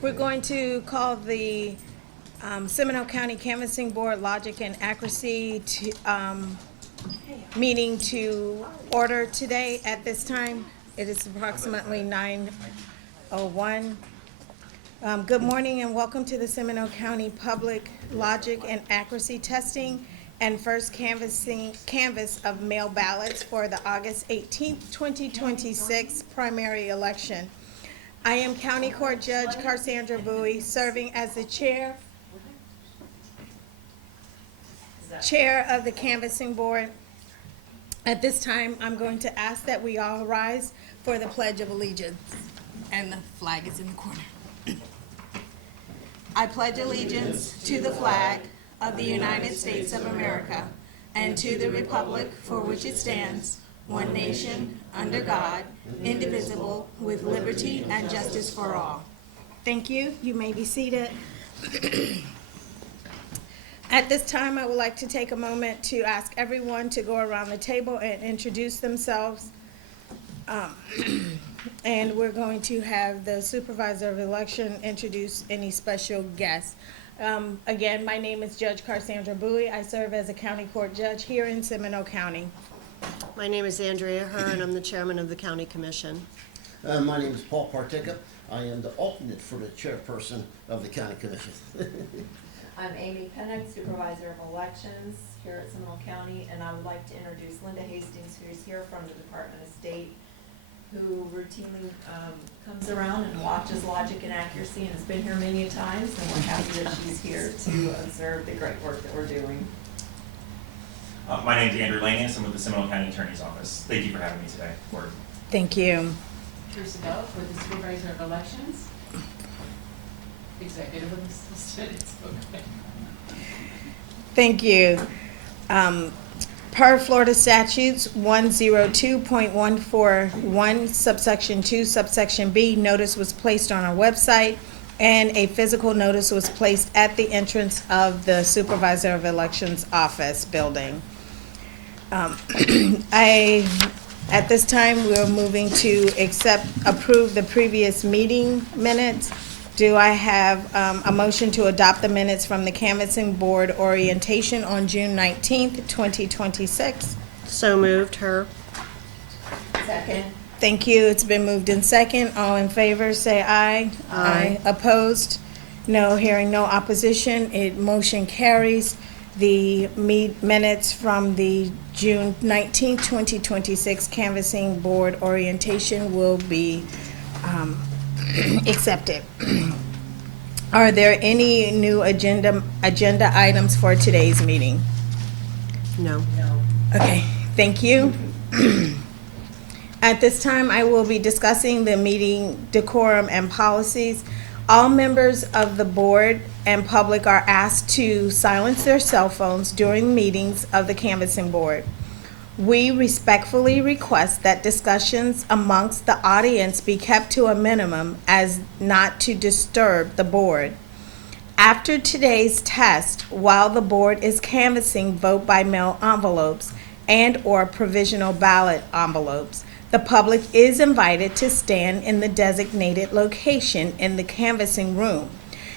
We're going to call the Seminole County Canvassing Board Logic and Accuracy meeting to order today at this time. It is approximately 9:01. Good morning and welcome to the Seminole County Public Logic and Accuracy Testing and first canvass of mail ballots for the August 18th, 2026 primary election. I am County Court Judge Cassandra Bowie, serving as the chair of the canvassing board. At this time, I'm going to ask that we all rise for the Pledge of Allegiance. And the flag is in the corner. I pledge allegiance to the flag of the United States of America and to the republic for which it stands, one nation, under God, indivisible, with liberty and justice for all. Thank you. You may be seated. At this time, I would like to take a moment to ask everyone to go around the table and introduce themselves. And we're going to have the supervisor of election introduce any special guests. Again, my name is Judge Cassandra Bowie. I serve as a county court judge here in Seminole County. My name is Andrea Herr, and I'm the chairman of the county commission. My name is Paul Partica. I am the alternate for the chairperson of the county commission. I'm Amy Pennock, supervisor of elections here at Seminole County, and I would like to introduce Linda Hastings, who is here from the Department of State, who routinely comes around and watches logic and accuracy and has been here many times, and we're happy that she's here to observe the great work that we're doing. My name is Andrew Lanius. I'm with the Seminole County Attorney's Office. Thank you for having me today. Thank you. Teresa Bell with the supervisor of elections. Executive assistant, it's okay. Thank you. Per Florida statutes 102.141 subsection 2 subsection B, notice was placed on our website and a physical notice was placed at the entrance of the supervisor of elections office building. At this time, we're moving to approve the previous meeting minutes. Do I have a motion to adopt the minutes from the canvassing board orientation on June 19th, 2026? So moved, Herr. Second. Thank you. It's been moved in second. All in favor, say aye. Aye. Opposed? No. Hearing no opposition, motion carries. The minutes from the June 19th, 2026 canvassing board orientation will be accepted. Are there any new agenda items for today's meeting? No. Okay, thank you. At this time, I will be discussing the meeting decorum and policies. All members of the board and public are asked to silence their cell phones during meetings of the canvassing board. We respectfully request that discussions amongst the audience be kept to a minimum as not to disturb the board. After today's test, while the board is canvassing vote by mail envelopes and or provisional ballot envelopes, the public is invited to stand in the designated location in the canvassing room.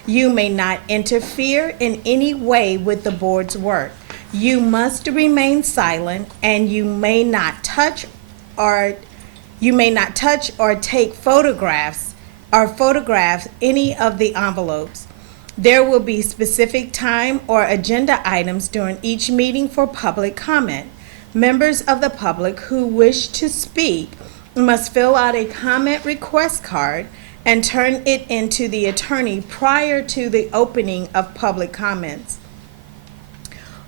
You may not interfere in any way with the board's work. You must remain silent, and you may not touch or take photographs any of the envelopes. There will be specific time or agenda items during each meeting for public comment. Members of the public who wish to speak must fill out a comment request card and turn it into the attorney prior to the opening of public comments.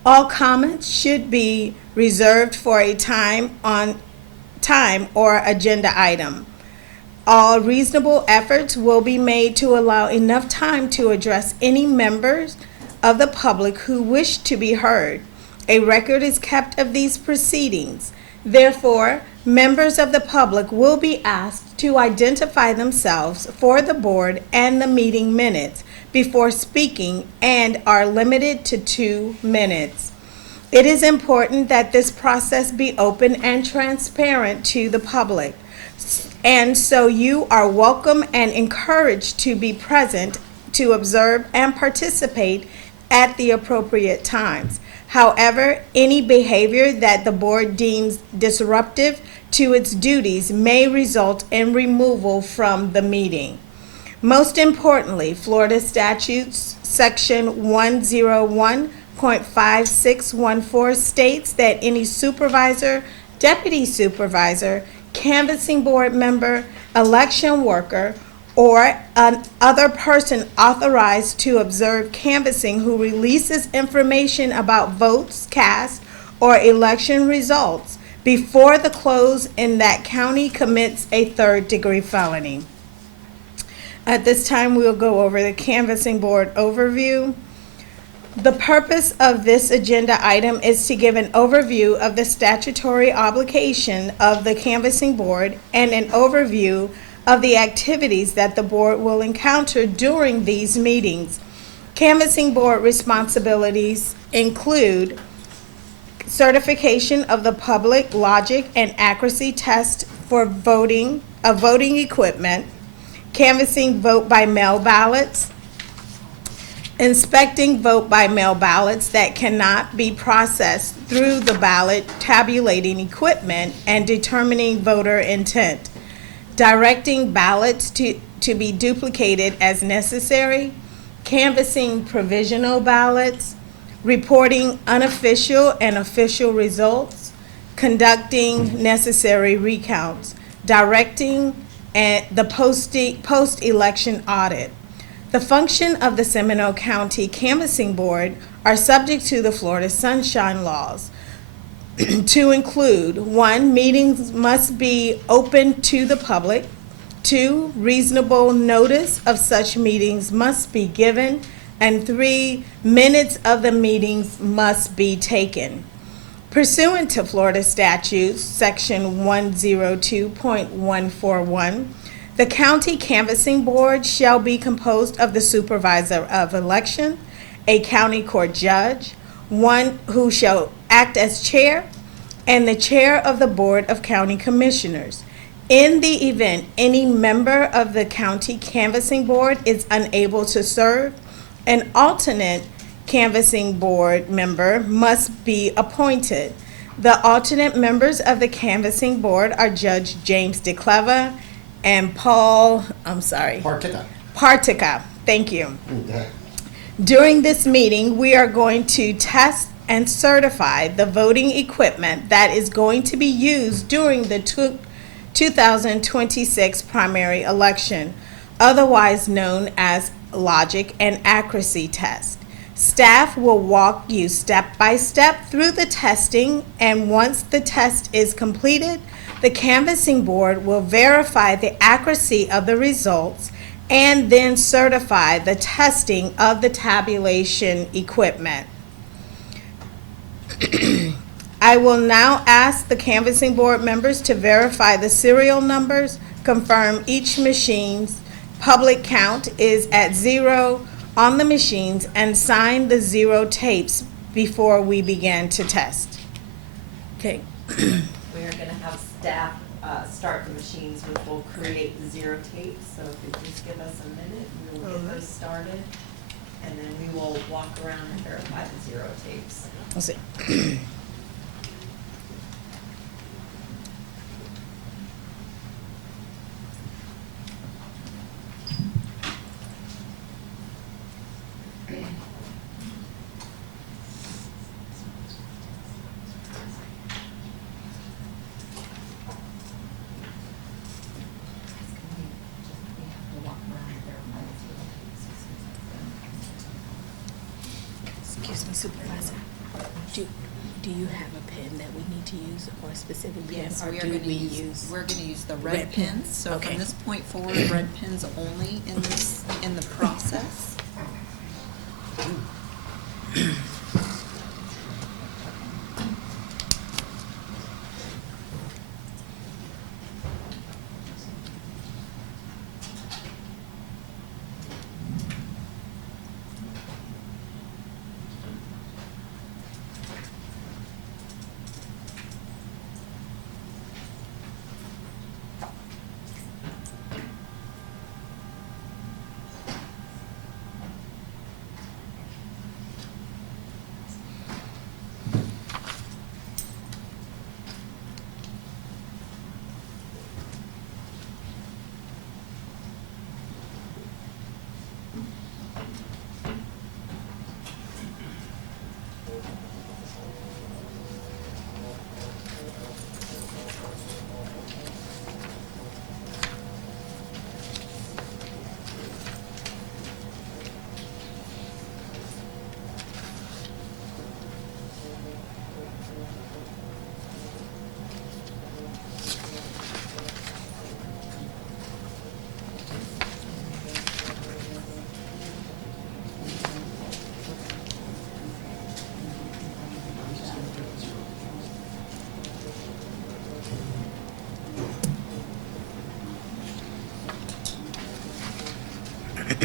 All comments should be reserved for a time or agenda item. All reasonable efforts will be made to allow enough time to address any members of the public who wish to be heard. A record is kept of these proceedings. Therefore, members of the public will be asked to identify themselves for the board and the meeting minutes before speaking and are limited to 2 minutes. It is important that this process be open and transparent to the public. And so you are welcome and encouraged to be present, to observe and participate at the appropriate times. However, any behavior that the board deems disruptive to its duties may result in removal from the meeting. Most importantly, Florida Statutes Section 101.5614 states that any supervisor, deputy supervisor, canvassing board member, election worker, or an other person authorized to observe canvassing who releases information about votes cast or election results before the close in that county commits a third-degree felony. At this time, we'll go over the canvassing board overview. The purpose of this agenda item is to give an overview of the statutory obligation of the canvassing board and an overview of the activities that the board will encounter during these meetings. Canvassing board responsibilities include certification of the public logic and accuracy test for voting equipment, canvassing vote by mail ballots, inspecting vote by mail ballots that cannot be processed through the ballot tabulating equipment, and determining voter intent, directing ballots to be duplicated as necessary, canvassing provisional ballots, reporting unofficial and official results, conducting necessary recounts, directing the post-election audit. The function of the Seminole County Canvassing Board are subject to the Florida Sunshine Laws to include: 1, meetings must be open to the public; 2, reasonable notice of such meetings must be given; and 3, minutes of the meetings must be taken. Pursuant to Florida statutes, section 102.141, the county canvassing board shall be composed of the supervisor of election, a county court judge, one who shall act as chair, and the chair of the board of county commissioners. In the event any member of the county canvassing board is unable to serve, an alternate canvassing board member must be appointed. The alternate members of the canvassing board are Judge James DeCleva and Partica. Thank you. During this meeting, we are going to test and certify the voting equipment that is going to be used during the 2026 primary election, otherwise known as logic and accuracy test. Staff will walk you step by step through the testing, and once the test is completed, the canvassing board will verify the accuracy of the results and then certify the testing of the tabulation equipment. I will now ask the canvassing board members to verify the serial numbers, confirm each machine's public count is at 0 on the machines, and sign the 0 tapes before we begin to test. Okay. We are gonna have staff start the machines, which will create the 0 tapes. So if you just give us a minute, we will get those started. And then we will walk around and verify the 0 tapes. Let's see. Excuse me, Supervisor. Do you have a pen that we need to use, or a specific pen? Yes, or we are do gonna we we're gonna use the red red pen? pens, so Okay. from this point forward, red pens only in the process. Guys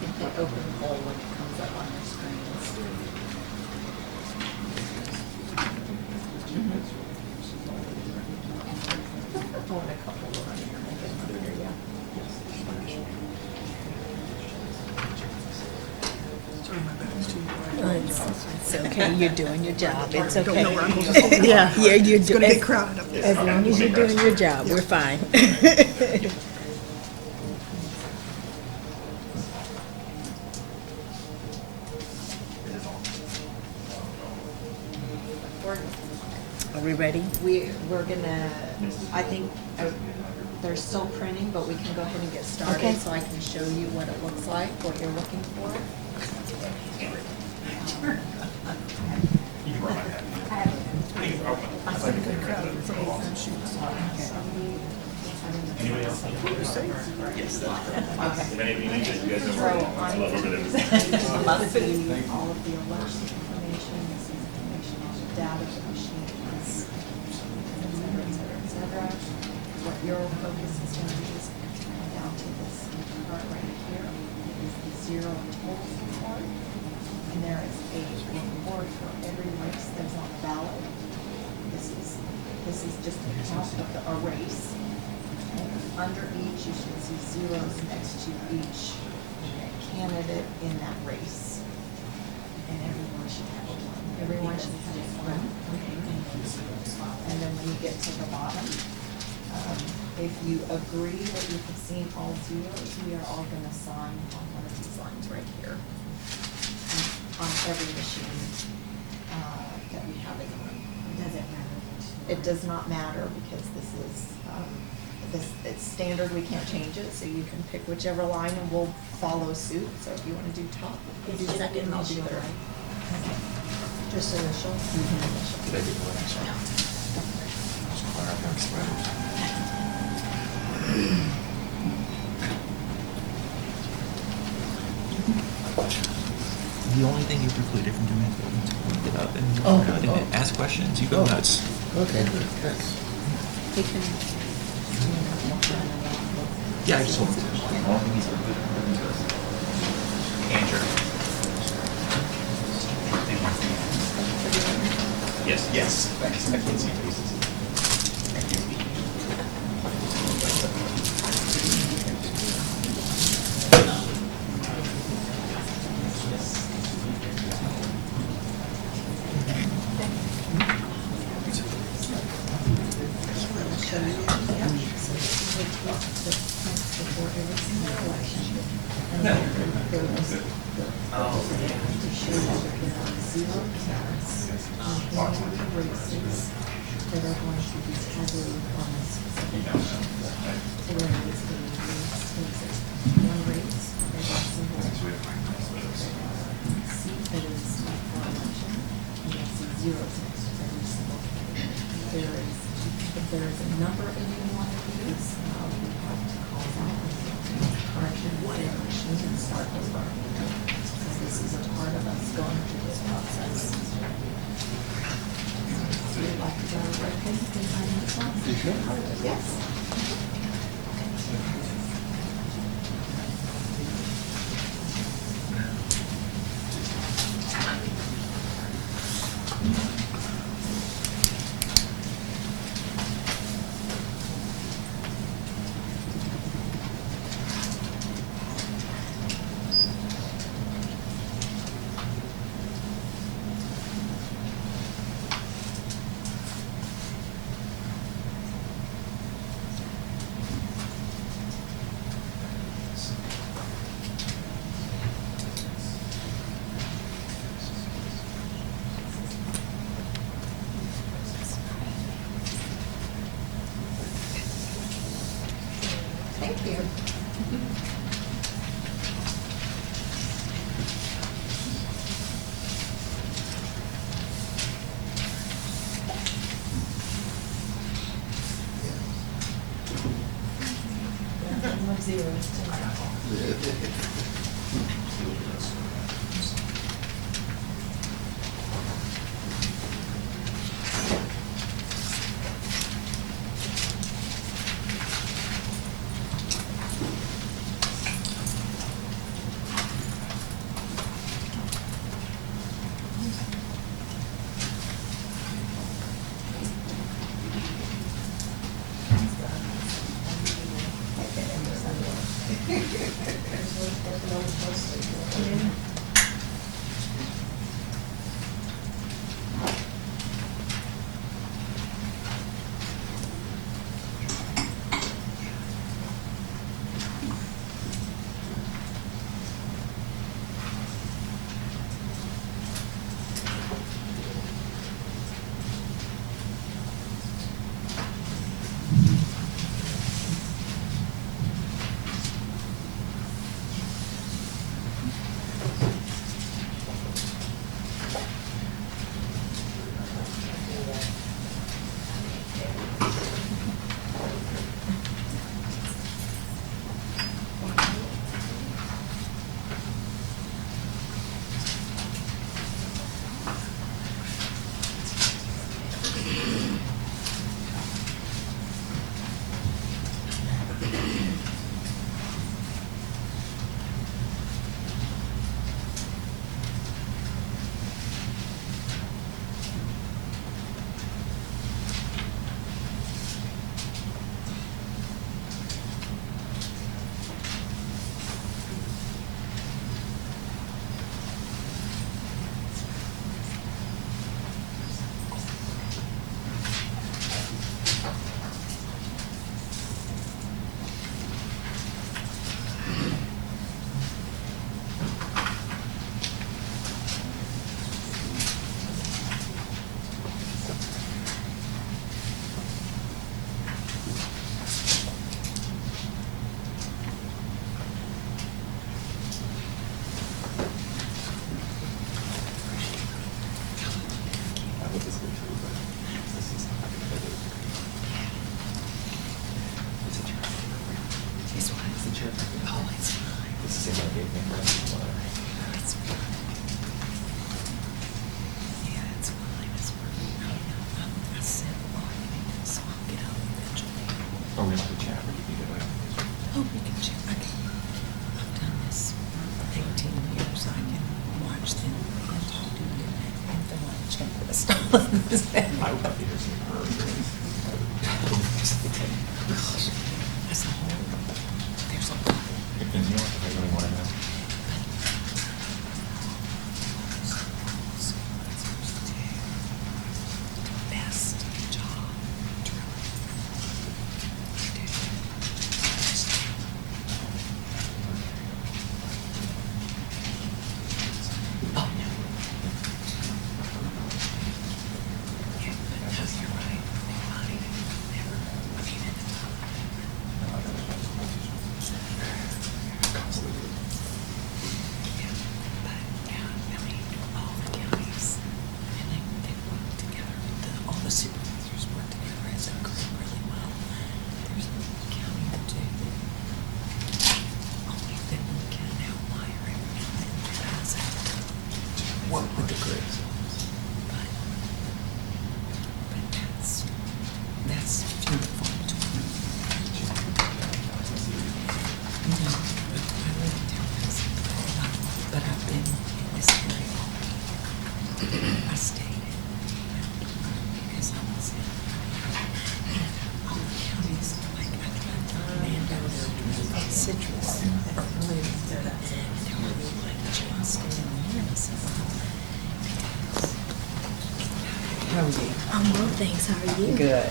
can hit open poll when it comes up on your screens. Oh, and a couple are running, I get them here, yeah. It's okay, you're doing your job, it's okay. Yeah, you're doing. It's gonna get crowded up there. As long as you're doing your job, we're fine. Are we ready? We're gonna, I think, they're still printing, but we can go ahead and get Okay, started. so I can show you what it looks like, what you're looking for. You can borrow my pen. You can borrow Anybody else? Yes. If anybody needs it, you guys know where I love over there. Must be all of the election information, this is information on the data, the machines, et cetera, et cetera, et cetera. What your focus is gonna be is come down to this part right here, it is the zero totals report. And there is a report for every race that's on the ballot. This is just a count of a race. And under each, you should see zeros next to each candidate in that race. And everyone should have a one. Everyone should have a one. And then when you get to the bottom, if you agree that you have seen all zeros, we are all gonna sign on one of these lines right here. On every machine, that we have in the room. Does it matter? It does not matter because this is, it's standard, we can't change it, so you can pick whichever line and we'll follow suit. So if you wanna do top, you do second, and I'll do third. Just initial? Initial. Did I get the next one? The only thing you precluded from doing is get up and ask questions. You go nuts. Okay, thanks. He can. Yeah, I just told him to. Andrew. Yes. Yes. Thanks. I can see faces. Thank you. If there is a number in any one of these, we have to call out correction, whatever, she can start over. So this is a part of us going through this process. So you'd like to go over it, and sign this one? Yes. Thank you. Zeros tonight. fast. I would love to hear some of her. As a whole, there's a lot. And you know what, I really want to know. Best job. Oh, no. Yeah, but no, you're right. Nobody never, I mean, at the time. Yeah, but yeah, I mean, all the counties, and they work together, all the supervisors work together as a group really well. There's a county or two that only that one can outlier every now and then that has that work with the group. But that's few and far between. You know, I live in Tallahassee, but I've been in this area. I stayed in because I was in all the counties, like I tried to Orlando, Citrus, or Blue. They were like just in Minnesota. How are you? I'm well, thanks. How are you? Good.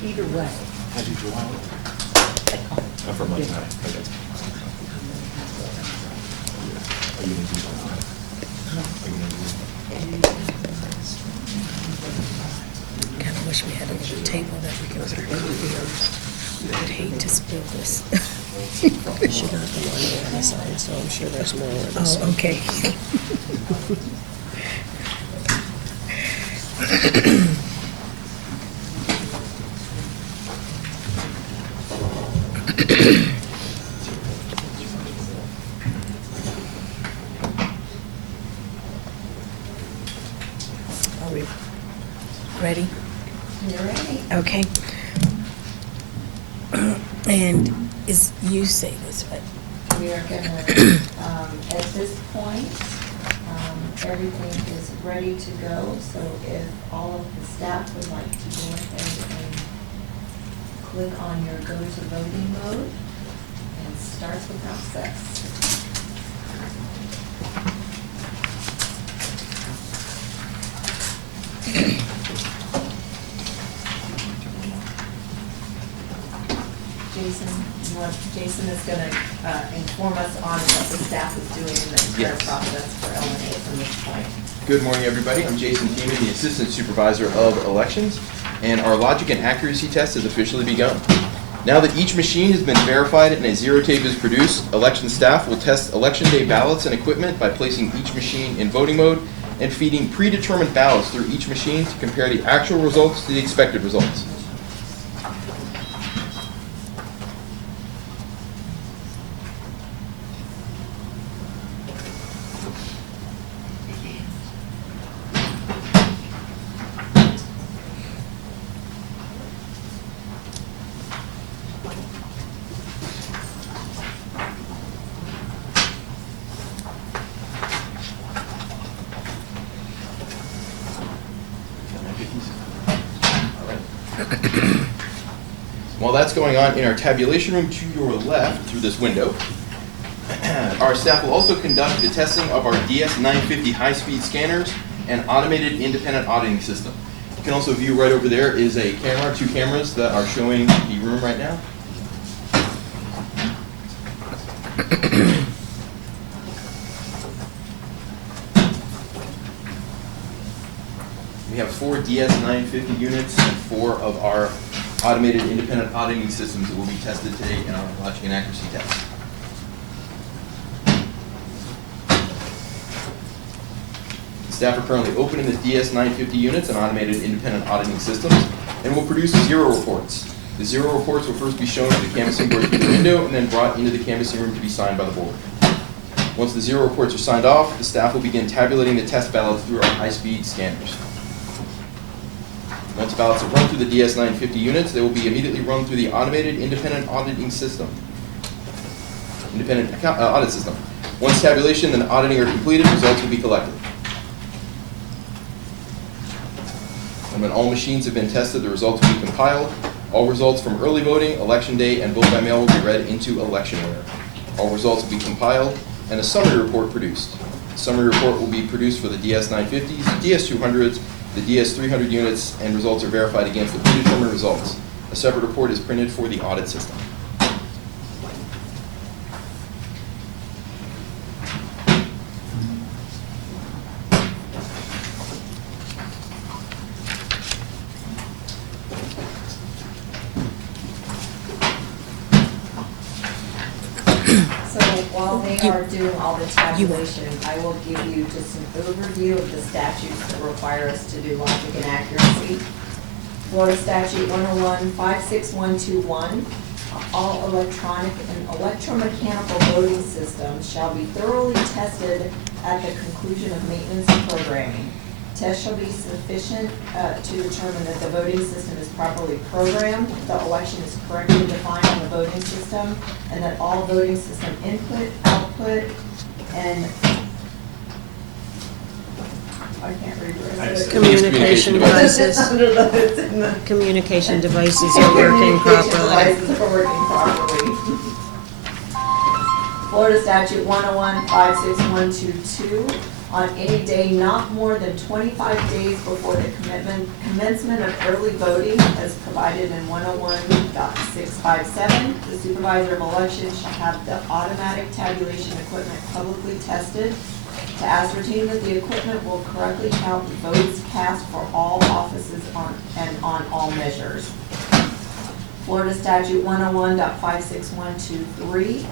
Either way. How did you want? I'm from Montana. Okay. Are you gonna do that? Are you gonna do Kind of wish we had a little table that we could put over here. I'd hate to spill this. She got the one on the side, so I'm sure there's more on this Oh, one. okay. Are we ready? You're ready. Okay. And you say this, right? We are gonna, at this point, everything is ready to go, so if all of the staff would like to go ahead and click on your go to voting mode and start the process. Jason is gonna inform us on what the staff is doing in the entire Yes. process for LNA from this point. Good morning, everybody. I'm Jason Keeman, the Assistant Supervisor of Elections, and our logic and accuracy test has officially begun. Now that each machine has been verified and a zero tape is produced, election staff will test election day ballots and equipment by placing each machine in voting mode and feeding predetermined ballots through each machine to compare the actual results to the expected results. While that's going on, in our tabulation room to your left, through this window, our staff will also conduct the testing of our DS950 high-speed scanners and automated independent auditing system. You can also view right over there is a camera, 2 cameras that are showing the room right now. We have 4 DS950 units and 4 of our automated independent auditing systems that will be tested today in our logic and accuracy test. The staff are currently opening the DS950 units and automated independent auditing systems and will produce 0 reports. The 0 reports will first be shown to the canvassing board through the window and then brought into the canvassing room to be signed by the board. Once the 0 reports are signed off, the staff will begin tabulating the test ballots through our high-speed scanners. Once ballots are run through the DS950 units, they will be immediately run through the automated independent auditing system. independent audit system. Once tabulation and auditing are completed, results will be collected. And when all machines have been tested, the results will be compiled. All results from early voting, election day, and vote by mail will be read into electionware. All results will be compiled and a summary report produced. The summary report will be produced for the DS 950s, DS 200s, the DS 300 units, and results are verified against the predetermined results. A separate report is printed for the audit system. So while they are doing all the tabulation, I will give you just an overview of the statutes that require us to do logic and accuracy. Florida Statute 101-56121, all electronic and electromechanical voting systems shall be thoroughly tested at the conclusion of maintenance and programming. Tests shall be sufficient to determine that the voting system is properly programmed, the election is correctly defined on the voting system, and that all voting system input, output, and I can't read the rest of it. Communication devices. It's under the, it's in the. Communication devices are working Communication properly. devices are working properly. Florida Statute 101-56122, on any day not more than 25 days before the commencement of early voting as provided in 101.657, the supervisor of elections shall have the automatic tabulation equipment publicly tested to ascertain that the equipment will correctly count the votes cast for all offices on all measures. Florida Statute 101.56123,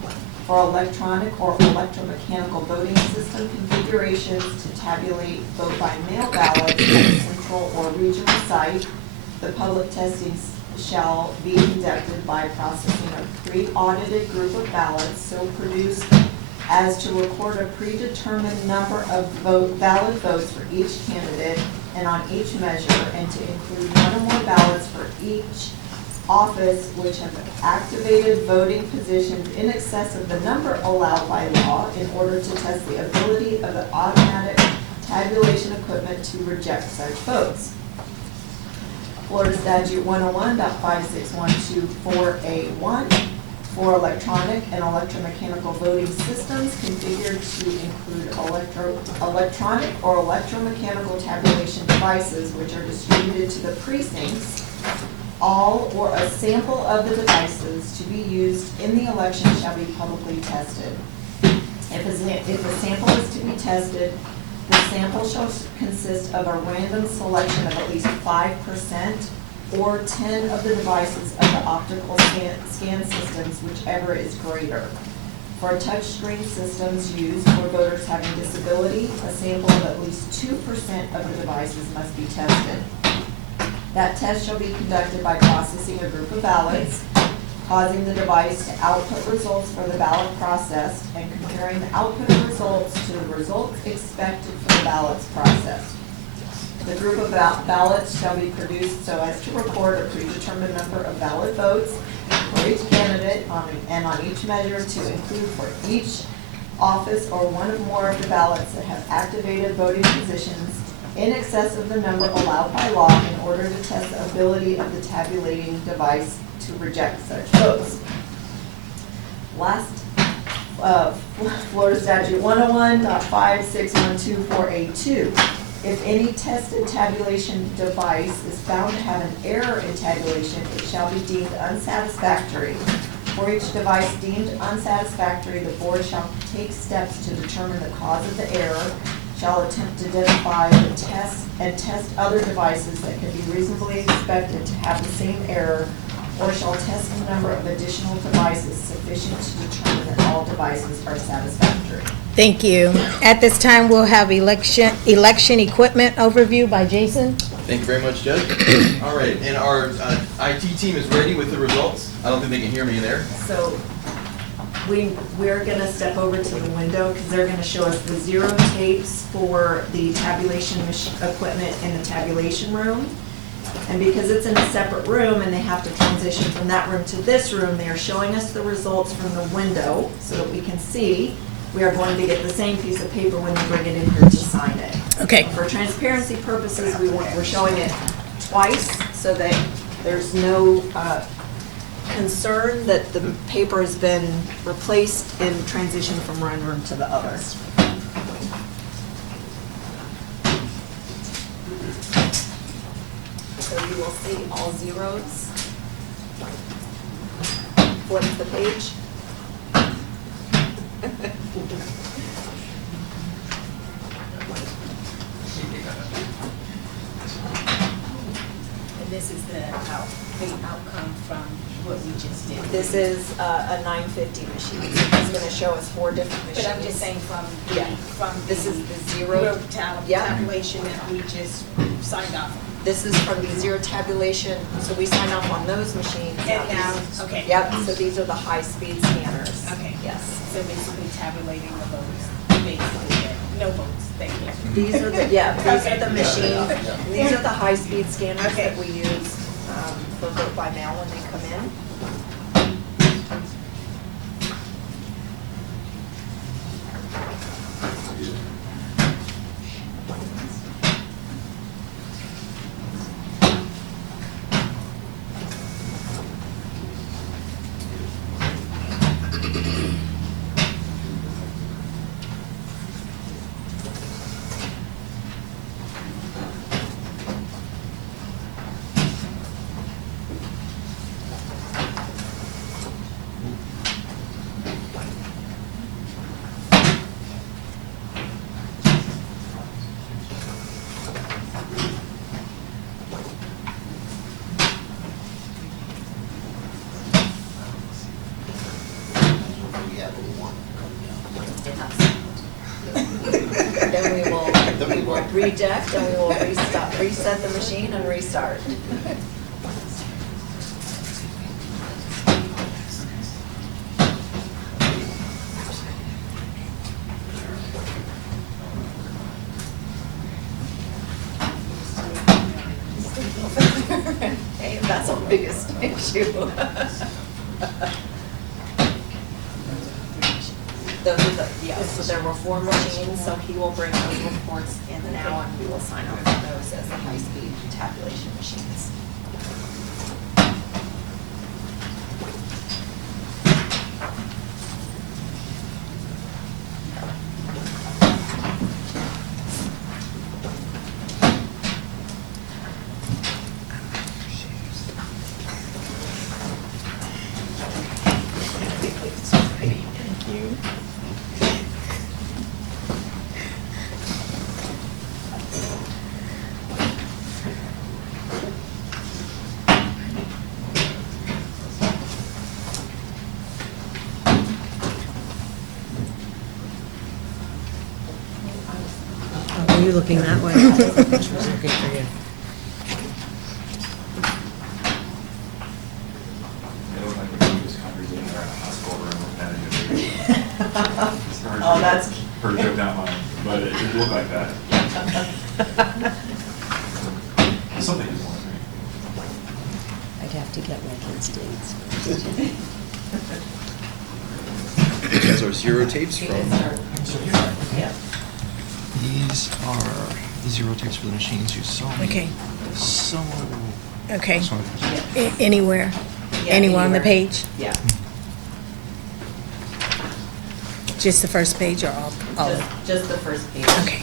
for electronic or electromechanical voting system configurations to tabulate vote by mail ballots at a central or regional site, the public testing shall be conducted by processing a pre-audited group of ballots so produced as to record a predetermined number of valid votes for each candidate and on each measure, and to include one or more ballots for each office which have activated voting positions in excess of the number allowed by law in order to test the ability of the automatic tabulation equipment to reject such votes. Florida Statute 101.56124A1, for electronic and electromechanical voting systems configured to include electronic or electromechanical tabulation devices which are distributed to the precincts. All or a sample of the devices to be used in the election shall be publicly tested. If a sample is to be tested, the sample shall consist of a random selection of at least 5% or 10 of the devices of the optical scan systems, whichever is greater. For touchscreen systems used for voters having disability, a sample of at least 2% of the devices must be tested. That test shall be conducted by processing a group of ballots, causing the device to output results for the ballot processed, and comparing the output results to the results expected for the ballots processed. The group of ballots shall be produced so as to record a predetermined number of valid votes for each candidate and on each measure to include for each office or one or more of the ballots that have activated voting positions in excess of the number allowed by law in order to test the ability of the tabulating device to reject such votes. Last, Florida Statute 101.56124A2. If any tested tabulation device is found to have an error in tabulation, it shall be deemed unsatisfactory. For each device deemed unsatisfactory, the board shall take steps to determine the cause of the error, shall attempt to identify the test and test other devices that can be reasonably expected to have the same error, or shall test the number of additional devices sufficient to determine that all devices are satisfactory. Thank you. At this time, we'll have election equipment overview by Jason. Thank you very much, Judge. All right, and our IT team is ready with the results. I don't think they can hear me in there. So we're gonna step over to the window because they're gonna show us the zero tapes for the tabulation equipment in the tabulation room. And because it's in a separate room and they have to transition from that room to this room, they are showing us the results from the window so that we can see. We are going to get the same piece of paper when they bring it in here to sign it. Okay. For transparency purposes, we're showing it twice so that there's no concern that the paper has been replaced in transition from one room to the other. So you will see all zeros. Flip the page. And this is the outcome from what we just did. This is a 950 machine. It's going to show us 4 different machines. But I'm just saying Yeah. from This is the zero. Yeah. tabulation that we just signed off on. This is from the zero tabulation, so we sign off on those machines. And now, these- okay. Yep, so these are the high-speed scanners. Okay. Yes. So basically tabulating the votes, basically, no votes, thank you. These are the, yeah, these are the Okay. machines, these are the high-speed scanners Okay. that we use for vote by mail when they come in. We have one. Then we will reject and we will reset the machine and restart. Hey, that's our biggest issue. Those are the, yeah, so there were 4 machines, so he will bring those reports in now and we will sign off on those as the high-speed tabulation machines. Thank you. Are you looking that way? I was looking for you. It looked like we were just conversating in a hospital room with that. Oh, that's Her joke, not mine, but it did look like that. Something is wrong with me. I'd have to get my kids' dates. These are zero tapes from, Yeah. These are the zero tapes for the machines you saw. Okay. So. Okay. Sorry. Anywhere? Yeah, Anywhere on the anywhere. page? Yeah, Just the first page or all of it? just the first page. Okay.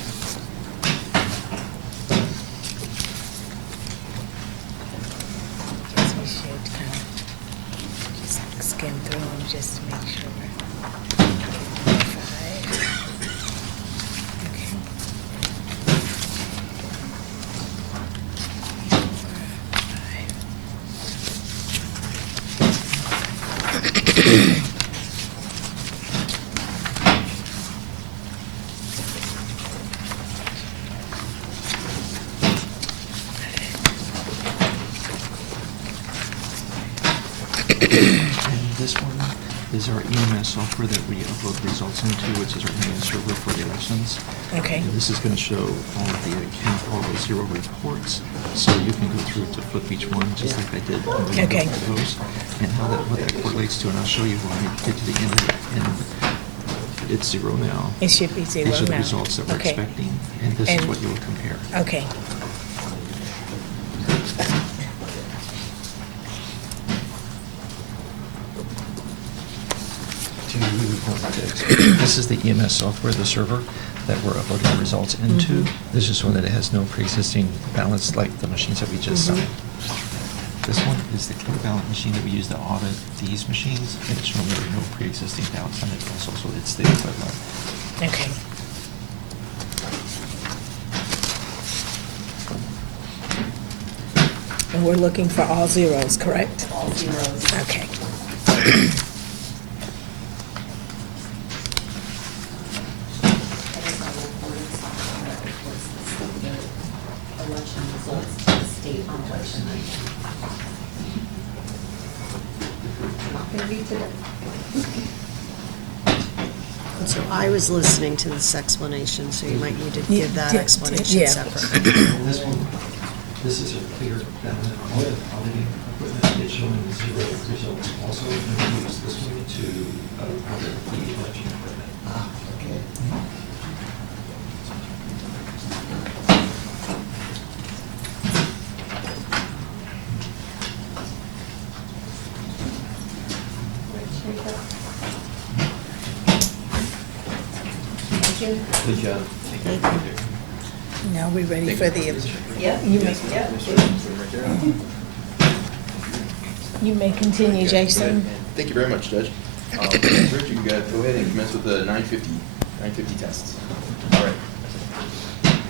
Guess we should kind of just skim through them just to make sure. 5. Okay. 5. And this one is is our EMS software that we upload the results into, which is our main server for the elections. Okay. And this is going to show all the zero reports, so you can go through to flip each one, just like I did when we Okay. looked at those, and what that correlates to, and I'll show you when we get to the end of it. And it's zero now. It should be zero now. These are the results that we're Okay. expecting, and this is And- what you will compare. Okay. This is the EMS software, the server that we're uploading the results into. This is one that has no pre-existing balance like the machines that we just signed. This one is the clear ballot machine that we use to audit these machines, and it's showing there are no pre-existing ballots on it also, so it's the equivalent. Okay. And we're looking for all zeros, correct? All zeros. Okay. Election results to the state on election night. Not gonna be today. So I was listening to this explanation, so you might need to Yeah, give that yeah, explanation yeah. separate. This is a clear ballot auditing equipment, it's showing zero results. Also, we use this one to audit the election equipment. Okay. Good job. Now we're ready for the, Yep. you may, you may continue, Jason. Thank you very much, Judge. Rich, you can go ahead and commence with the 950 tests. All right.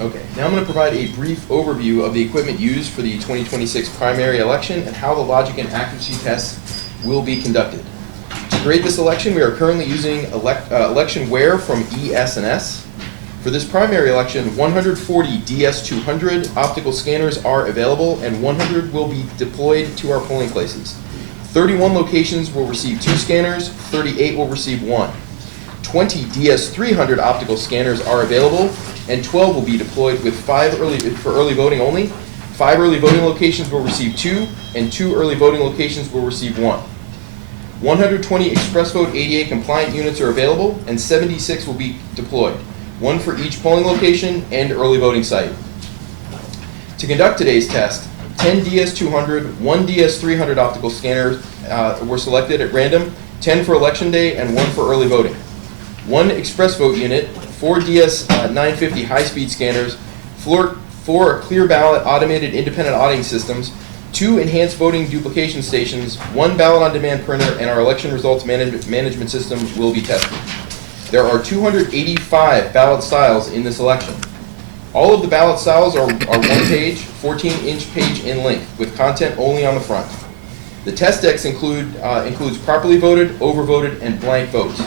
Okay, now I'm going to provide a brief overview of the equipment used for the 2026 primary election and how the logic and accuracy tests will be conducted. To grade this election, we are currently using electionware from ES&S. For this primary election, 140 DS200 optical scanners are available and 100 will be deployed to our polling places. 31 locations will receive 2 scanners, 38 will receive 1. 20 DS300 optical scanners are available and 12 will be deployed with 5 for early voting only. 5 early voting locations will receive 2 and 2 early voting locations will receive 1. 120 Express Vote ADA compliant units are available and 76 will be deployed, 1 for each polling location and early voting site. To conduct today's test, 10 DS200, 1 DS300 optical scanners were selected at random, 10 for election day and 1 for early voting. 1 Express Vote unit, 4 DS950 high-speed scanners, 4 clear ballot automated independent auditing systems, 2 enhanced voting duplication stations, 1 ballot on demand printer, and our election results management system will be tested. There are 285 ballot styles in this election. All of the ballot styles are 1 page, 14-inch page in length, with content only on the front. The test decks includes properly voted, overvoted, and blank votes.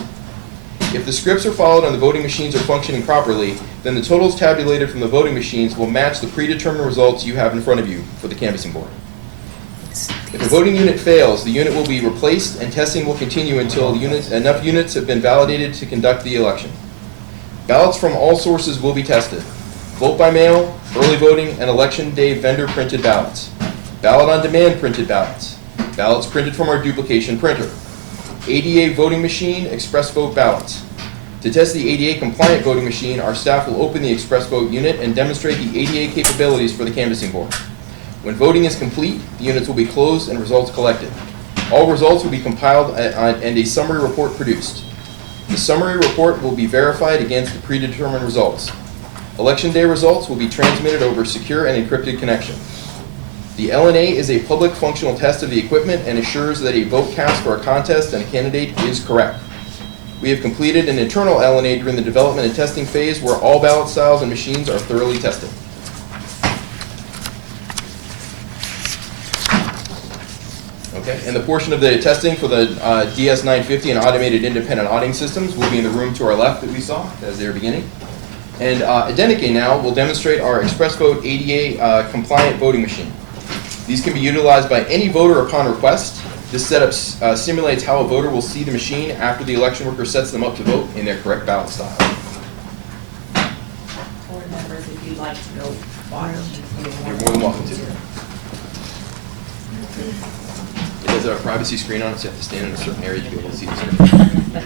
If the scripts are followed and the voting machines are functioning properly, then the totals tabulated from the voting machines will match the predetermined results you have in front of you for the canvassing board. If a voting unit fails, the unit will be replaced and testing will continue until enough units have been validated to conduct the election. Ballots from all sources will be tested. Vote by mail, early voting, and election day vendor printed ballots. Ballot on demand printed ballots. Ballots printed from our duplication printer. ADA voting machine, express vote ballots. To test the ADA compliant voting machine, our staff will open the express vote unit and demonstrate the ADA capabilities for the canvassing board. When voting is complete, the units will be closed and results collected. All results will be compiled and a summary report produced. The summary report will be verified against the predetermined results. Election day results will be transmitted over secure and encrypted connection. The LNA is a public functional test of the equipment and assures that a vote cast for a contest and a candidate is correct. We have completed an internal LNA during the development and testing phase where all ballot styles and machines are thoroughly tested. Okay, and the portion of the testing for the DS950 and automated independent auditing systems will be in the room to our left that we saw as they were beginning. And Identica now will demonstrate our Express Vote ADA compliant voting machine. These can be utilized by any voter upon request. This setup simulates how a voter will see the machine after the election worker sets them up to vote in their correct ballot style. Board members, if you'd like to go watch. You're more than welcome to. It does have a privacy screen on it, so you have to stand in a certain area to be able to see the screen.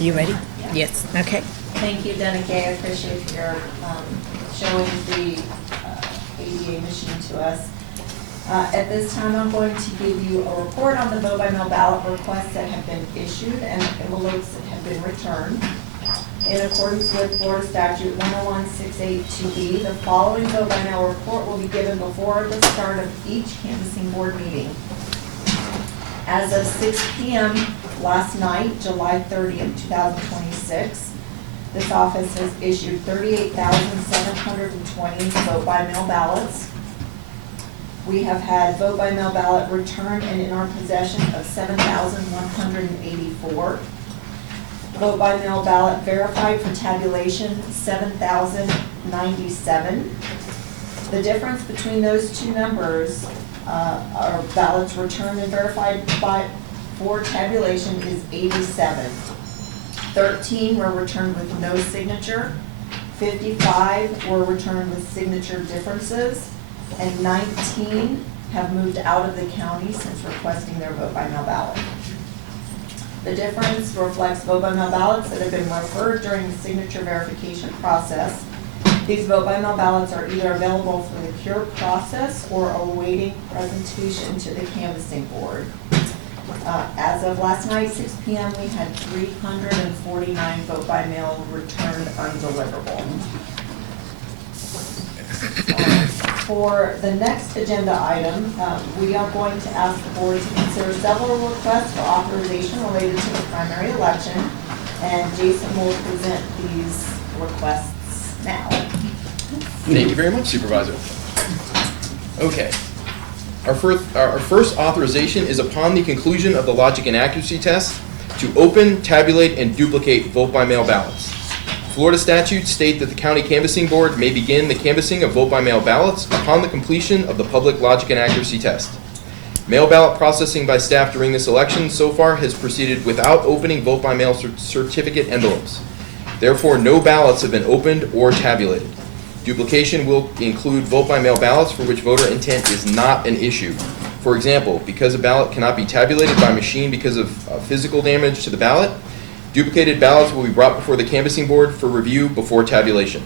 You ready? Yes. Okay. Thank you, Denike. I appreciate your showing the ADA machine to us. At this time, I'm going to give you a report on the vote-by-mail ballot requests that have been issued and envelopes that have been returned. In accordance with Florida Statute 101-682B, the following vote-by-mail report will be given before the start of each canvassing board meeting. As of 6 p.m. last night, July 30th, 2026, this office has issued 38,720 vote-by-mail ballots. We have had vote by mail ballot returned and in our possession of 7,184. Vote by mail ballot verified for tabulation, 7,097. The difference between those two numbers, are ballots returned and verified for tabulation is 87. 13 were returned with no signature, 55 were returned with signature differences, and 19 have moved out of the county since requesting their vote by mail ballot. The difference reflects vote by mail ballots that have been referred during the signature verification process. These vote by mail ballots are either available for the cure process or awaiting presentation to the canvassing board. As of last night, 6 p.m., we had 349 vote by mail returned undeliverable. For the next agenda item, we are going to ask the board to consider several requests for authorization related to the primary election, and Jason will present these requests now. Thank you very much, Supervisor. Okay. Our first authorization is upon the conclusion of the logic and accuracy test to open, tabulate, and duplicate vote by mail ballots. Florida statutes state that the county canvassing board may begin the canvassing of vote by mail ballots upon the completion of the public logic and accuracy test. Mail ballot processing by staff during this election so far has proceeded without opening vote by mail certificate envelopes. Therefore, no ballots have been opened or tabulated. Duplication will include vote by mail ballots for which voter intent is not an issue. For example, because a ballot cannot be tabulated by machine because of physical damage to the ballot, duplicated ballots will be brought before the canvassing board for review before tabulation.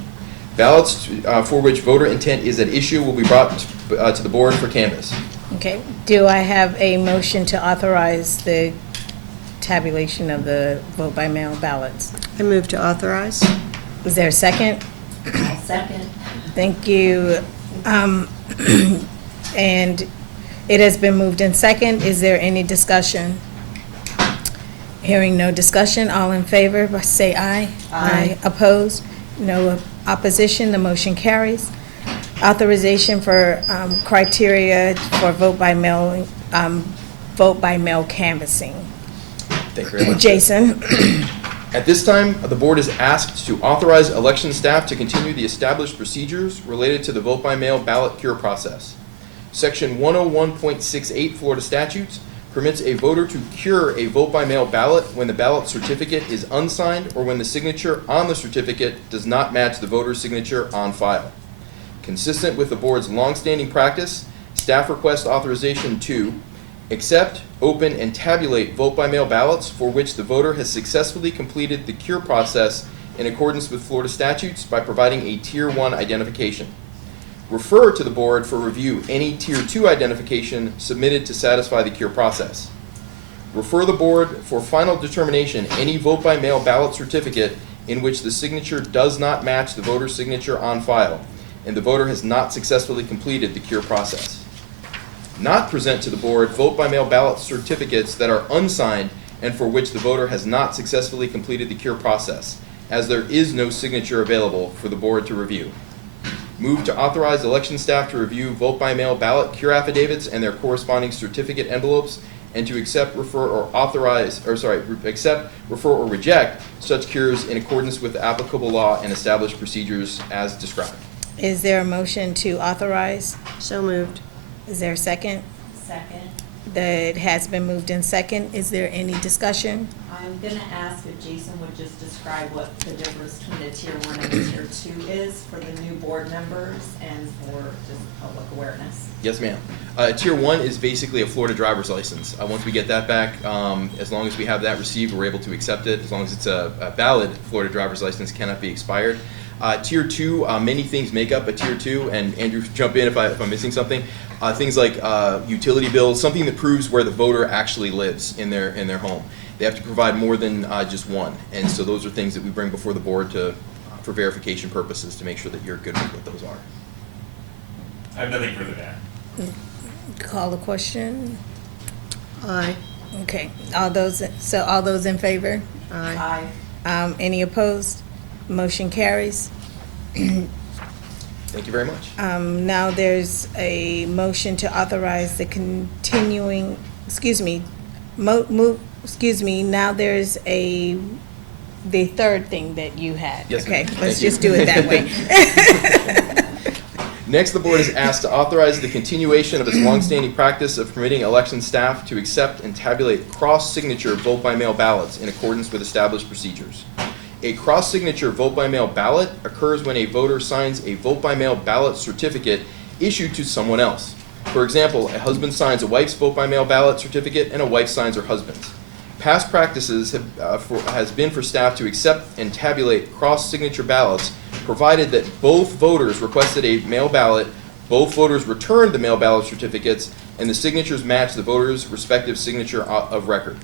Ballots for which voter intent is at issue will be brought to the board for canvass. Okay, do I have a motion to authorize the tabulation of the vote by mail ballots? I move to authorize. Is there a second? I'll second. Thank you. And it has been moved in second. Is there any discussion? Hearing no discussion, all in favor, say aye. Aye. Opposed? No opposition, the motion carries. Authorization for criteria for vote by mail canvassing. Thank you very much. Jason? At this time, the board is asked to authorize election staff to continue the established procedures related to the vote by mail ballot cure process. Section 101.68 Florida statutes permits a voter to cure a vote by mail ballot when the ballot certificate is unsigned or when the signature on the certificate does not match the voter's signature on file. Consistent with the board's longstanding practice, staff requests authorization to accept, open, and tabulate vote by mail ballots for which the voter has successfully completed the cure process in accordance with Florida statutes by providing a Tier 1 identification. Refer to the board for review any Tier 2 identification submitted to satisfy the cure process. Refer the board for final determination any vote by mail ballot certificate in which the signature does not match the voter's signature on file and the voter has not successfully completed the cure process. Not present to the board vote by mail ballot certificates that are unsigned and for which the voter has not successfully completed the cure process, as there is no signature available for the board to review. Move to authorize election staff to review vote by mail ballot cure affidavits and their corresponding certificate envelopes and to accept, refer, or reject such cures in accordance with applicable law and established procedures as described. Is there a motion to authorize? So moved. Is there a second? Second. That has been moved in second. Is there any discussion? I'm gonna ask if Jason would just describe what the difference between a Tier 1 and a Tier 2 is for the new board members and for just public awareness. Yes, ma'am. Tier 1 is basically a Florida driver's license. Once we get that back, as long as we have that received, we're able to accept it. As long as it's a valid Florida driver's license, cannot be expired. Tier 2, many things make up a Tier 2, and Andrew, jump in if I'm missing something. Things like utility bills, something that proves where the voter actually lives in their home. They have to provide more than just one, and so those are things that we bring before the board for verification purposes to make sure that you're good with what those are. I have nothing further to add. Call the question. Aye. Okay, all those in favor? Aye. Aye. Any opposed? Motion carries. Thank you very much. Now there's a motion to authorize the continuing, now there's the third thing that you had. Yes, ma'am. Okay, let's Thank you. just do it that way. Next, the board is asked to authorize the continuation of its longstanding practice of permitting election staff to accept and tabulate cross-signature vote-by-mail ballots in accordance with established procedures. A cross-signature vote-by-mail ballot occurs when a voter signs a vote-by-mail ballot certificate issued to someone else. For example, a husband signs a wife's vote-by-mail ballot certificate and a wife signs her husband's. Past practices has been for staff to accept and tabulate cross-signature ballots, provided that both voters requested a mail ballot, both voters returned the mail ballot certificates, and the signatures match the voter's respective signature of record.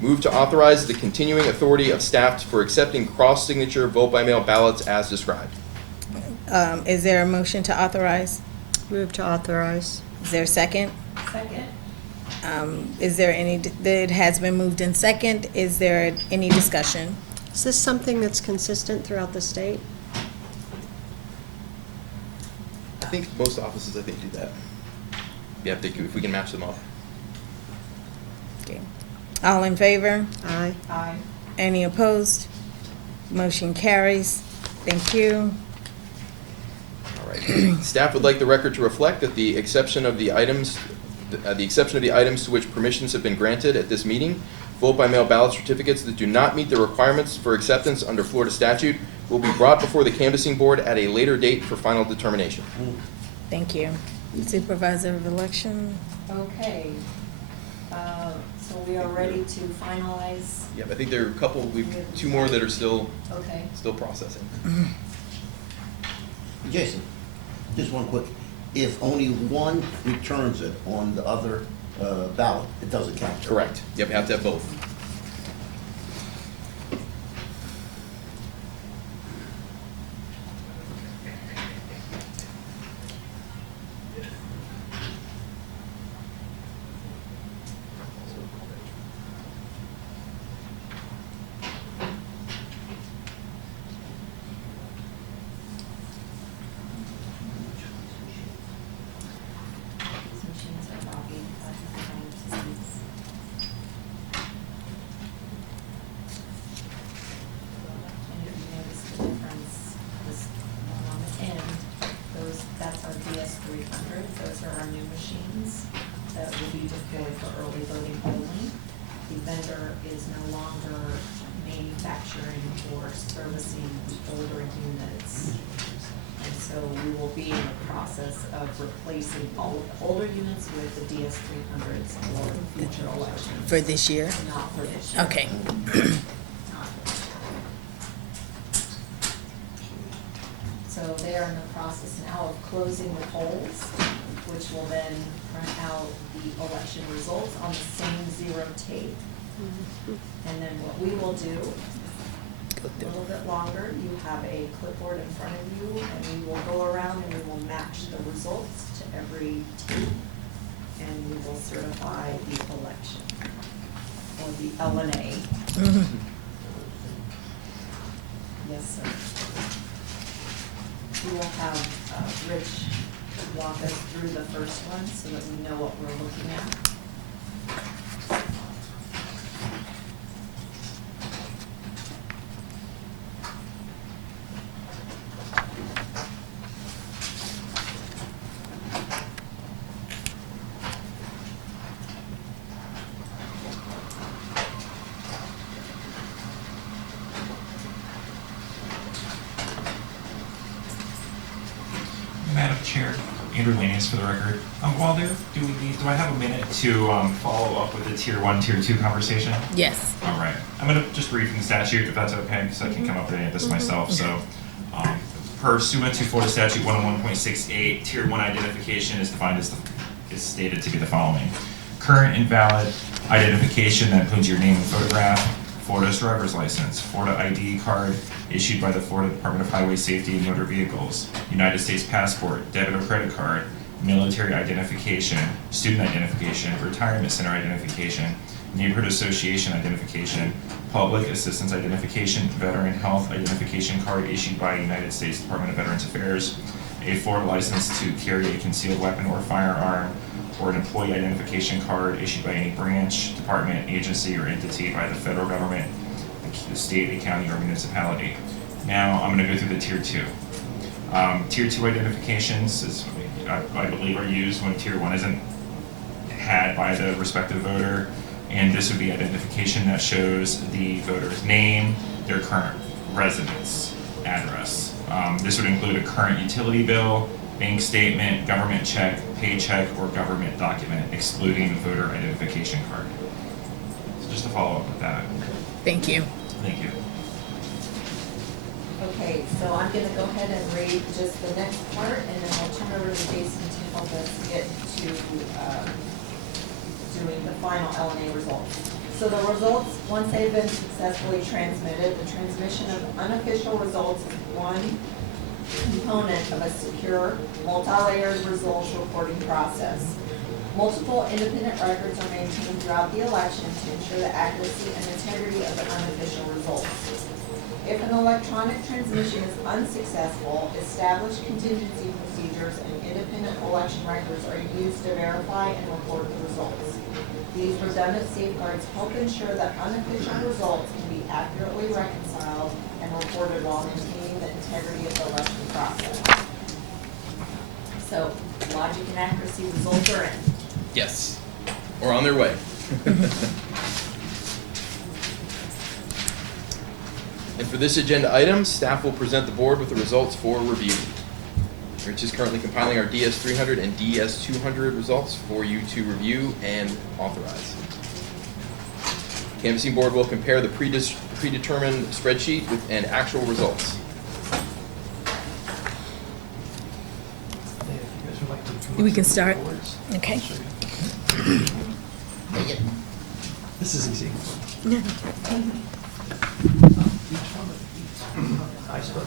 Move to authorize the continuing authority of staff for accepting cross-signature vote-by-mail ballots as described. Is there a motion to authorize? Move to authorize. Is there a second? Second. Is there any, it has been moved in second. Is there any discussion? Is this something that's consistent throughout the state? I think most offices, do that. Yeah, if we can match them up. Okay. All in favor? Aye. Aye. Any opposed? Motion carries. Thank you. All right. Staff would like the record to reflect that the exception of the items to which permissions have been granted at this meeting, vote-by-mail ballot certificates that do not meet the requirements for acceptance under Florida statute, will be brought before the canvassing board at a later date for final determination. Thank you. Supervisor of Election. Okay. So we are ready to finalize. Yeah, I think there are a couple, two more that are still Okay. processing. Jason, just one quick, if only one returns it on the other ballot, it doesn't count. Correct. Yep, you have to have both. These machines are lobbying 5 times. And if you notice the difference, this one on the end, that's our DS300, those are our new machines that will be deployed for early voting only. The vendor is no longer manufacturing or servicing the older units. And so we will be in the process of replacing all of the older units with the DS300s for future elections. For this year? Not for this year. Okay. So they are in the process now of closing the polls, which will then print out the election results on the same zero tape. And then what we will do, a little bit longer, you have a clipboard in front of you, and we will go around and we will match the results to every tape, and we will certify the election, or the LNA. Yes, sir. We will have Rich walk us through the first one so that we know what we're looking at. Madam Chair, Andrew Lanius for the record. While there, do I have a minute to follow up with the Tier 1, Tier 2 conversation? Yes. All right. I'm going to just read from the statute, if that's okay, because I can come up with any of this myself. So, pursuant to Florida Statute 101.68, Tier 1 identification is defined as is stated to be the following. Current and valid identification that includes your name and photograph, Florida's driver's license, Florida ID card issued by the Florida Department of Highway Safety and Motor Vehicles, United States passport, debit or credit card, military identification, student identification, retirement center identification, neighborhood association identification, public assistance identification, veteran health identification card issued by United States Department of Veterans Affairs, a Florida license to carry a concealed weapon or firearm, or an employee identification card issued by any branch, department, agency, or entity by the federal government, the state, a county, or municipality. Now, I'm going to go through the Tier 2. Tier 2 identifications, I believe, are used when Tier 1 isn't had by the respective voter, and this would be identification that shows the voter's name, their current residence address. This would include a current utility bill, bank statement, government check, paycheck, or government document, excluding voter identification card. So just to follow up with that. Thank you. Thank you. Okay, so I'm gonna go ahead and read just the next part, and then I'll turn over to Jason to help us get to, doing the final LNA results. So the results, once they've been successfully transmitted, the transmission of unofficial results is one component of a secure, multi-layered results reporting process. Multiple independent records are maintained throughout the election to ensure the accuracy and integrity of the unofficial results. If an electronic transmission is unsuccessful, established contingency procedures and independent election records are used to verify and report the results. These redundant safeguards help ensure that unofficial results can be accurately reconciled and reported while maintaining the integrity of the election process. So, logic and accuracy results are in. Yes. Or on their way. And for this agenda item, staff will present the board with the results for review. Rich is currently compiling our DS 300 and DS 200 results for you to review and authorize. Canvassing board will compare the predetermined spreadsheet with and actual results. We can start. Okay. This is easy. I start.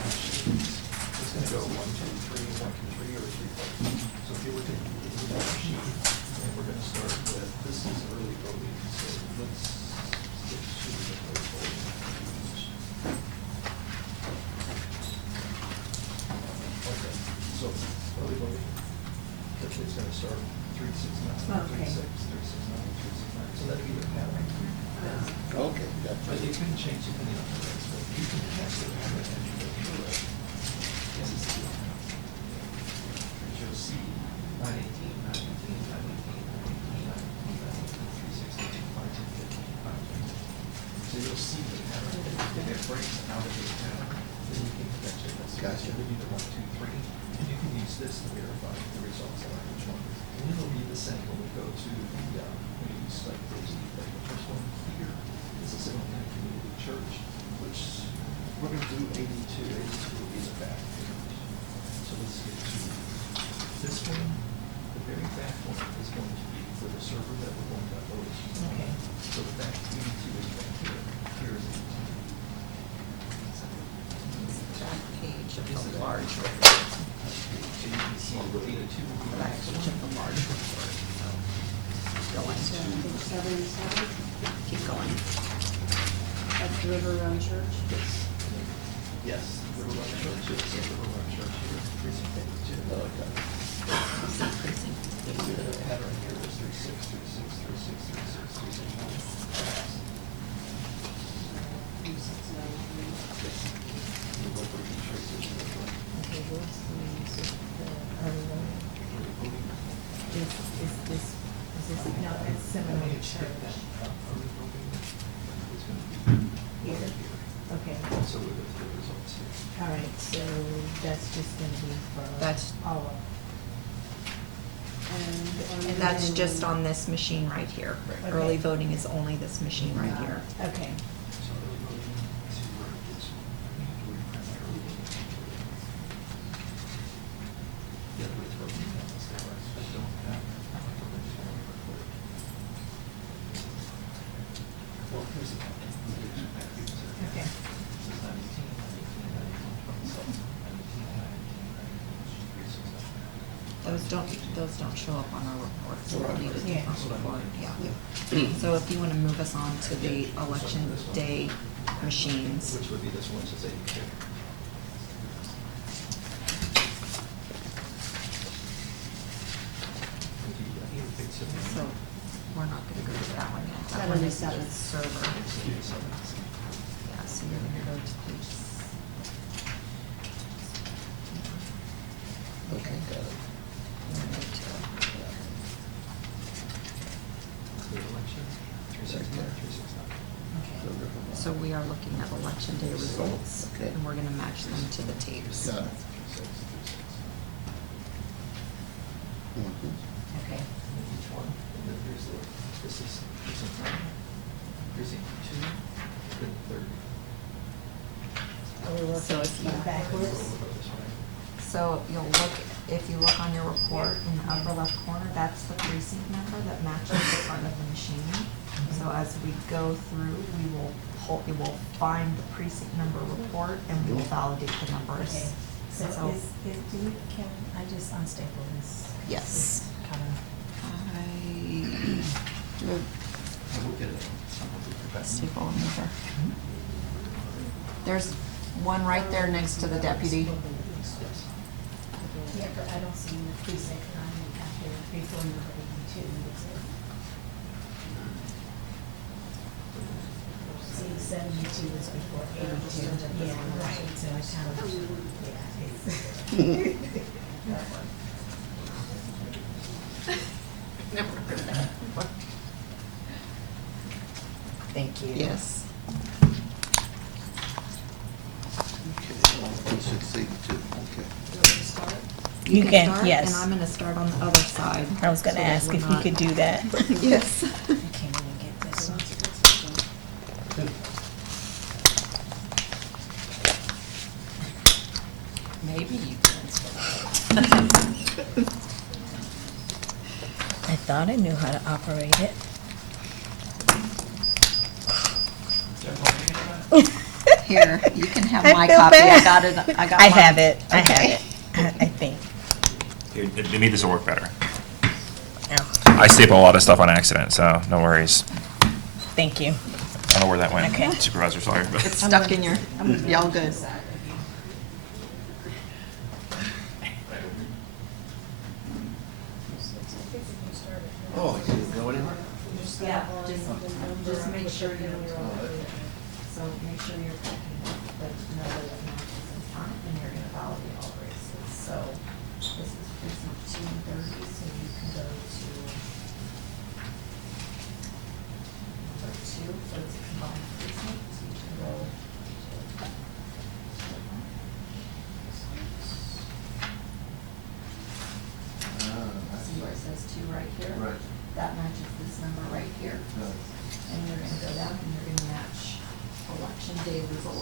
It's going to go 1, 2, 3, 1, 2, 3, or 3, 4. So if you look at the sheet, and we're going to start with, this is early voting, so let's get to the early voting. Okay, so early voting, it's going to start 369, Okay. 36, 369, 369. So that'll be the pattern. Okay, But it can change depending on the race, but you can test it as you go through it. Yes, it's the because you'll see 918, 918, 918, 918, 918, 316, 510, 510. So you'll see the pattern. If it breaks out of the pattern, then you can catch it. That's Gotcha. It'll be the 1, 2, 3. And you can use this to verify the results of each one. And it'll be the same when we go to the, when you use like the first one here. This is Seminole Community Church, which we're going to do 82. 82 will be the back page. So let's get to this one. The very back one is going to be for the server that we're going to upload. Okay. So the back 82 is back here. Here is 18. Back page of the large So you can see the 82 will be back. of the large report. Going. Page 77, Keep going. that's River Run Church. Yes, River Run Church is River Run Church here, precinct 82. Precinct. You see the pattern here is 36, 36, 36, 36, 36. You look for each race is different. Okay, this is the early voting. Is this, no, it's Seminole Church. Here. Okay. So we go through the results here. All right, so that's just gonna be for That's- all of And that's just on this machine right here. Right. Early Okay. voting is only this machine right here. Okay. So early voting, see where it gets, we have to reprint my early voting. The other way it's broken down is there, I don't have, I have to register one real quick. Well, here's the pattern. Okay. This is 19, 19, 19, 27, 19, 19, 19, 369. Those don't show up on our report, so we'll need a Yeah. different report, yeah. So if you wanna move us on to the election day machines. Which would be this one, since they. So we're not gonna go to that one yet. That one is the server. Yeah, so you're gonna go to page. Okay, got it. you're gonna go to- So we are looking at election day results, Okay. and we're gonna match them to the tapes. Got it. Mhm. Okay. Each one, and then here's the, this is precinct 2, and 30. So if you So you'll look, if you look on your report in the upper left corner, that's the precinct number that matches the front of the machine. So as we go through, we will find the precinct number report and we will validate the numbers. Okay, so So- can I just unstaple this? Yes. Kind of. Staple them over. There's one right there next to the deputy. Yeah, but I don't see the precinct nine after before number 82. See, 72 is before 82. Yeah, right, so I kind of, yeah. Thank you. Yes. Okay, 1.682, okay. You can, start, yes. And I'm gonna start on the other side. I was gonna so that ask we're if you not- could do that. Yes. I can't even get this one. Maybe you can. I thought I knew how to operate it. Here, you can have I my feel copy. bad. I got it. I got I mine. have it. I have Okay. it. I think. Here, maybe this will work better. Oh, I staple a lot of stuff on accident, so no worries. thank you. I don't know where that went. Okay. Supervisor, sorry. But It's stuck in your, y'all good. Oh, I didn't go anywhere? Yeah, just make sure you're, so make sure you're picking up the number that matches in front, and you're gonna validate all races. So this is precinct 230, so you can go to number 2, so it's a combined precinct, so you can go. See where it says 2 right here? Right. That matches this number right here. And you're gonna go down and you're gonna match election day results.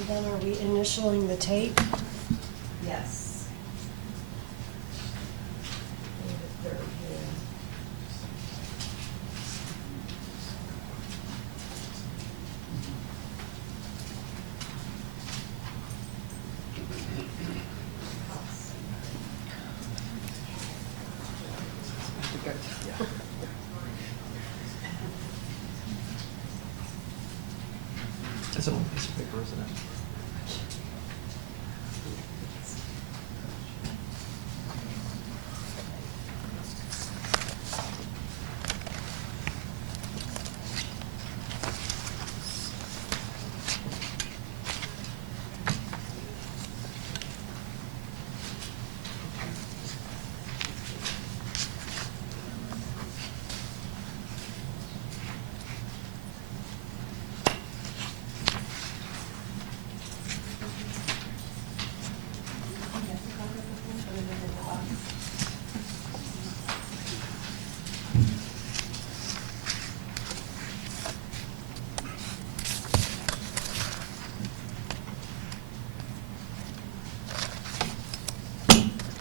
And then are we initialing the tape? Yes. The third here. It's a long piece of paper, isn't it?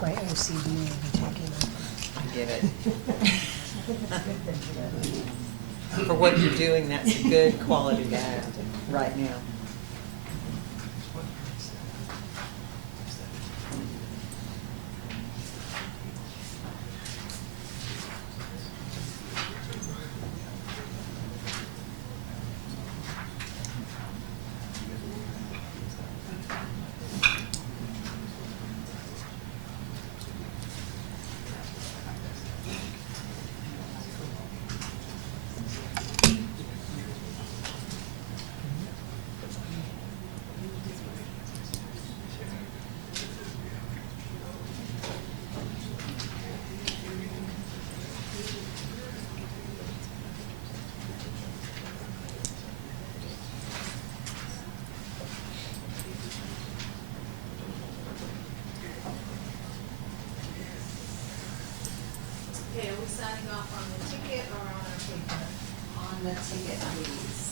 My OCD may be taking over. Give it. For what you're doing, that's a good quality to have right now. Okay, are we signing off on the ticket or on our paper? On the ticket, please.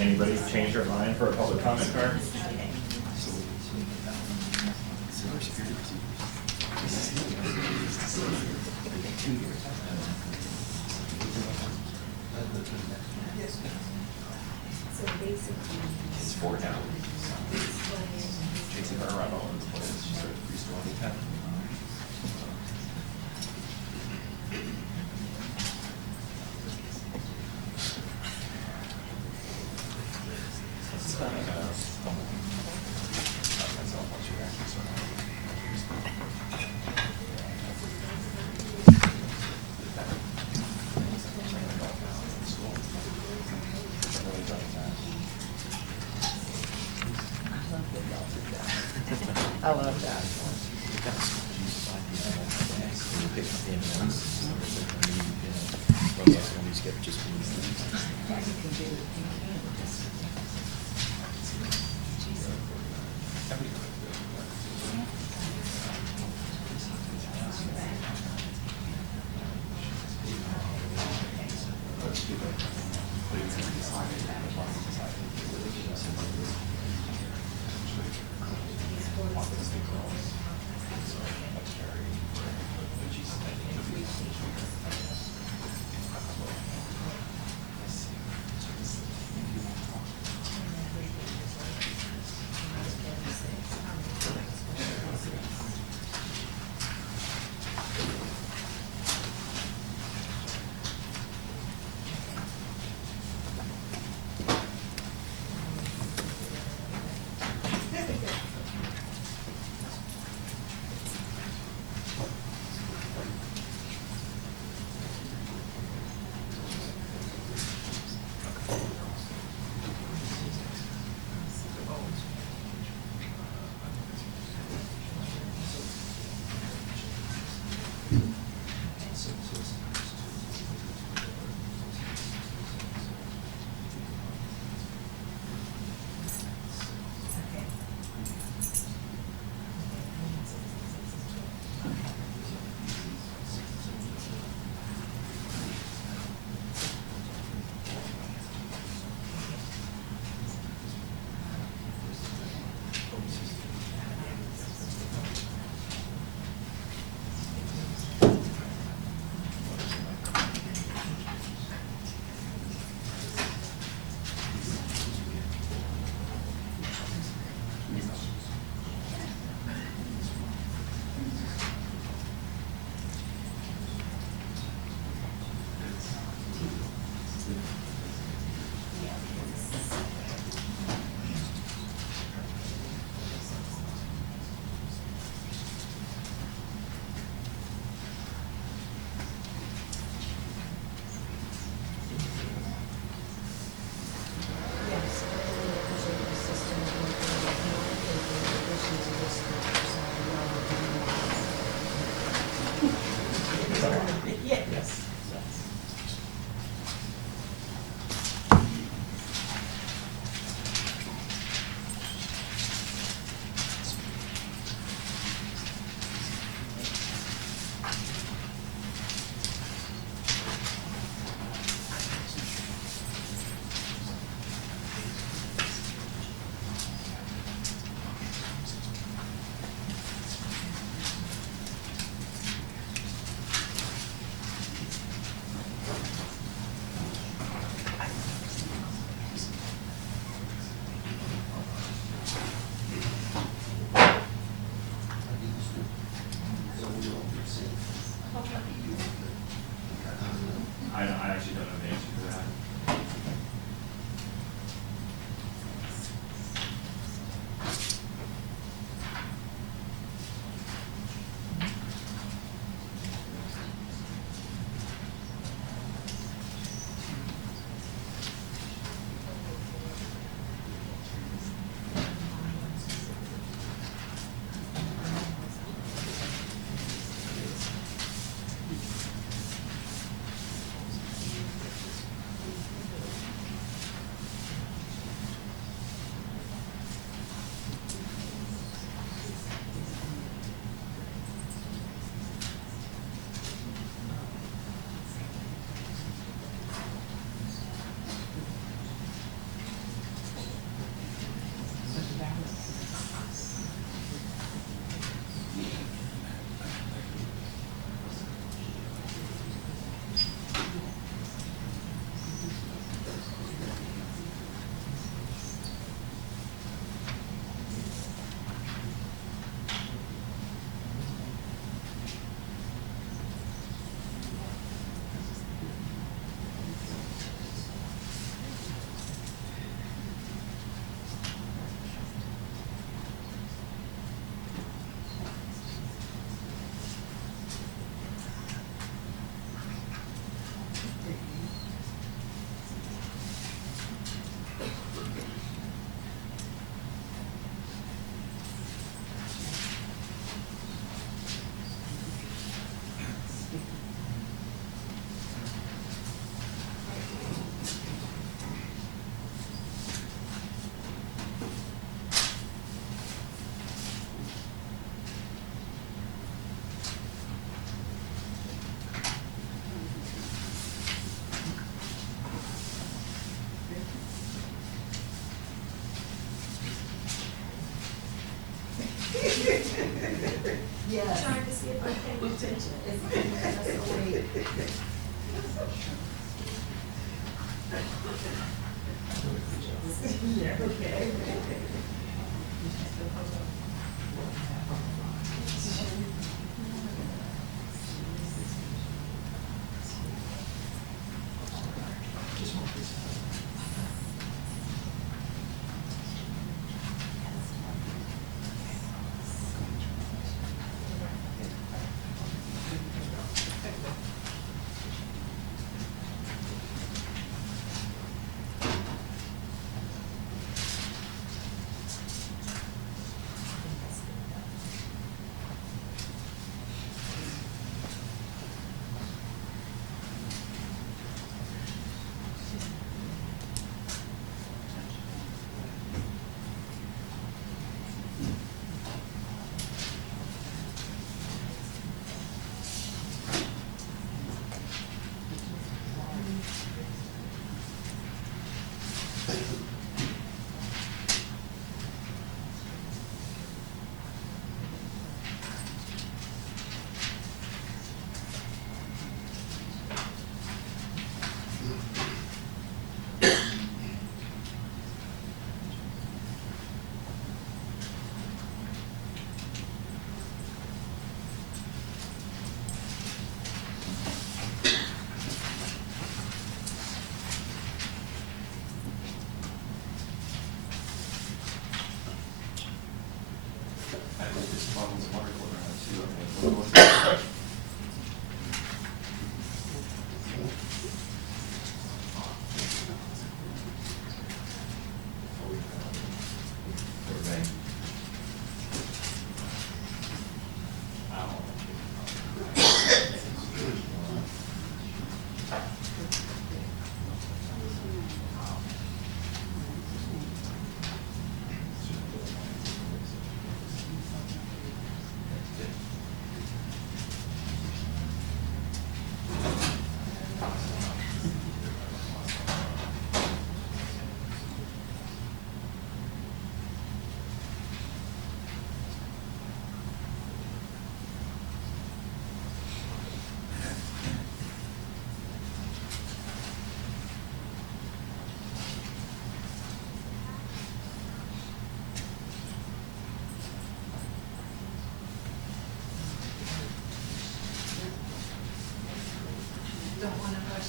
Anybody change their mind for a public comment card? So basically. It's 4 down. Chasing her around all over the place. She started freestyling kind of. I love that.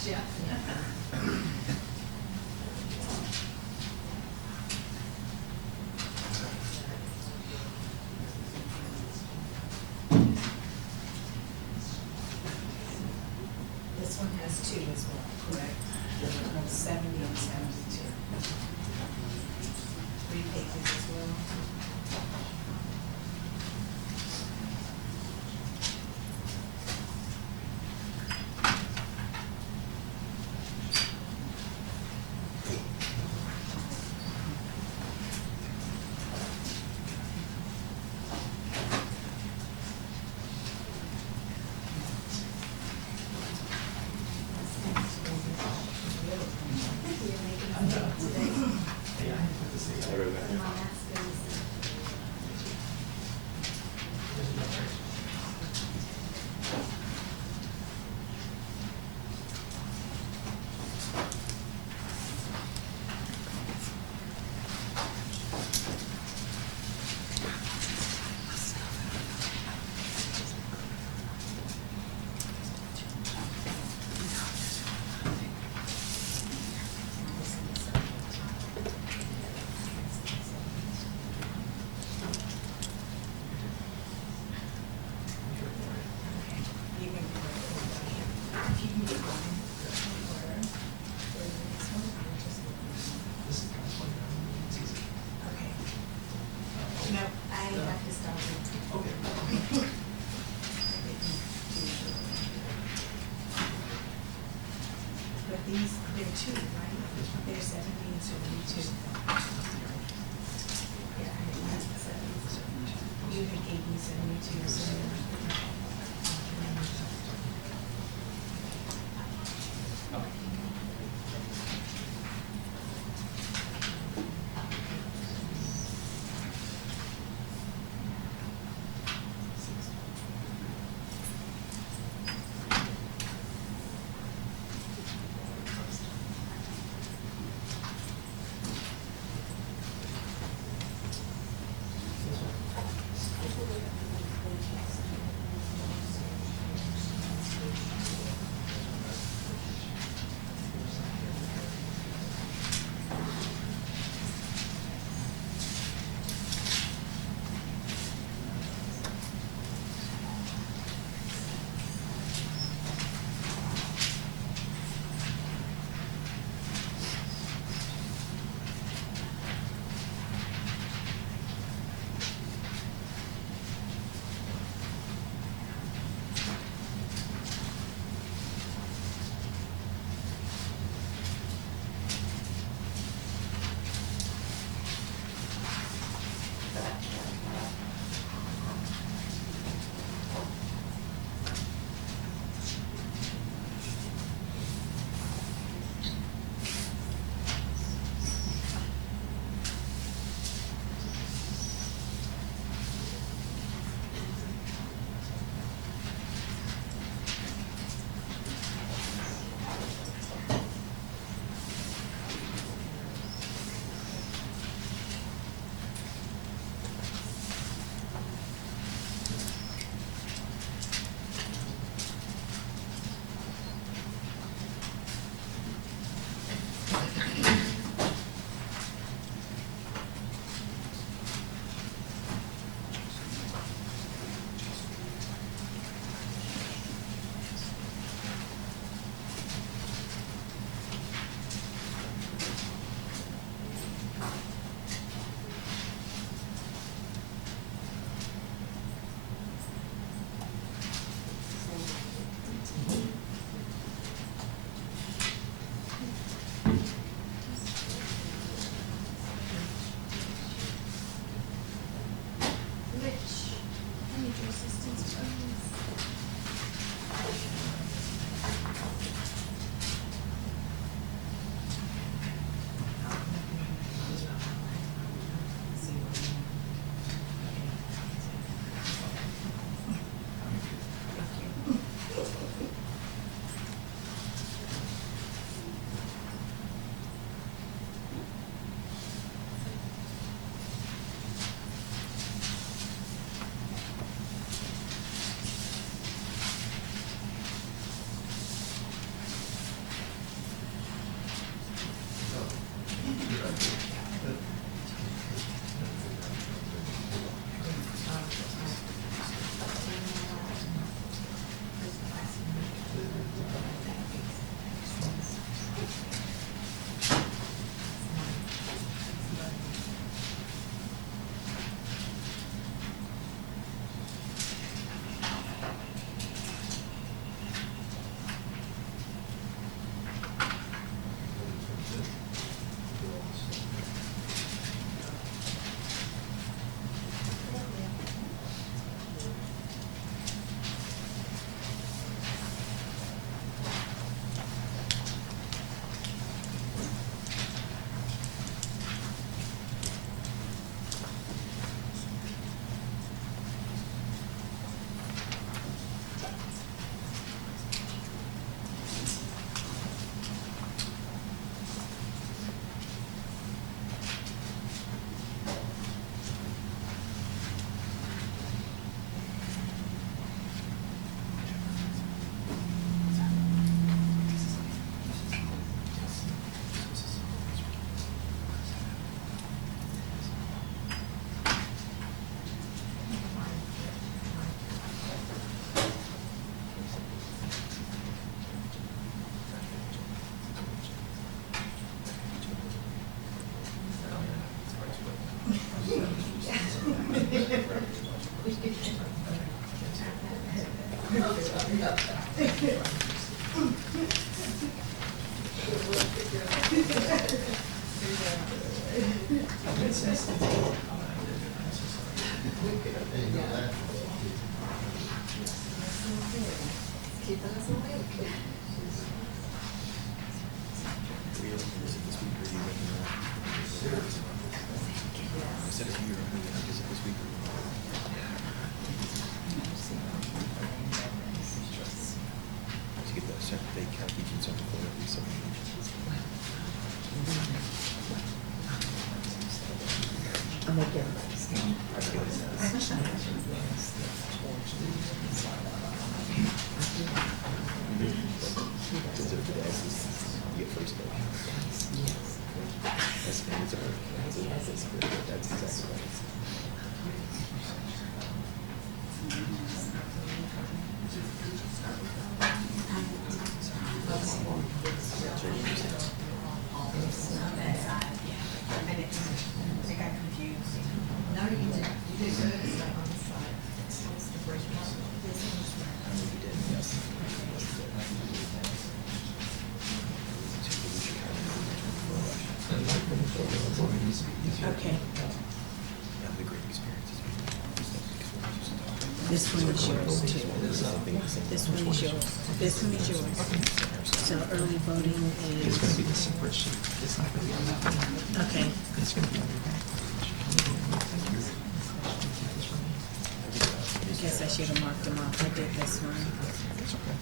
you. This one has two as well, correct? 70 and 72. Three pages as well. No, I have to start with. But these, they're two, right? They're 70 and 72. Yeah, I think that's the 70. You had gave me 72, so. I'm again. I got confused. No, you did good. On the side. Okay. This one is yours too. This one is yours. This one is yours. So early voting It's gonna be is, the separate sheet. It's not gonna be on that one. okay. It's gonna be on your back. I guess I should have marked them off. I did this one. It's okay.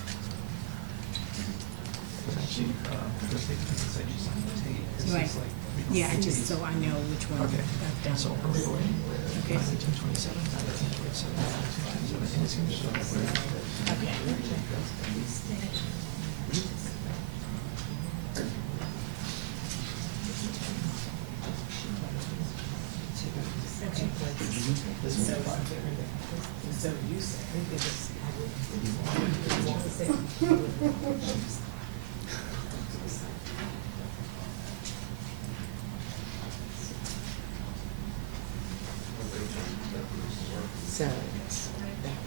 But actually, because they said you signed the tape, this Right. is like. Yeah, I just, so I know which one Okay, I've done. so early voting, Okay. 1927, 1927, 1927, and it's gonna show up where. Okay. So you So, that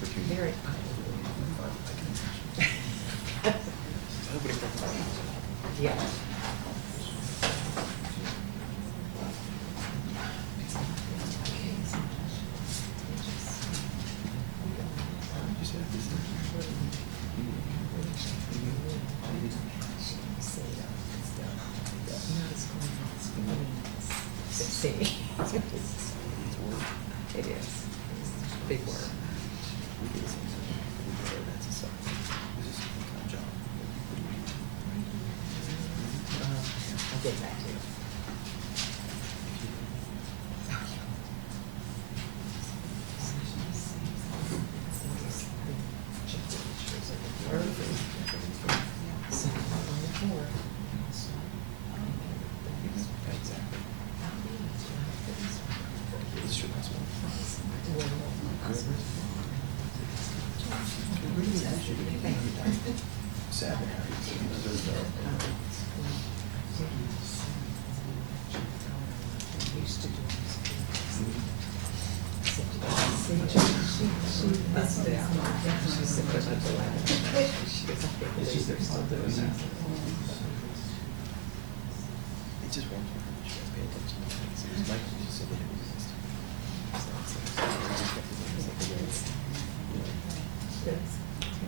was very yeah. See. It is. Big work. I'll get back to you. It's just one thing. You should pay attention to things. It was Michael who said that it was existing.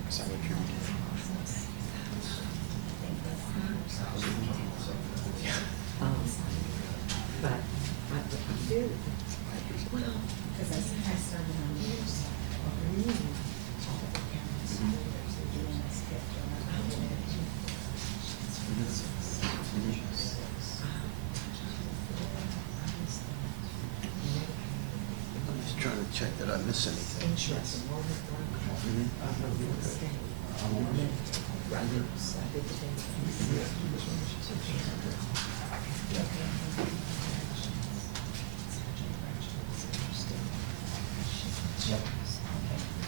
Silent period. But I do. Well, because I started on yours. I'm just trying to check that I miss anything. Insurance.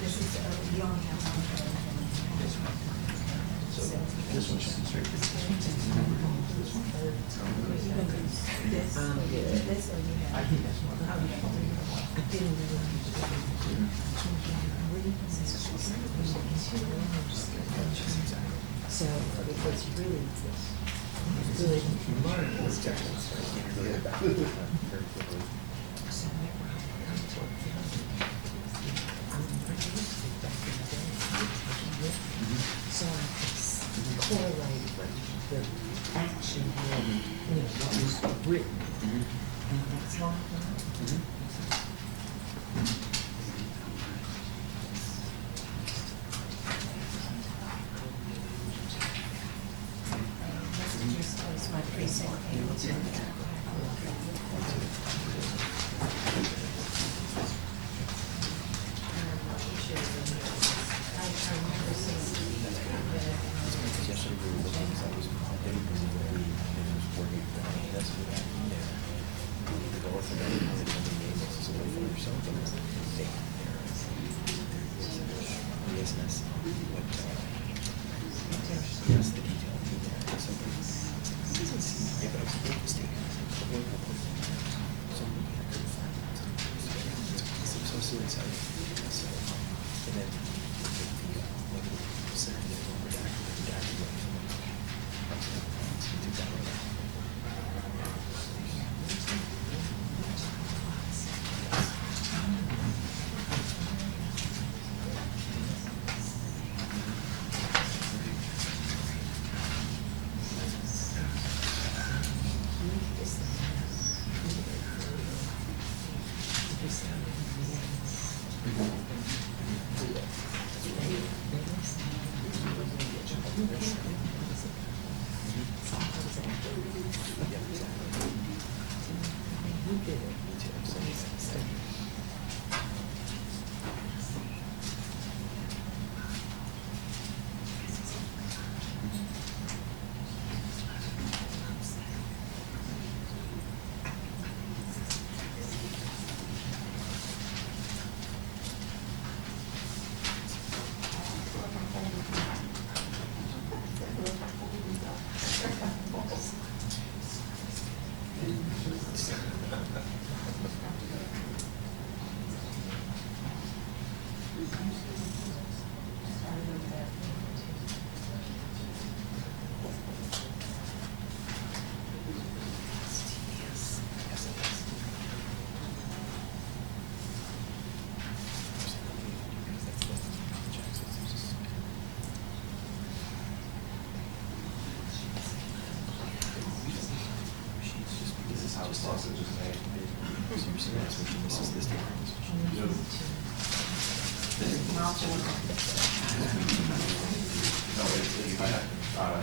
This is, you only have one. So this one should be straight. This, or you have. I didn't realize. was really good learning. So whenever I come to a building, I'm used to back in the day, I would take it with me. So I could correlate the action and, what was written. And that's how I learned. Messages was my precinct.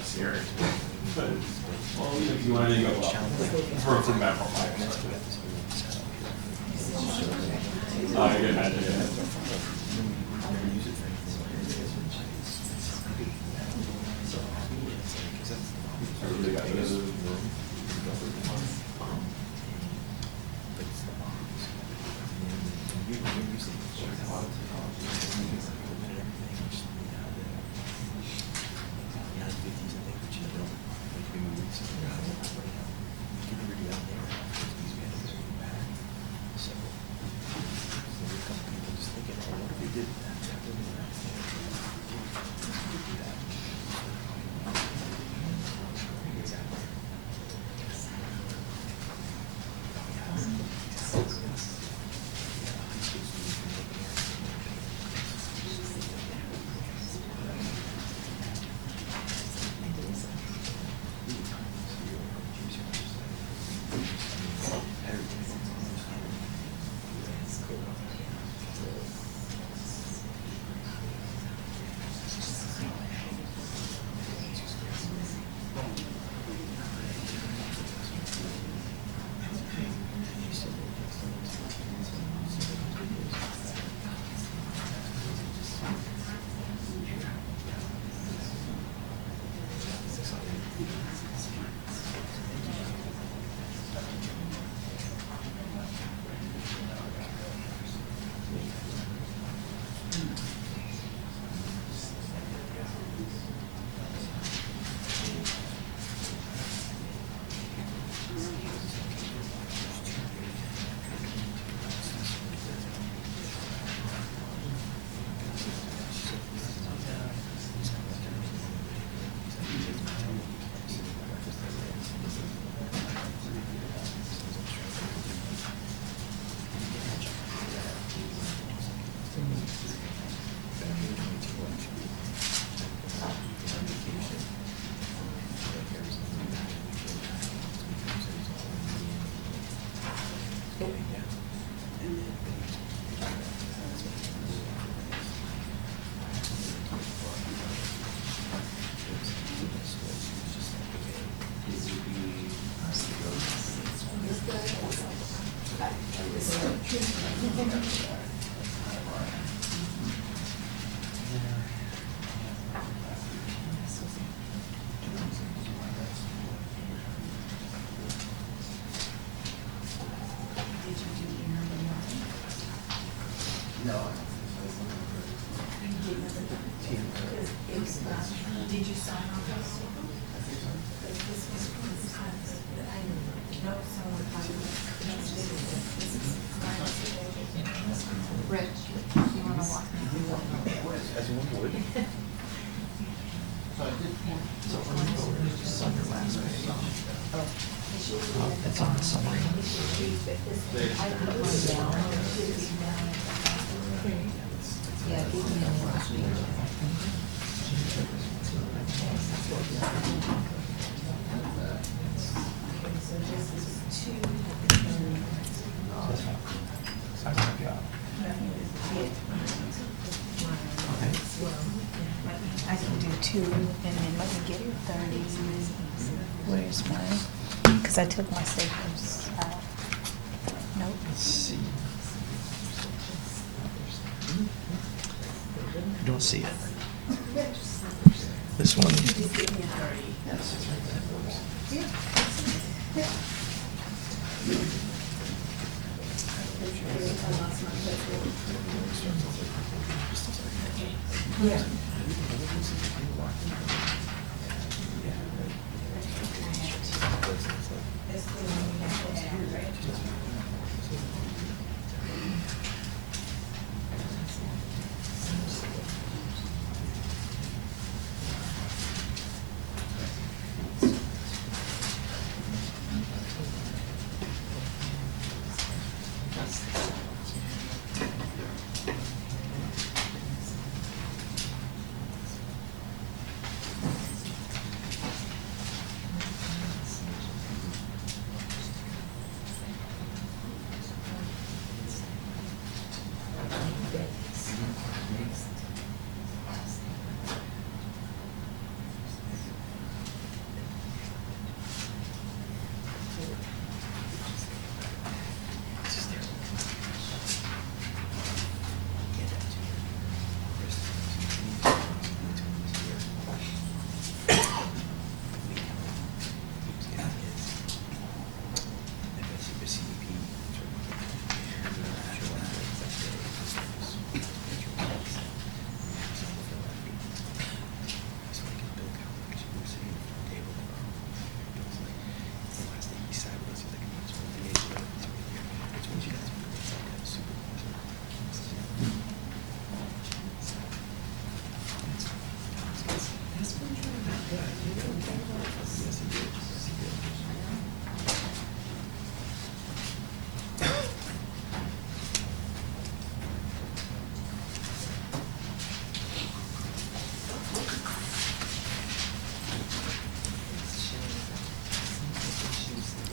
Scary. But, well, if you wanted to go up, for the map for 5 minutes. Oh, I can imagine, yeah. It's on the summary. I can do 2 and then let me get 30. Where's mine? Because I took my staples out. Nope. Let's see. I don't see it. This one.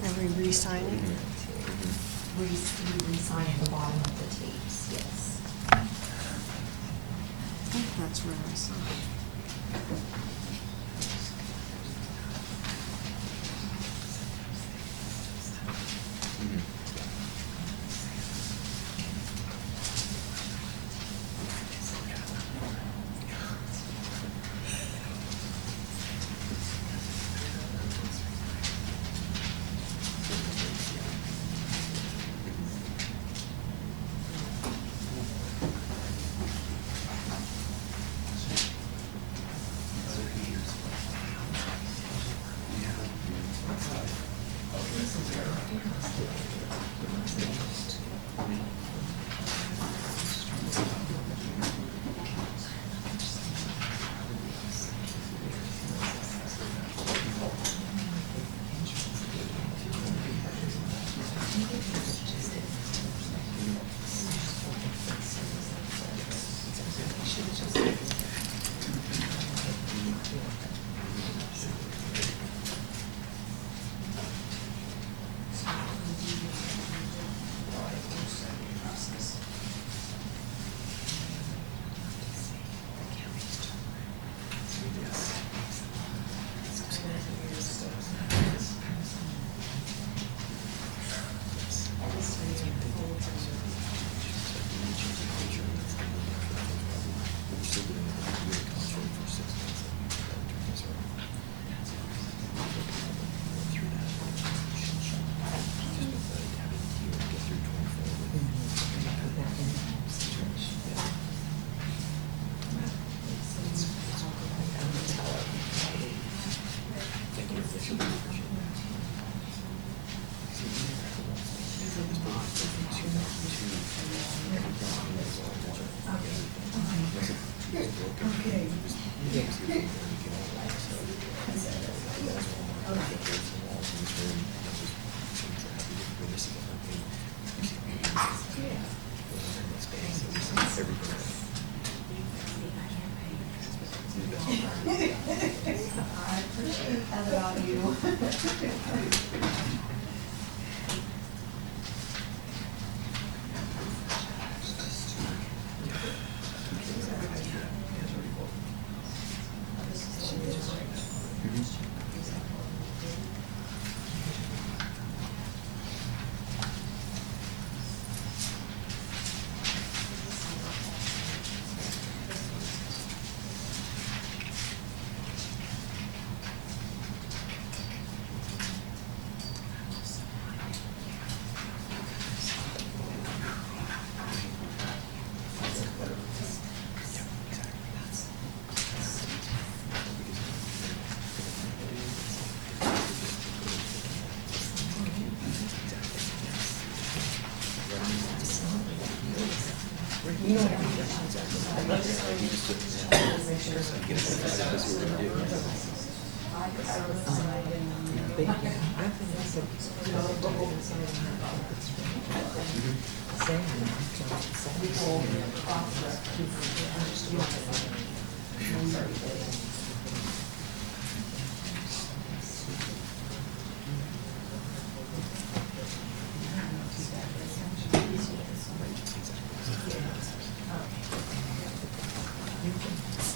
Are we re-signing? We re-sign at the bottom of the tapes, yes. I think that's where I saw it.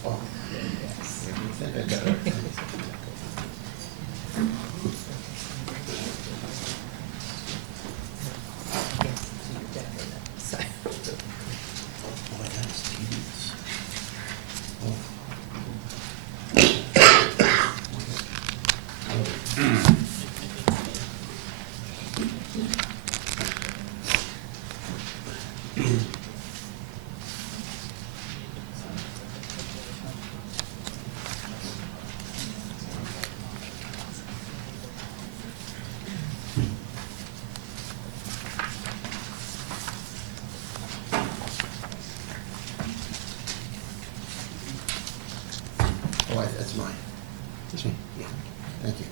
Oh, I think I got it. Boy, that's tedious. Oh. Oh, that's mine. This one? Yeah. Thank you.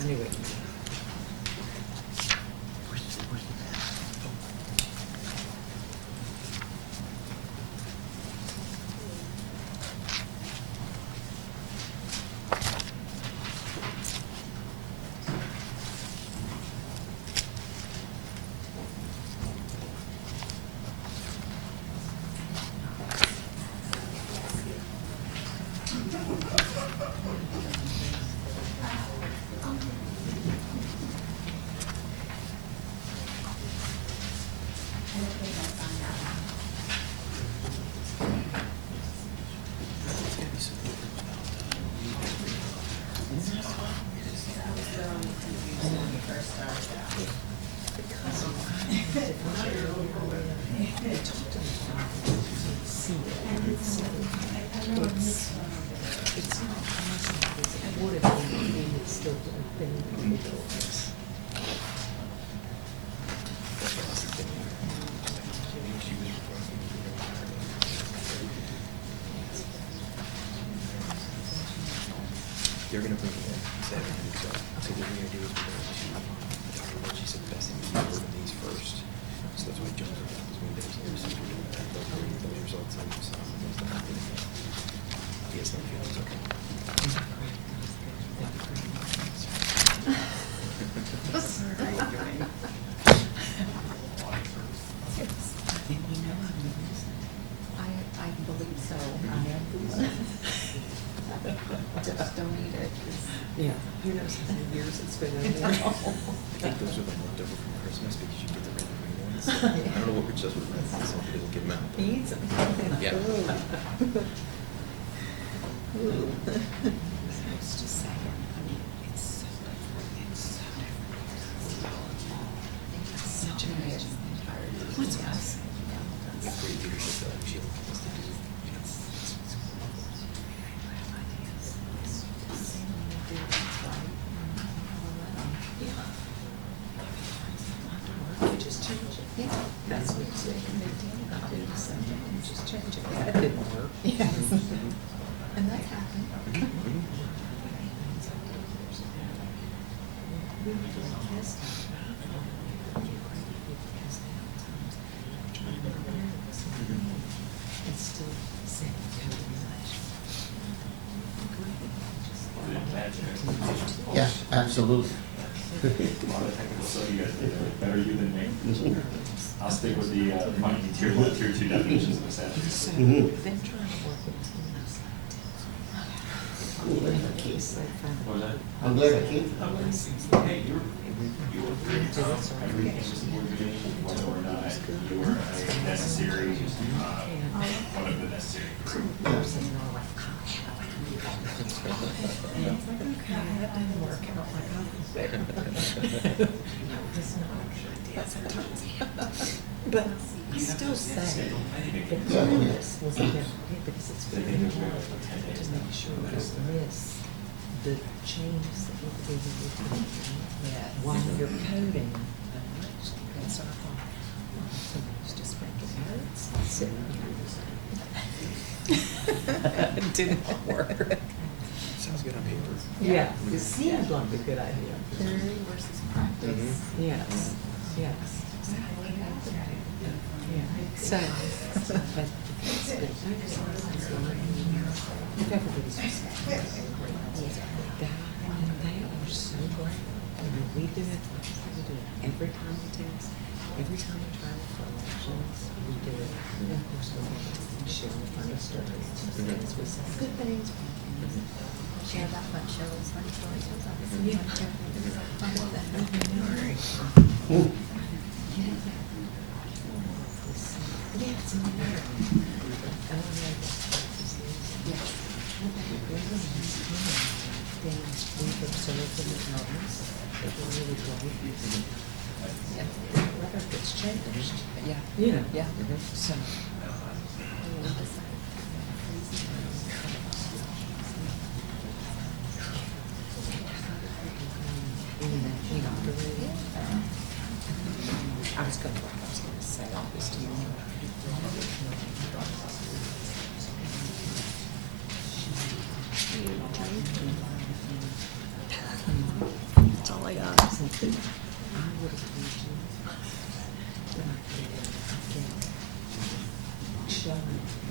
Anyway. They're gonna bring it in, so what we're gonna do is we're going to talk about, she said the best thing is to work on these first. So that's why Jones are doing, because when there's doing that, they'll bring those results in, so those that happen. Yes, no feelings, okay. I believe so. Just don't eat it. Yeah, who knows how many years it's been in there. I think those are the left over from Christmas because you get the random green ones. I don't know what Rich does with them, so he doesn't give them out. He eats them. Yeah. Food. It's just sad. I mean, it's so different. It's so different. It's such an amazing thing. What's else? Just change it. Yeah, that's what it's like. I'll do the same thing. Just change it. That didn't work. Yes. And that happened. It's still the same Yeah, absolutely. A lot of technical stuff you guys did, better you than me. I'll stick with the finding tier 1, tier 2 definitions of the statute. So, Mhm. then trying to work it between us. What was that? I'm glad I came. Hey, you were very every insubordination, whether or not you were a necessary, one of the necessary. That didn't work out like I was there. But I still say the purpose was identified because it's very important to make sure we don't miss the changes that need to be made while you're coding. That's our fault. Somebody's just making notes, sitting here. It didn't work. Sounds good on paper. Yeah, it seemed like a good idea. Theory versus practice. Yes, yes. Yeah. So, but if everybody's just that, and they are so great. I mean, we do it every time we test, every time we try for elections, we do it. And of course, we share the fun stories. We say good things. Share that fun, share those fun stories with others. Yeah. Fun with them. Yeah, it's in there. We've observed in the mountains that we're really great. Weather gets changed. Yeah. You know. Yeah. So. I was going to say all this to you. That's all I got. I would have told you that I could show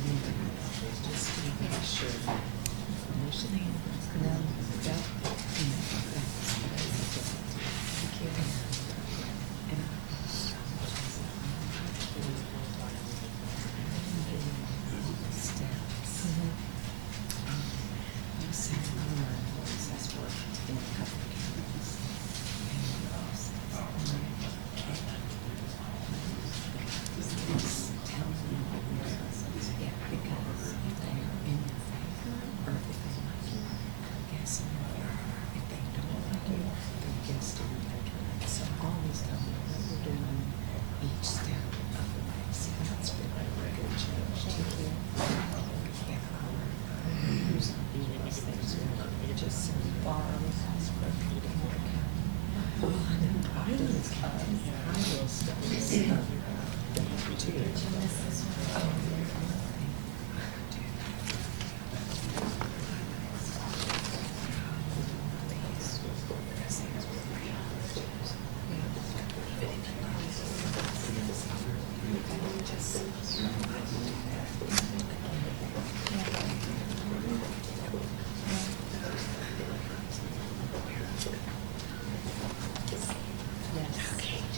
you just to make sure that initially, no, that,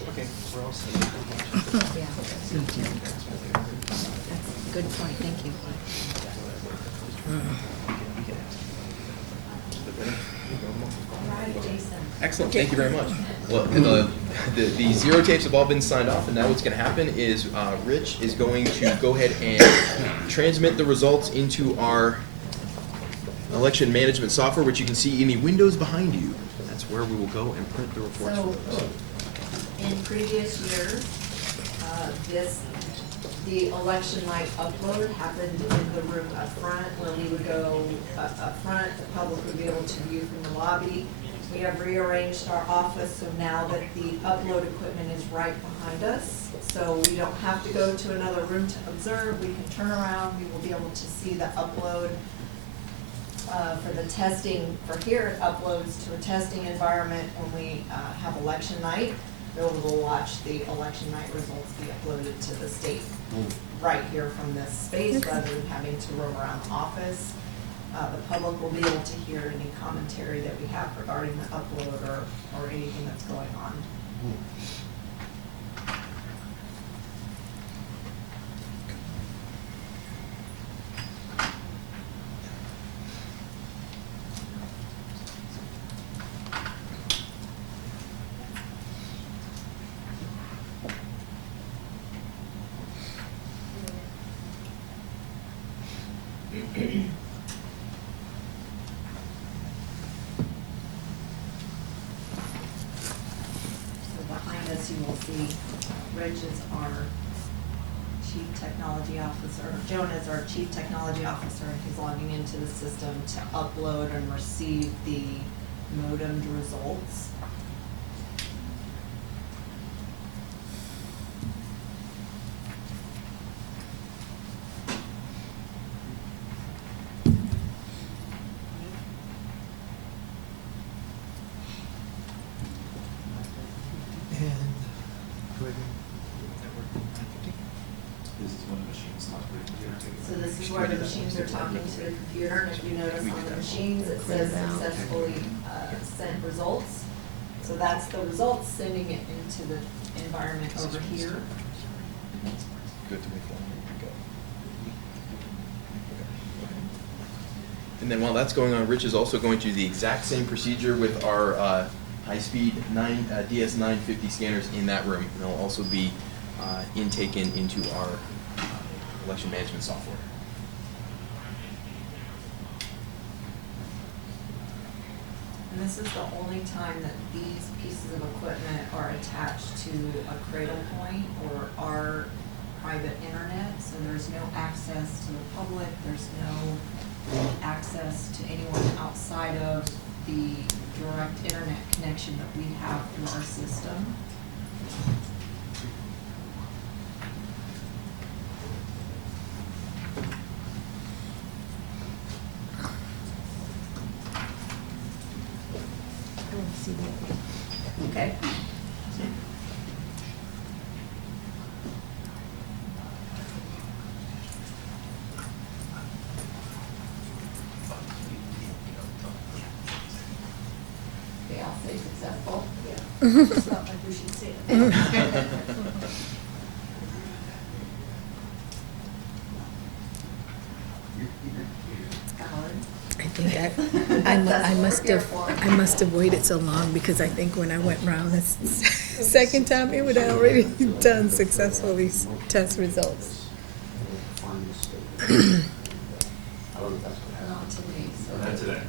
Okay, we're all set. Yeah. Good point, thank you. Excellent, thank you very much. Well, the zero tapes have all been signed off, and now what's going to happen is Rich is going to go ahead and transmit the results into our election management software, which you can see in the windows behind you. That's where we will go and print the reports So, for those. in previous years, the election night upload happened in the room up front, where we would go up front, the public would be able to view from the lobby. We have rearranged our office, so now that the upload equipment is right behind us, so we don't have to go to another room to observe, we can turn around, we will be able to see the upload. For the testing, for here, it uploads to a testing environment when we have election night. We'll be able to watch the election night results be uploaded to the state right here from this space, rather than having to roam around the office. The public will be able to hear any commentary that we have regarding the upload or anything that's going on. So behind us, you will see Rich is our Chief Technology Officer. Jonah is our Chief Technology Officer, and he's logging into the system to upload and receive the modemed results. This is when the machines talk to the computer. So this is where the machines are talking to the computer, and if you notice on the machines, it says successfully sent results. So that's the results, sending it into the environment over here. Good to me. And then while that's going on, Rich is also going to do the exact same procedure with our high-speed DS950 scanners in that room. And they'll also be intaken into our election management software. And this is the only time that these pieces of equipment are attached to a cradle point or our private internet. So there's no access to the public, there's no access to anyone outside of the direct internet connection that we have through our system. I don't see that. Okay. Okay, I'll say successful. It's not like we should say it. I think I must have waited so long because I think when I went round the second time, it would have already done successfully test results. Not today, so. Not today.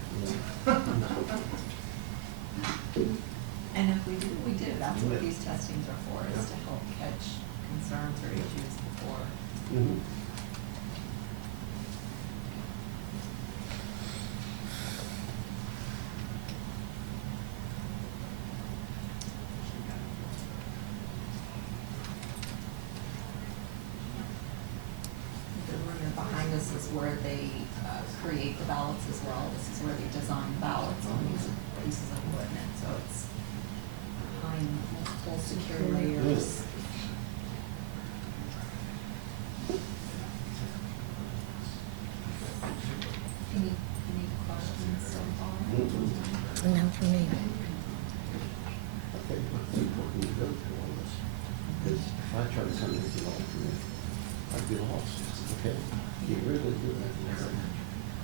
And if we do, we do. That's what these testings are for, is to help catch concerns or issues before. The room behind us is where they create the ballots as well. This is where they design ballots on these pieces of equipment, so it's behind multiple secure layers. Any questions so far? Not for me. Okay, what can we go through on this? Because if I try to come in with all through, I'd be lost, okay? You really do that,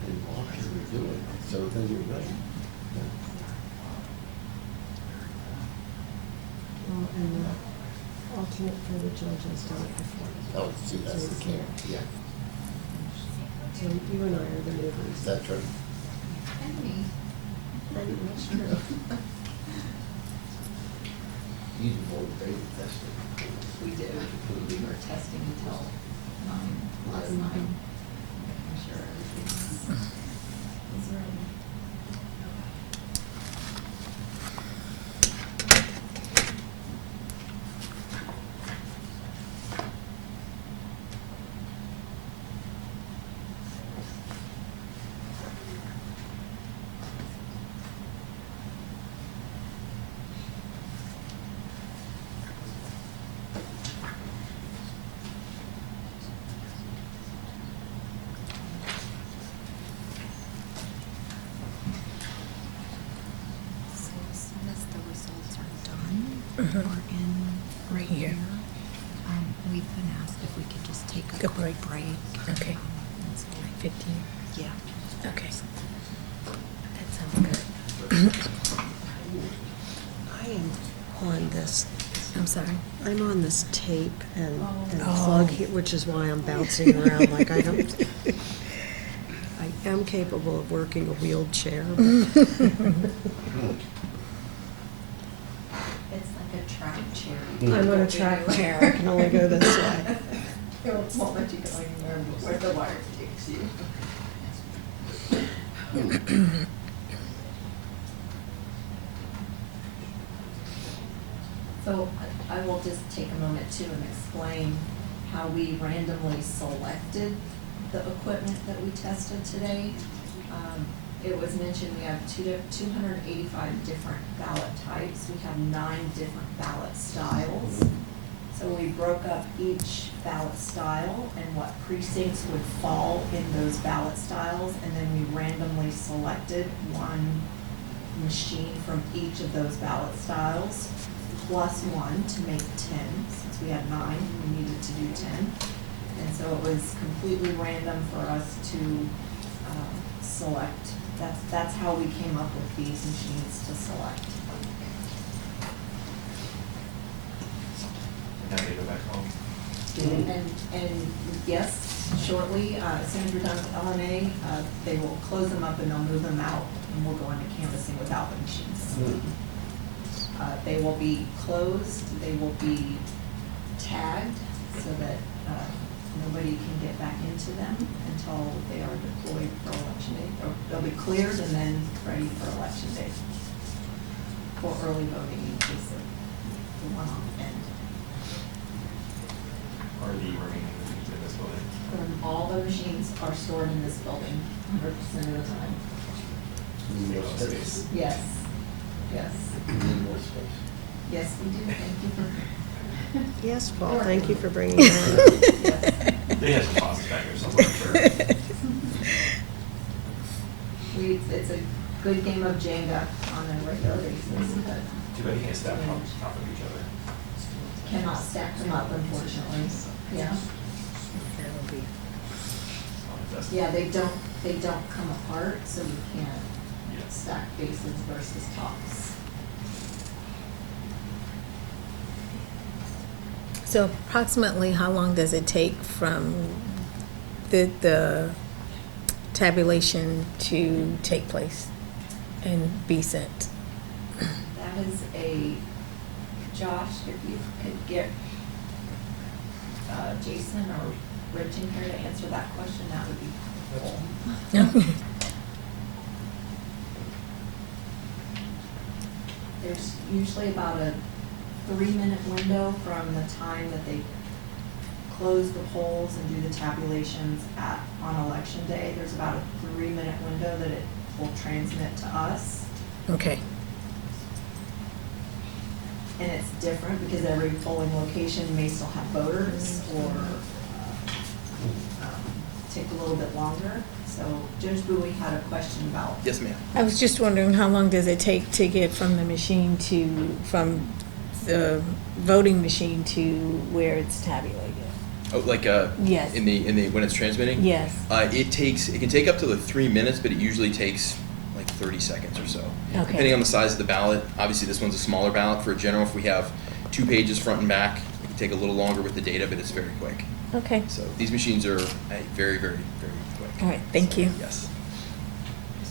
and watch and do it, so then you're ready. Yeah. Well, and the alternate for the judges done it before. Oh, see, that's So the you key, can't. yeah, So you and I are the newbies. that's right. That's true. You didn't vote, they tested. We did, we were testing until 9 last night. Making sure everything is ready. So as soon as the results are done, or in right Here. here, we've been asked if we could just take a Go quick break. break. Okay. And so, 15. yeah. Okay. That sounds good. I am on this, I'm sorry. I'm on this tape and Oh. plug here, which is why I'm bouncing around like I don't. I am capable of working a wheelchair, but It's like a track chair. I'm on a track chair. I can only go this way. It won't let you go anywhere where the wire takes you. So I will just take a moment too and explain how we randomly selected the equipment that we tested today. It was mentioned we have 285 different ballot types. We have 9 different ballot styles. So we broke up each ballot style and what precincts would fall in those ballot styles, and then we randomly selected one machine from each of those ballot styles, plus one to make 10. Since we had 9, we needed to do 10. And so it was completely random for us to select. That's how we came up with these machines to select. Now they go back home. And yes, shortly, as soon as we're done with LNA, they will close them up and they'll move them out, and we'll go into canvassing without the machines. They will be closed, they will be tagged so that nobody can get back into them until they are deployed for election day. Or they'll be cleared and then ready for election day for early voting in case of the one-off end. Are the remaining machines in this building? All the machines are stored in this building 100% of the time. Need more space. Yes, yes, Need more space. yes, we do, thank you for. Yes, Paul, thank you for bringing that up. Yes. They have some closets back there somewhere, I'm sure. It's a good game of Jenga on a regular basis, but Too bad you can't stack them on top of each other. cannot stack them up unfortunately, yeah. That'll be. That's- Yeah, they don't come apart, so we can't Yes. stack bases versus tops. So approximately how long does it take from the tabulation to take place and be sent? That is Josh, if you could get Jason or Rich in here to answer that question, that would be cool. There's usually about a 3-minute window from the time that they close the polls and do the tabulations on election day. There's about a 3-minute window that it will transmit to us. Okay. And it's different because every polling location may still have voters or take a little bit longer. So Judge Bowie had a question about. Yes, ma'am. I was just wondering how long does it take to get from the machine from the voting machine to where it's tabulated? Oh, like Yes. in the when it's transmitting. Yes. It can take up to 3 minutes, but it usually takes like 30 seconds or so. Okay. Depending on the size of the ballot. Obviously, this one's a smaller ballot. For a general, if we have 2 pages front and back, it can take a little longer with the data, but it's very quick. Okay. So these machines are very, very, very quick. All right, thank you. Yes.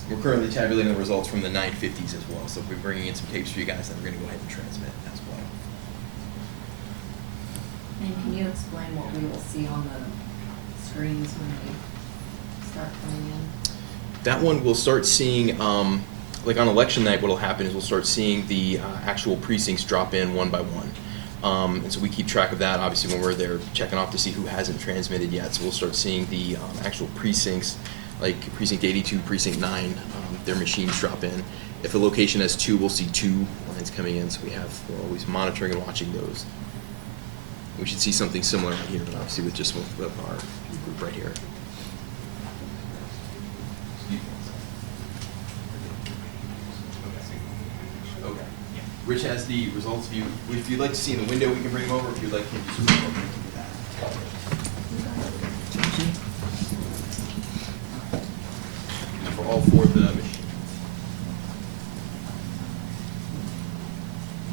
We're currently tabulating the results from the 950s as well, so we're bringing in some tapes for you guys that we're going to go ahead and transmit as well. And can you explain what we will see on the screens when they start coming in? That one we'll start seeing, like on election night, what'll happen is we'll start seeing the actual precincts drop in one by one. And so we keep track of that, obviously, when we're there checking off to see who hasn't transmitted yet. So we'll start seeing the actual precincts, like precinct 82, precinct 9, their machines drop in. If a location has 2, we'll see 2 lines coming in. So we're always monitoring and watching those. We should see something similar right here, but obviously with our group right here. Okay. Rich has the results. If you'd like to see in the window, we can bring them over. If you'd like him to zoom over, we can do that. For all 4 of the machines.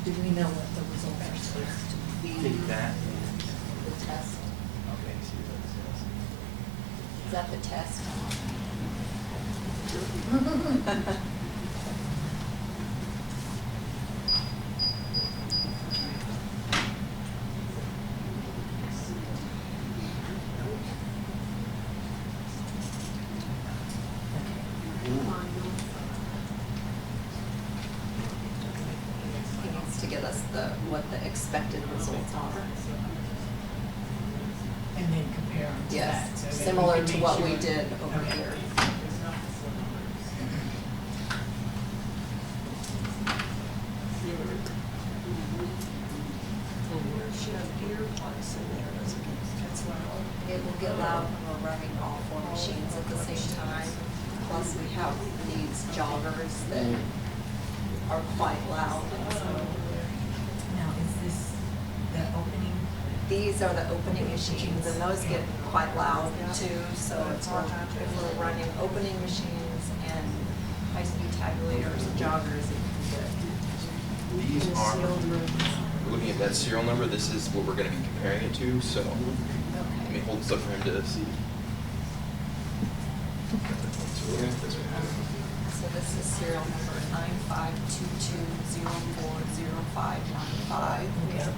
Do we know what the results are supposed to be? Take that. The test. Okay, see what that says. Is that the test? He needs to get us what the expected results are. And then compare them to that. Yes, so that we similar can to make what sure- we did over Okay. here. It will get loud when we're running all 4 machines at the same time. Plus, we have these joggers that are quite loud. Now, is this the opening? These are the opening machines, and those get quite loud too. So if we're running opening machines and high-speed tabulators and joggers, it can get. These are, we're looking at that serial number. This is what we're going to be comparing it to. So let me hold this up for him to see. So this is serial number 9522040595. Okay. Yes.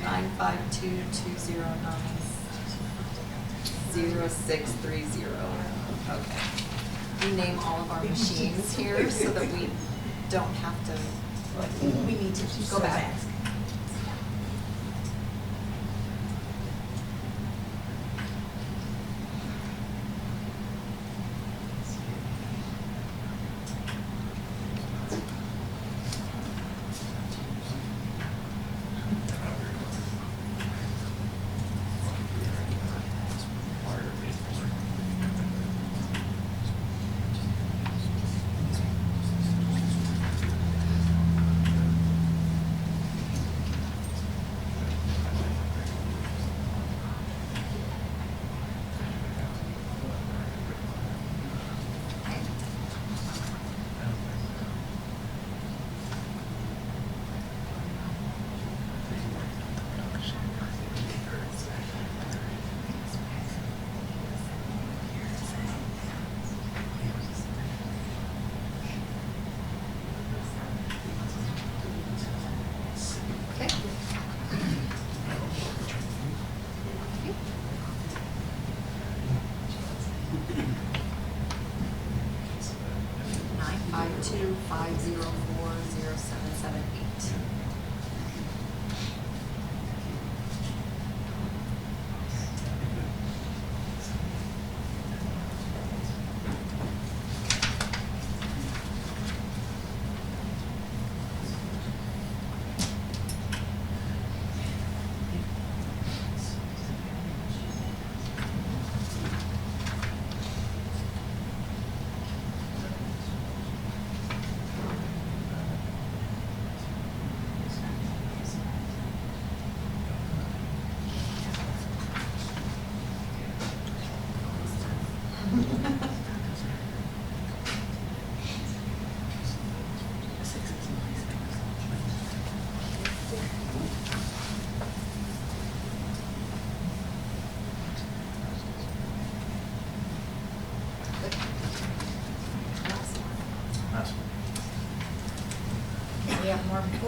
95220900630. Okay. We name all of our machines here so that we don't have to We need to go back.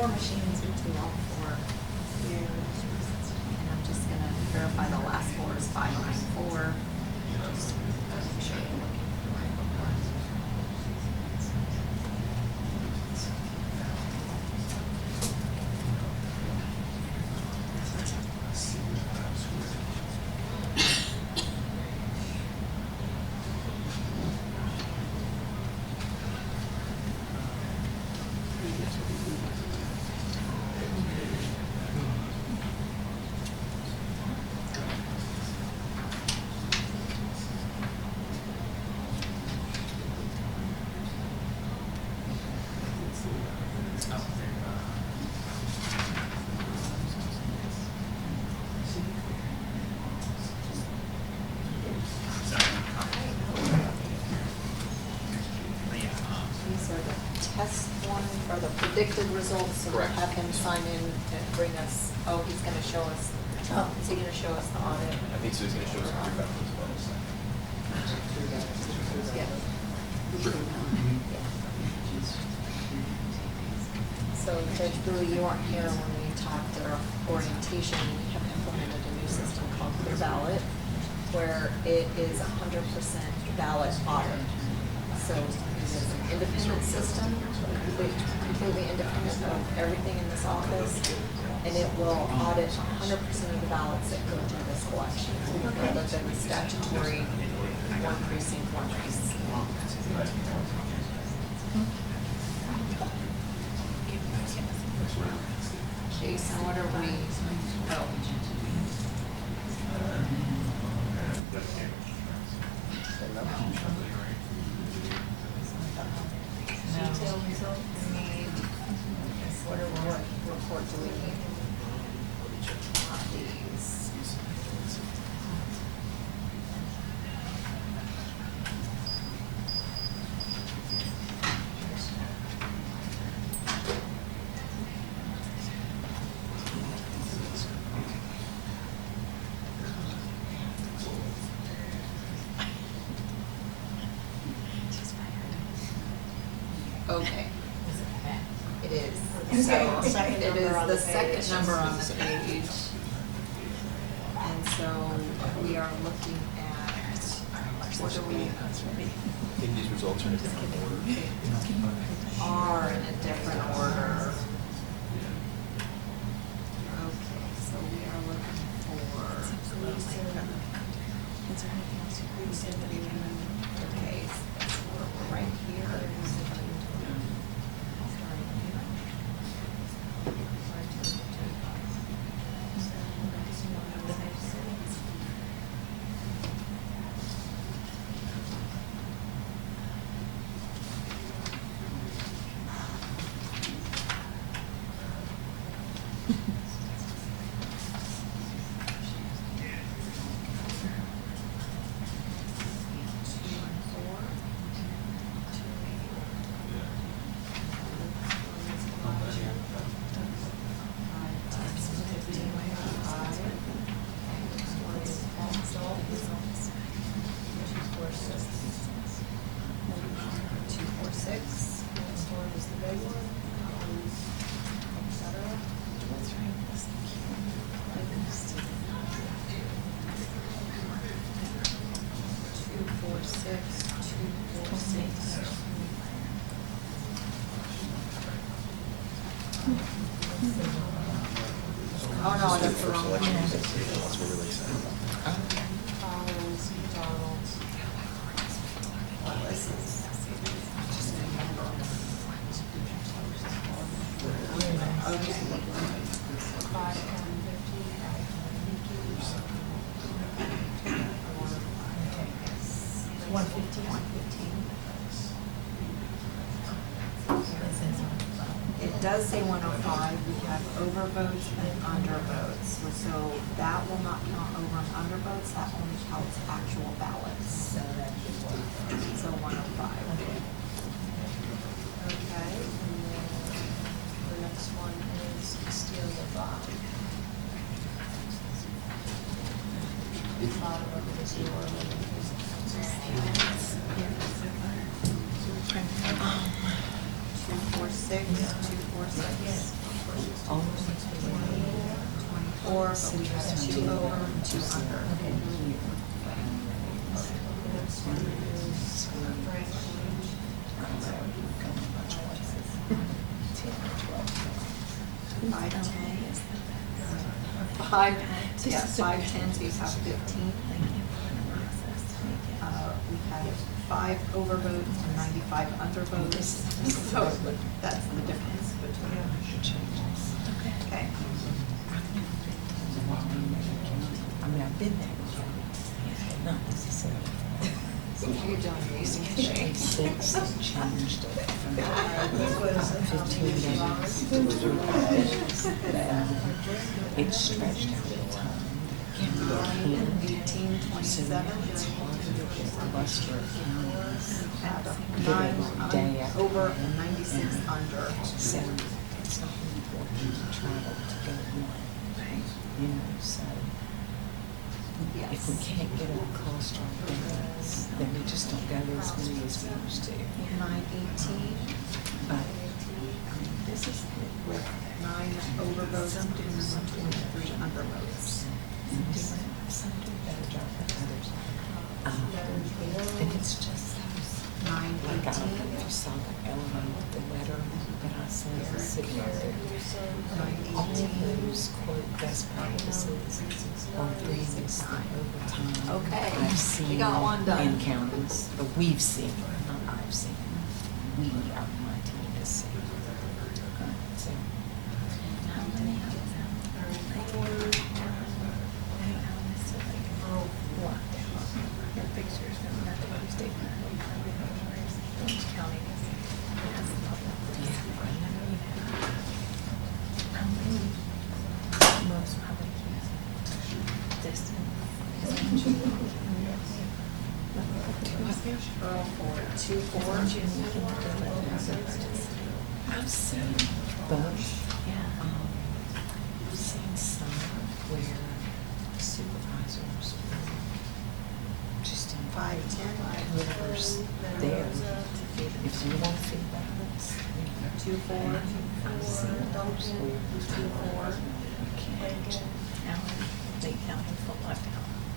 4 machines or 2 all 4. And I'm just gonna verify the last 4 is 594. Just make sure you're looking for the right report. These are the test one, or the predicted results, so we'll Correct. have him sign in and bring us, oh, he's gonna show us, is he gonna show us the audit? I think so. He's going to show us how to as well. Yeah. So Judge Brewer, you weren't here when we talked at our orientation, we have implemented a new system called Clear Ballot, where it is 100% ballot audit. So it is an independent system, completely independent of everything in this office, and it will audit 100% of the ballots that go through this collection, other than the statutory one precinct, one race. Jason, what are we, oh. Detailed results we need, what report do we need? These. Okay. It is. So, Second it number is on the the second page. number on the page. And so we are looking at, what are we? I think these results are in a different order. Are in a different order. Okay, so we are looking for. Okay, so we're right here. Oh, no, that's the wrong one. That's what really sad. It does say 105, we have overvotes and undervotes, so that will not count over and undervotes, that only counts actual ballots. So 105. Okay, and then the next one is steal the bot. Bottom of the zero. 246, 246. 4, but we had 2 over and 2 under. Five, yeah, 5 tens, we have 15. We had 5 overvotes and 95 undervotes, so that's the difference between. Okay. I mean, I've been there, not necessarily. You're doing amazing. Six changed it from 15 days. It stretched out the time. 18, 27. It's hard to get a cluster of counties. And Get 9 it day after over day. and 96 under. So it's not important to travel to go one, you know, so if we can't get a cluster of counties, then we just don't go to as many as we used to. 918 But, I mean, this is good. with 9 overvotes and 23 undervotes. Some do a better job than others. And it's just those, like, I don't know if you saw the element, the letter that I sent was sitting right there. All of those quote best practices or things over time. Okay, I've we seen got one done. in counties, but we've seen, not I've seen. We are my team has seen. So. Earl Ford, 2-4. I've seen both. I've seen some where supervisors just invite 5-10. whoever's there. If you want feedback, 2-4. I've seen others where 2-4. you can't.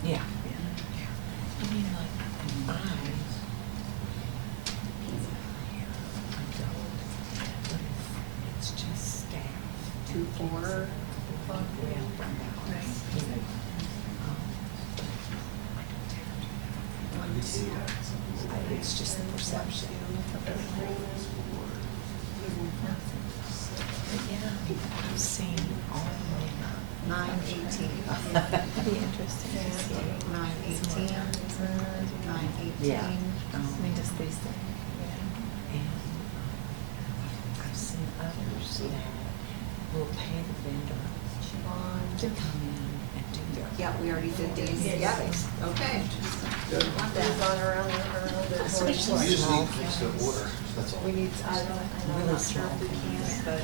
Yeah. I mean, like, I don't, but if it's just staff. 2-4. It's just the perception. But yeah, I've seen all of them. 9-18. Be interesting to see. 9-18. 9-18. Yeah. I mean, just these things. And I've seen others that will pay the vendor to come in and do their. Yeah, we already did these. Yeah, okay. Want that. Especially We just small need to fix the order, that's all. We need, I'm really not sure small if we can, things. but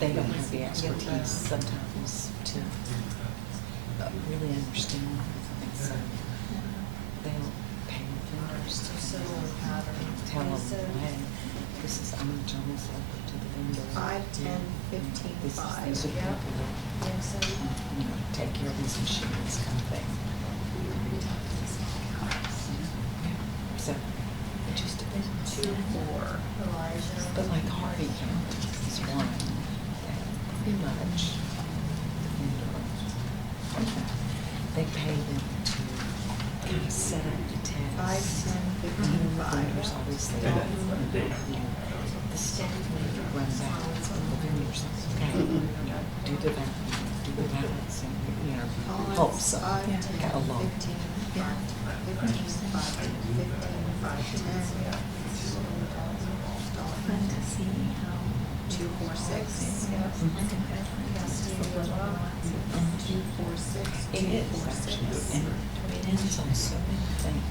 They don't have the expertise sometimes to really understand. And so they'll pay the vendors to tell them, hey, this is, I'm gonna turn this over to the vendor. 5, 10, 15, This is, 5. these are people that, you know, take care of these machines kind of thing. So, it just depends. 2-4. But like Hardy County is one that pretty much the vendor, they pay them to kind of set up the 5, test. 10, 15, The 5. vendors always there. The staff member runs out and the vendors, okay, do the balance and, you know, help some. 5, 10, Along. 15, 15, 5, 15, 5, 10. Fun to see how. 2, 4, 6. 2, 4, 6. It 2, is 4, 6. actually, and it depends on so many things.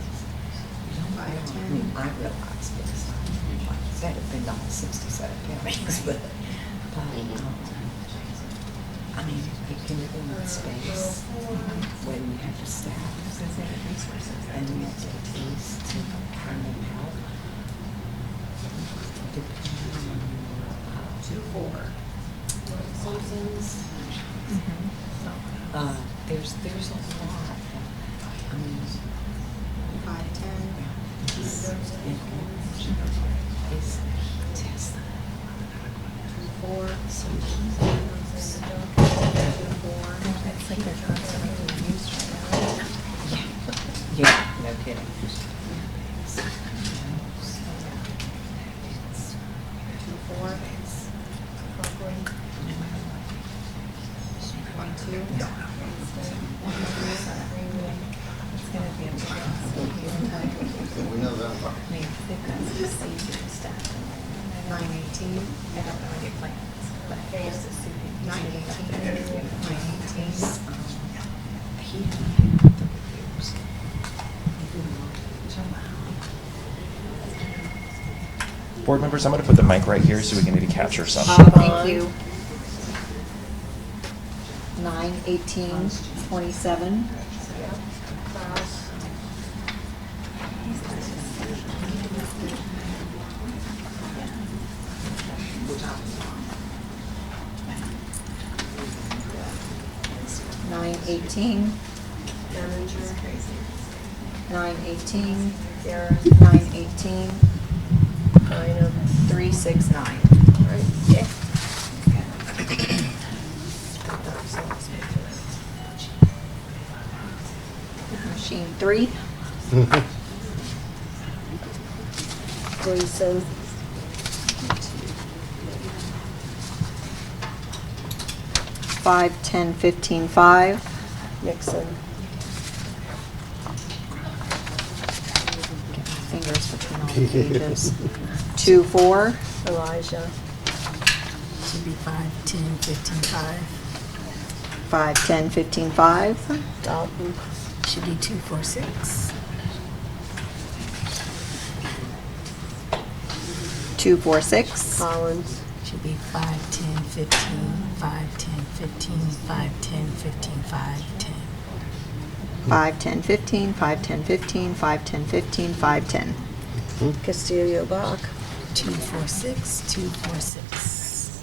You don't Five, realize, I 10. mean, I realize because like I said, I've been to all 67 counties, but, I mean, it can limit space when you have the staff and the expertise to kind of help. Depending on 2, 4. Susan's, There's a lot. I mean, 510. it's test. 4. That's like they're constantly being used right now. Yeah, no kidding. 4. Buckley. 22. It's gonna be a big loss. We know that. I mean, they've got some seasoned staff. 918. I don't know any plans, but there's a student. 918. 918. He Board members, I'm going to put the mic right here so we can maybe capture some. Thank you. 9/18/27. Nine 18. 9/18. 9/18. 369. Machine 3. Gleason. 5, 10, 15, 5. Nixon. Get my fingers between all the pages. 2, 4. Elijah. Should be 5, 10, 15, 5. 5, 10, 15, 5. Dalton. Should be 2, 4, 6. 2, 4, 6. Collins. Should be 5, 10, 15, 5, 10, 15, 5, 10, 15, 5, 10. 5, 10, 15, 5, 10, 15, 5, 10, 15, 5, 10. Castillo Bach. 2, 4, 6, 2, 4, 6.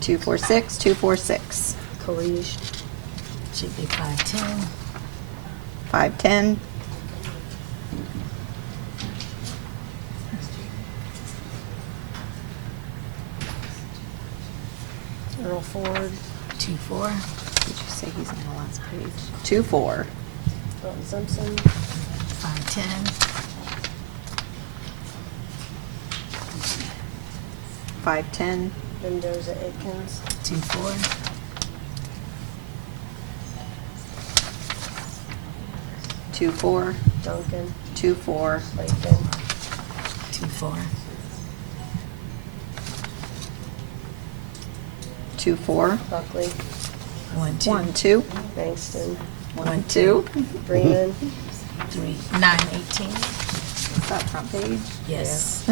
2, 4, 6, 2, 4, 6. Kalish. Should be 5, 10. 5, 10. Earl Ford. 2, 4. Did you say he's on the last page? 2, 4. Dalton Simpson. 5, 10. 5, 10. Mendoza Aikens. 2, 4. 2, 4. Duncan. 2, 4. Layton. 2, 4. 2, 4. Buckley. 1, 2. 1, 2. Bankston. 1, 2. Freeman. 3, 9, 18. Is that front page? Yes.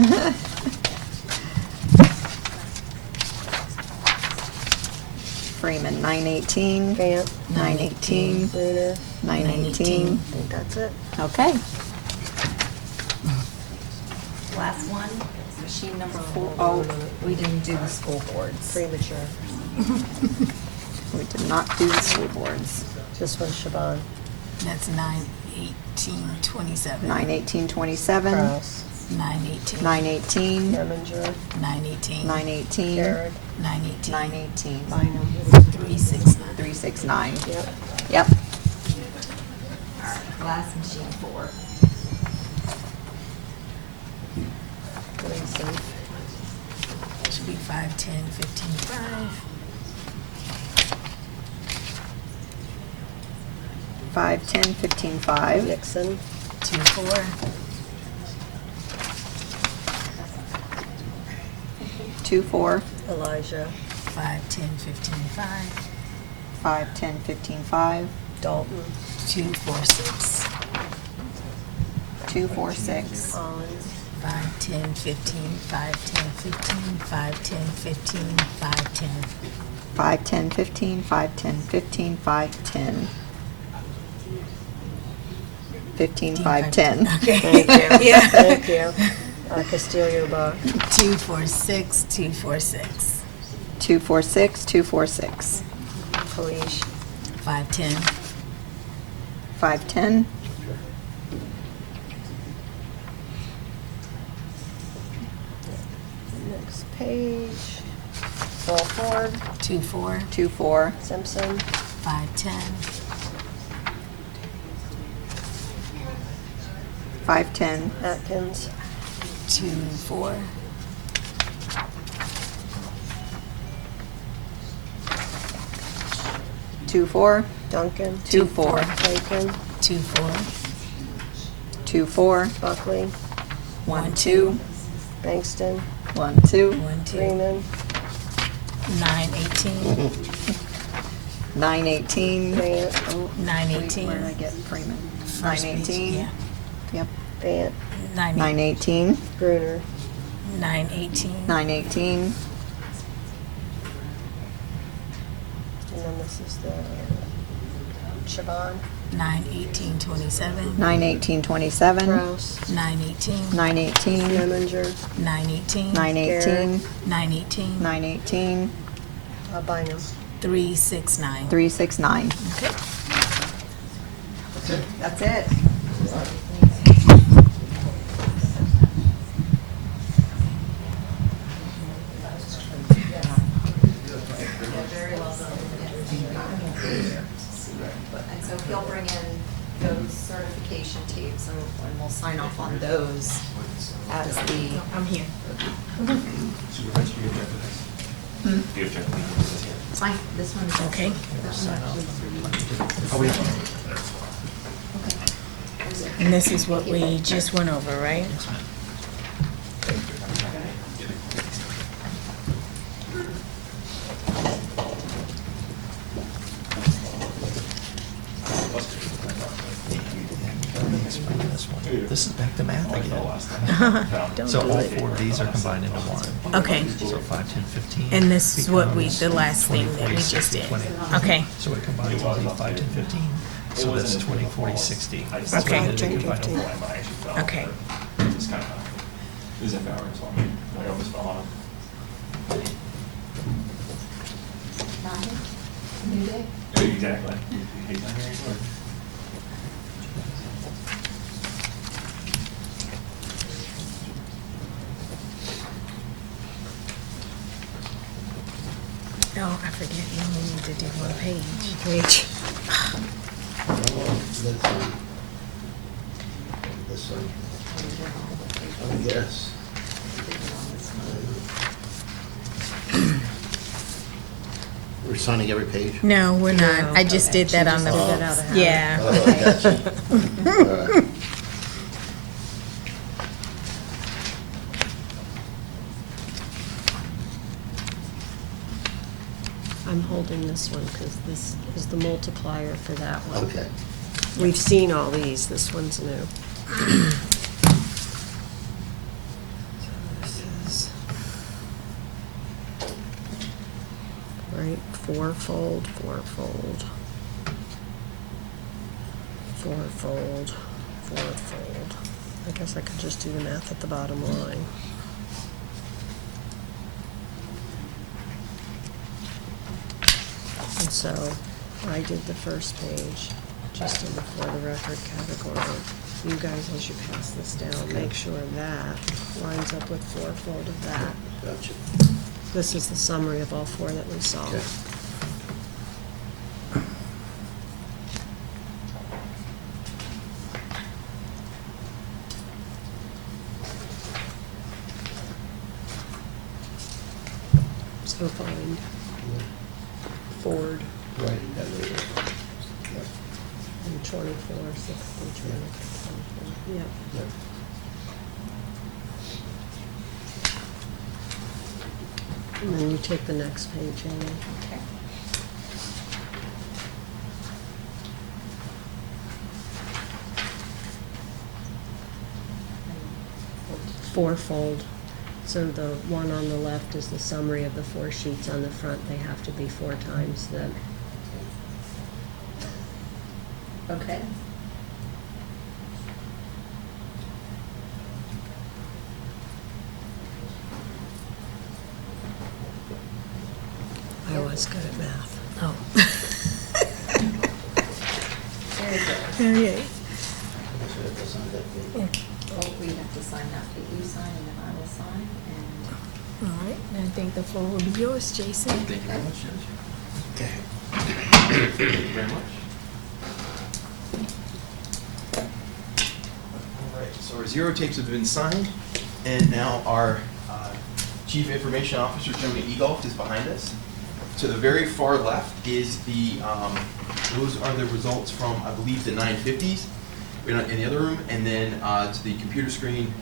Freeman, 918. Camp. 918. Bruner. 918. I think that's it. Okay. Last one, machine number 4. Oh, we didn't do the school boards. Premature. We did not do the school boards. This one's Shaban. That's 9, 18, 27. 918, 27. Kraus. 9, 18. 918. Nemminger. 9, 18. 918. Garrett. 9, 18. 918. Bynum. 3, 6, 9. 369. Yep. Yep. All right, last machine 4. Gleason. Should be 5, 10, 15, 5. 5, 10, 15, 5. Nixon. 2, 4. 2, 4. Elijah. 5, 10, 15, 5. 5, 10, 15, 5. Dalton. 2, 4, 6. 2, 4, 6. Collins. 5, 10, 15, 5, 10, 15, 5, 10, 15, 5, 10. 5, 10, 15, 5, 10, 15, 5, 10. 15, 5, 10. Okay. Thank you. Yeah. Thank you. Castillo Bach. 2, 4, 6, 2, 4, 6. 246, 246. Police. 510. 510. Next page. Ball Ford, 24. 24. Simpson, 510. 510. Atkins, 24. 24. Duncan, 24. Bacon, 24. 24. Buckley, 1, 2. Bankston, 1, 2. 1, 2. Freeman, 918. 918. Grant, Oh, 918. where did I get Freeman? First page, 918. Yeah. Yep. Bant, 918. Bruner, 918. 918. and then this is the Shaban, 91827. 91827. Rouse, 918. 918. Nemminger, 918. 918. 918. 918. Bynum. 369. 369. Okay. That's it. And so he'll bring in those certification tapes and we'll sign off on those as the. I'm here. Supervisor, do you object to this? Do you object to this here? Sign, this one is. Okay. And this is what we just went over, right? This is back to math again. Don't So do all it. 4 of these are combined into one. Okay. So 5, 10, 15. And this is what we, becomes the last thing 20, that we 40, just 60, did. 20. Okay. So it combines into 5, 10, 15. So that's 20, 40, 60. That's Okay. what they combine into 1. Okay. It's kind of, it was a hour, so I almost fell on it. New day. Exactly. Oh, I forget, you only need to do one page. Page. This one. Oh, yes. We're signing every page? No, we're not. I just did that on the, Did that out of habit. yeah. Oh, gotcha. All right. I'm holding this one because this is the multiplier for that one. Okay. We've seen all these, this one's new. So this is, right, fourfold, fourfold, fourfold, fourfold. I guess I could just do the math at the bottom line. And so I did the first page, just in the for the record category. You guys, as you pass this down, make sure that lines up with fourfold of that. Gotcha. This is the summary of all 4 that we saw. Okay. So find Ford Right. That's it. and 24, 60, 24. Yep. Yep. And then you take the next page, Amy. Okay. Fourfold. So the one on the left is the summary of the 4 sheets on the front. They have to be 4 times the. Okay. was good at math. Oh. Very good. Okay. Well, we have to sign that, that you sign, and then I will sign, and All right, and I think the floor will be yours, Jason. Thank you very much, Judge. Okay. Thank you very much. All right, so our zero tapes have been signed, and now our Chief Information Officer, Jonah Egolf, is behind us. To the very far left is those are the results from, I believe, the 950s in the other room, and then to the computer screen,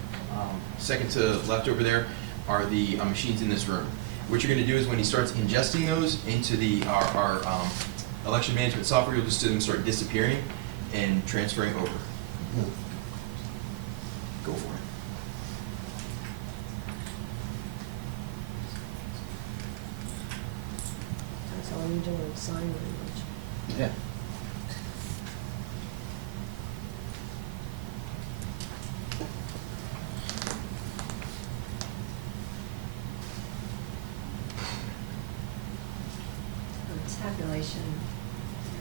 second to left over there, are the machines in this room. What you're going to do is when he starts ingesting those into our election management software, you'll just see them start disappearing and transferring over. Go for it. That's all you're doing, sign language. Yeah. the tabulation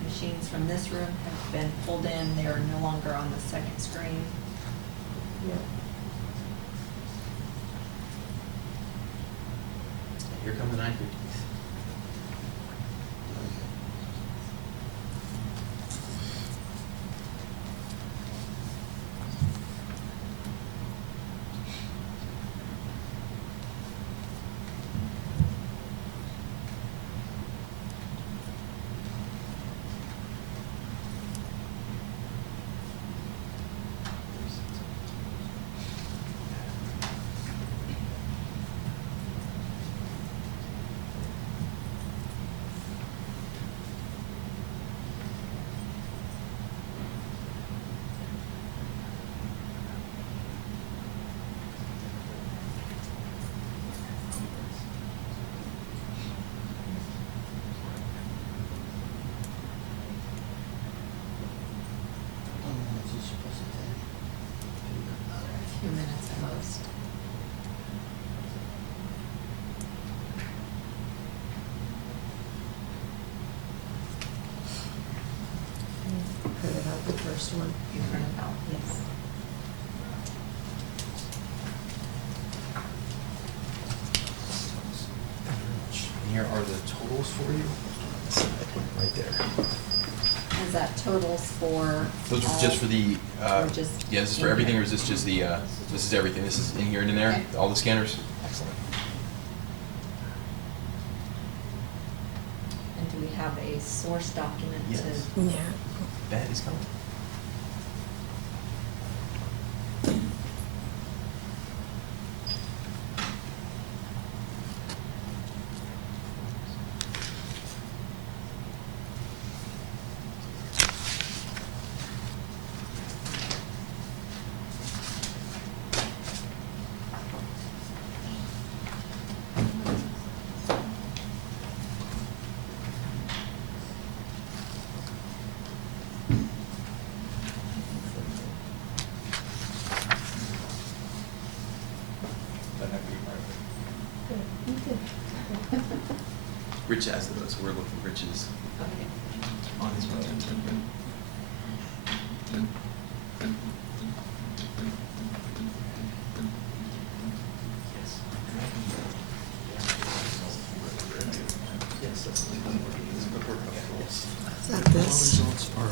machines from this room have been pulled in, they are no longer on the second screen. Yep. Here come the 950s. A few minutes at most. Printed out the first one. You print it out, yes. And here are the totals for you. On the side, right there. Is that totals for? Those are all- just for the, or just yeah, this is for in everything, here? or is this just the, this is everything? This is in here and in there? Okay. All the scanners? Excellent. And do we have a source document to? Yes. Yeah. That is coming. Rich has those, we're looking for Rich's Okay. on his one. Yes. Yes, that's the report. Is that All this? results are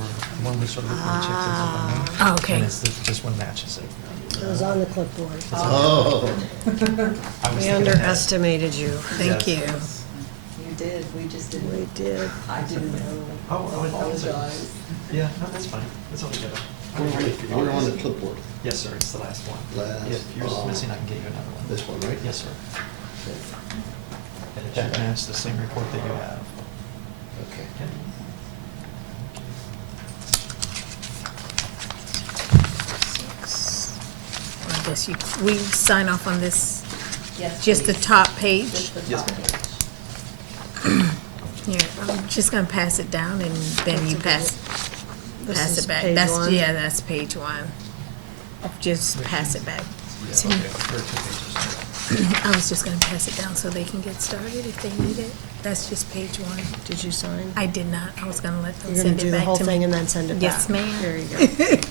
one we sort of check things off on Oh, okay. And it's just one matches it. It was on the clipboard. Oh. I was We thinking of that. underestimated you. Thank you. You did, we just didn't. We did. I didn't know. Oh, that's it. Apologize. Yeah, no, that's fine. That's all together. We're on the clipboard. Yes, sir, it's the last one. Last, Yeah, if yours is missing, I can get you another one. This one, right? Yes, sir. Okay. And it should match the same report that you have. Okay. Okay. I guess we sign off on this, Yes, just the please. top page. Just the Yes, top ma'am. page. Here, I'm just gonna pass it down and then you pass This is it back. page That's, one. yeah, that's page one. Just pass it back Yeah, to me. okay. There are two pages. I was just gonna pass it down so they can get started if they need it. That's just page one. Did you sign? I did not. I was gonna let them You're gonna send do it the back whole to me. thing and then send it back? Yes, ma'am. There you go. Okay.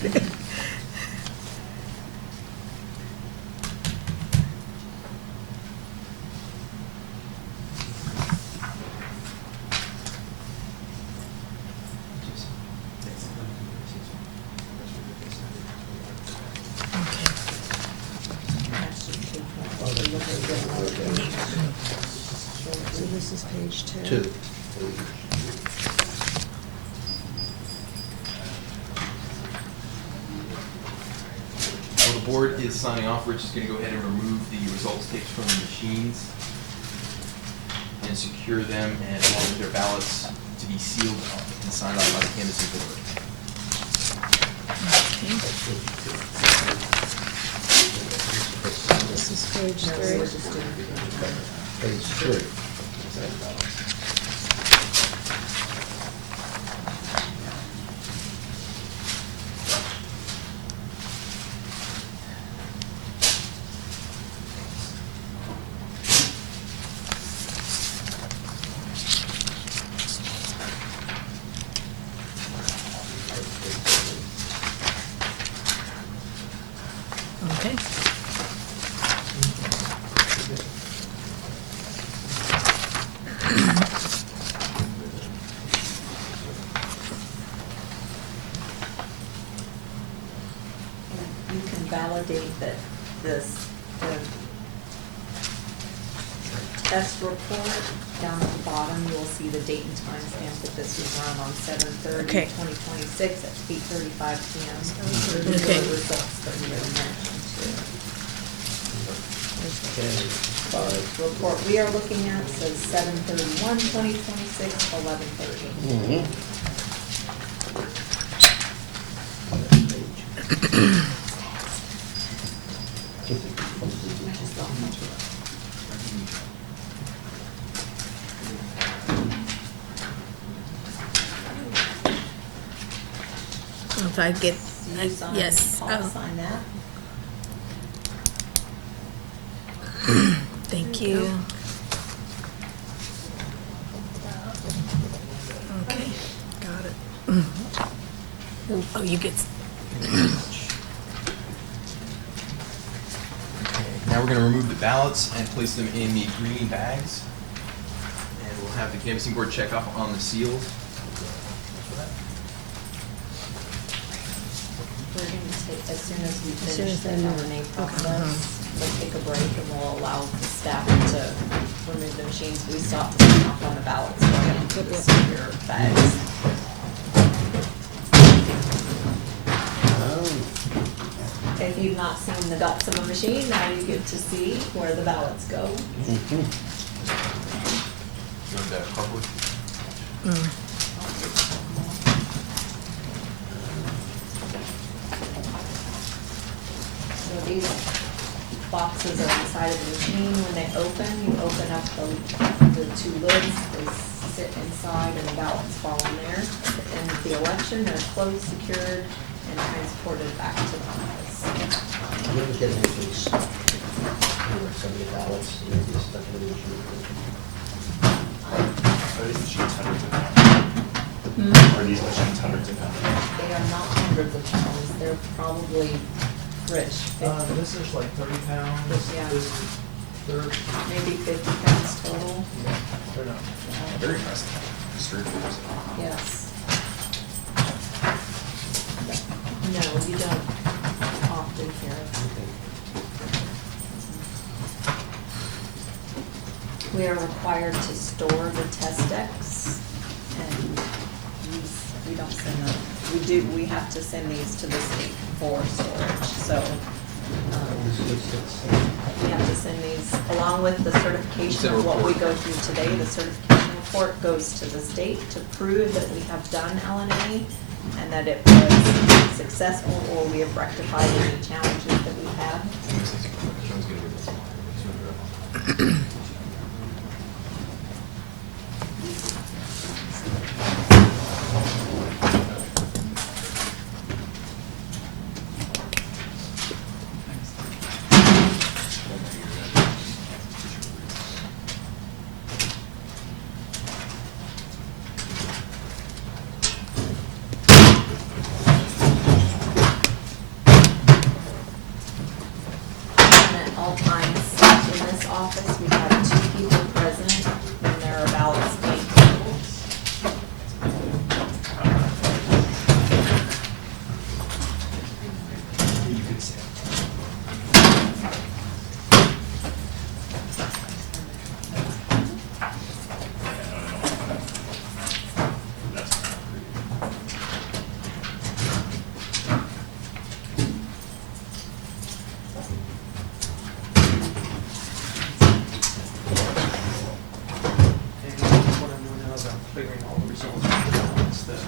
So this is page 2. Two. While the board is signing off, Rich is going to go ahead and remove the results tapes from the machines and secure them and along with their ballots to be sealed and signed off by the canvassing board. Okay. This is page 3. Page 3. Okay. You can validate that the test report down at the bottom, you will see the date and time stamp that this was run on 7/30/2026 at 8:35 PM. These are Okay. the results that we had mentioned too. Report we are looking at says 7/31/2026, 11:30. Mm-hmm. If I get, You sign, yes. Paul, sign that. Thank you. Okay, got it. Oh, you get, Now we're going to remove the ballots and place them in the green bags. And we'll have the canvassing board check off on the seals. We're gonna take, as soon as we soon finish as the they move. LNA process, we'll take a break and we'll allow the staff to remove the machines. We stop the sign off on the ballots, we'll get into the secure bags. If you've not seen the guts of a machine, now you get to see where the ballots go. Mm-hmm. You want that cardboard? So these boxes are inside of the machine. When they open, you open up the two lids, they sit inside and the ballots fall in there. At the end of the election, they're closed, secured, and transported back to the office. You ever get any of these, some of the ballots, and they just stuck in the machine? Are these machines hundreds of pounds? Are these machines hundreds of pounds? They are not hundreds of pounds, they're probably, Rich, 50, This is like 30 pounds. Yeah. This is 30. maybe 50 pounds total. Yeah, they're not. Very impressive. Distributors. Yes. No, you don't often hear it. We are required to store the test decks, and we don't send them, we have to send these to the state for storage, so, we have to send these, along with the certification of what we go through today, the certification report goes to the state to prove that we have done LNA and that it was successful, or we have rectified any challenges that we had. clearing all the results of the ballots that.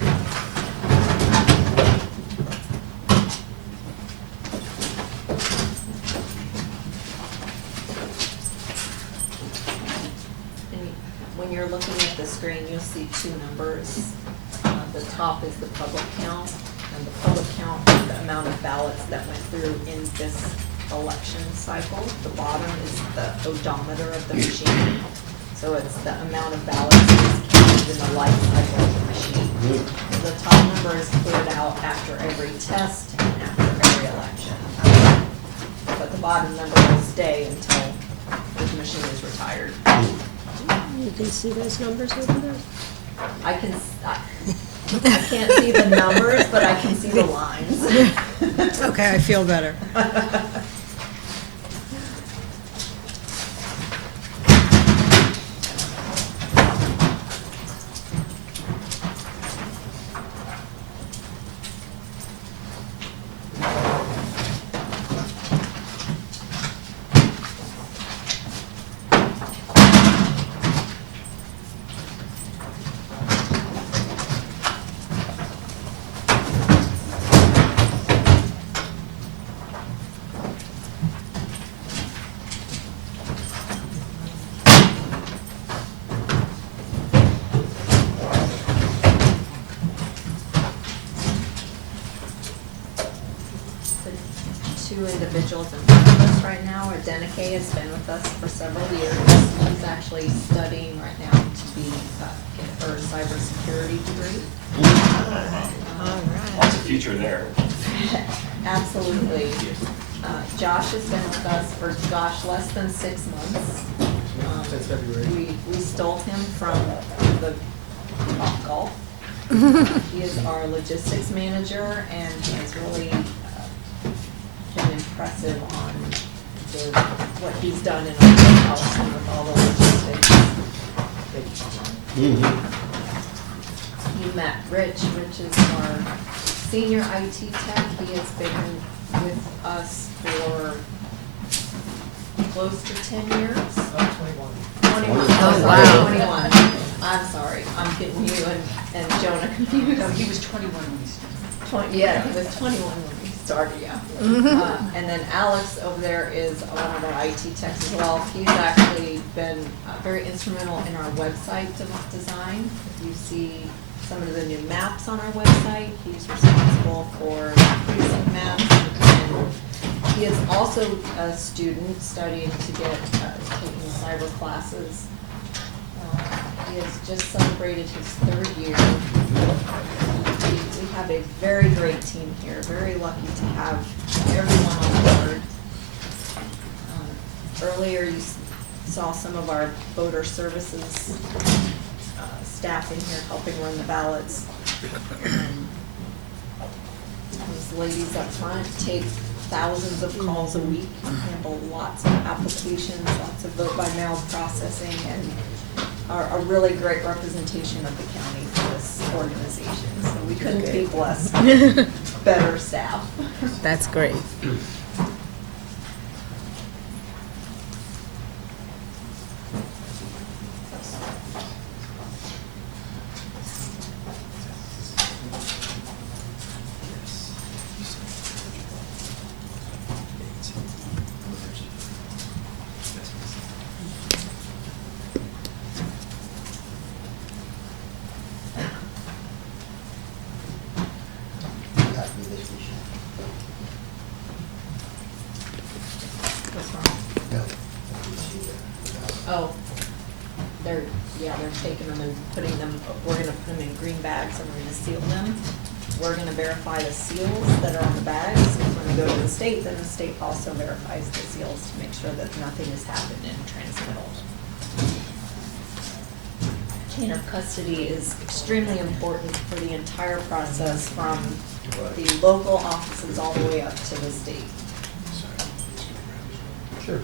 And when you're looking at the screen, you'll see two numbers. The top is the public count, and the public count is the amount of ballots that went through in this election cycle. The bottom is the odometer of the machine. So it's the amount of ballots that's counted in the life cycle of the machine. The top number is cleared out after every test and after every election. But the bottom number will stay until the machine is retired. You can see those numbers over there? I can't see the numbers, but I can see the lines. Okay, I feel better. The two individuals in front of us right now are Denike has been with us for several years. She's actually studying right now to be, get her cybersecurity degree. Lots of future there. Absolutely. Josh has been with us for, less than 6 months. Since February. We stole him from the Top Golf. He is our logistics manager, and he has really been impressive on what he's done in our house and with all the logistics. You met Rich. Rich is our senior IT tech. He has been with us for close to 10 years. 21. 21. Oh, wow. 21. I'm sorry. I'm getting you and Jonah confused. No, he was 21 when he started. Yeah, he was 21 when we started, yeah. And then Alex over there is one of our IT techs as well. He's actually been very instrumental in our website design. If you see some of the new maps on our website, he's responsible for precinct maps. And he is also a student studying to get, taking cyber classes. He has just celebrated his 3rd year. We have a very great team here, very lucky to have everyone on board. Earlier you saw some of our voter services staff in here helping run the ballots. These ladies up front take thousands of calls a week, handle lots of applications, lots of vote by mail processing, and are a really great representation of the county for this organization. So we couldn't be blessed with better staff. That's great. What's wrong? Oh, they're taking them and putting them, we're gonna put them in green bags and we're gonna seal them. We're gonna verify the seals that are on the bags. When we go to the state, then the state also verifies the seals to make sure that nothing has happened in transmittal. Chain of custody is extremely important for the entire process from the local offices all the way up to the state. Sure.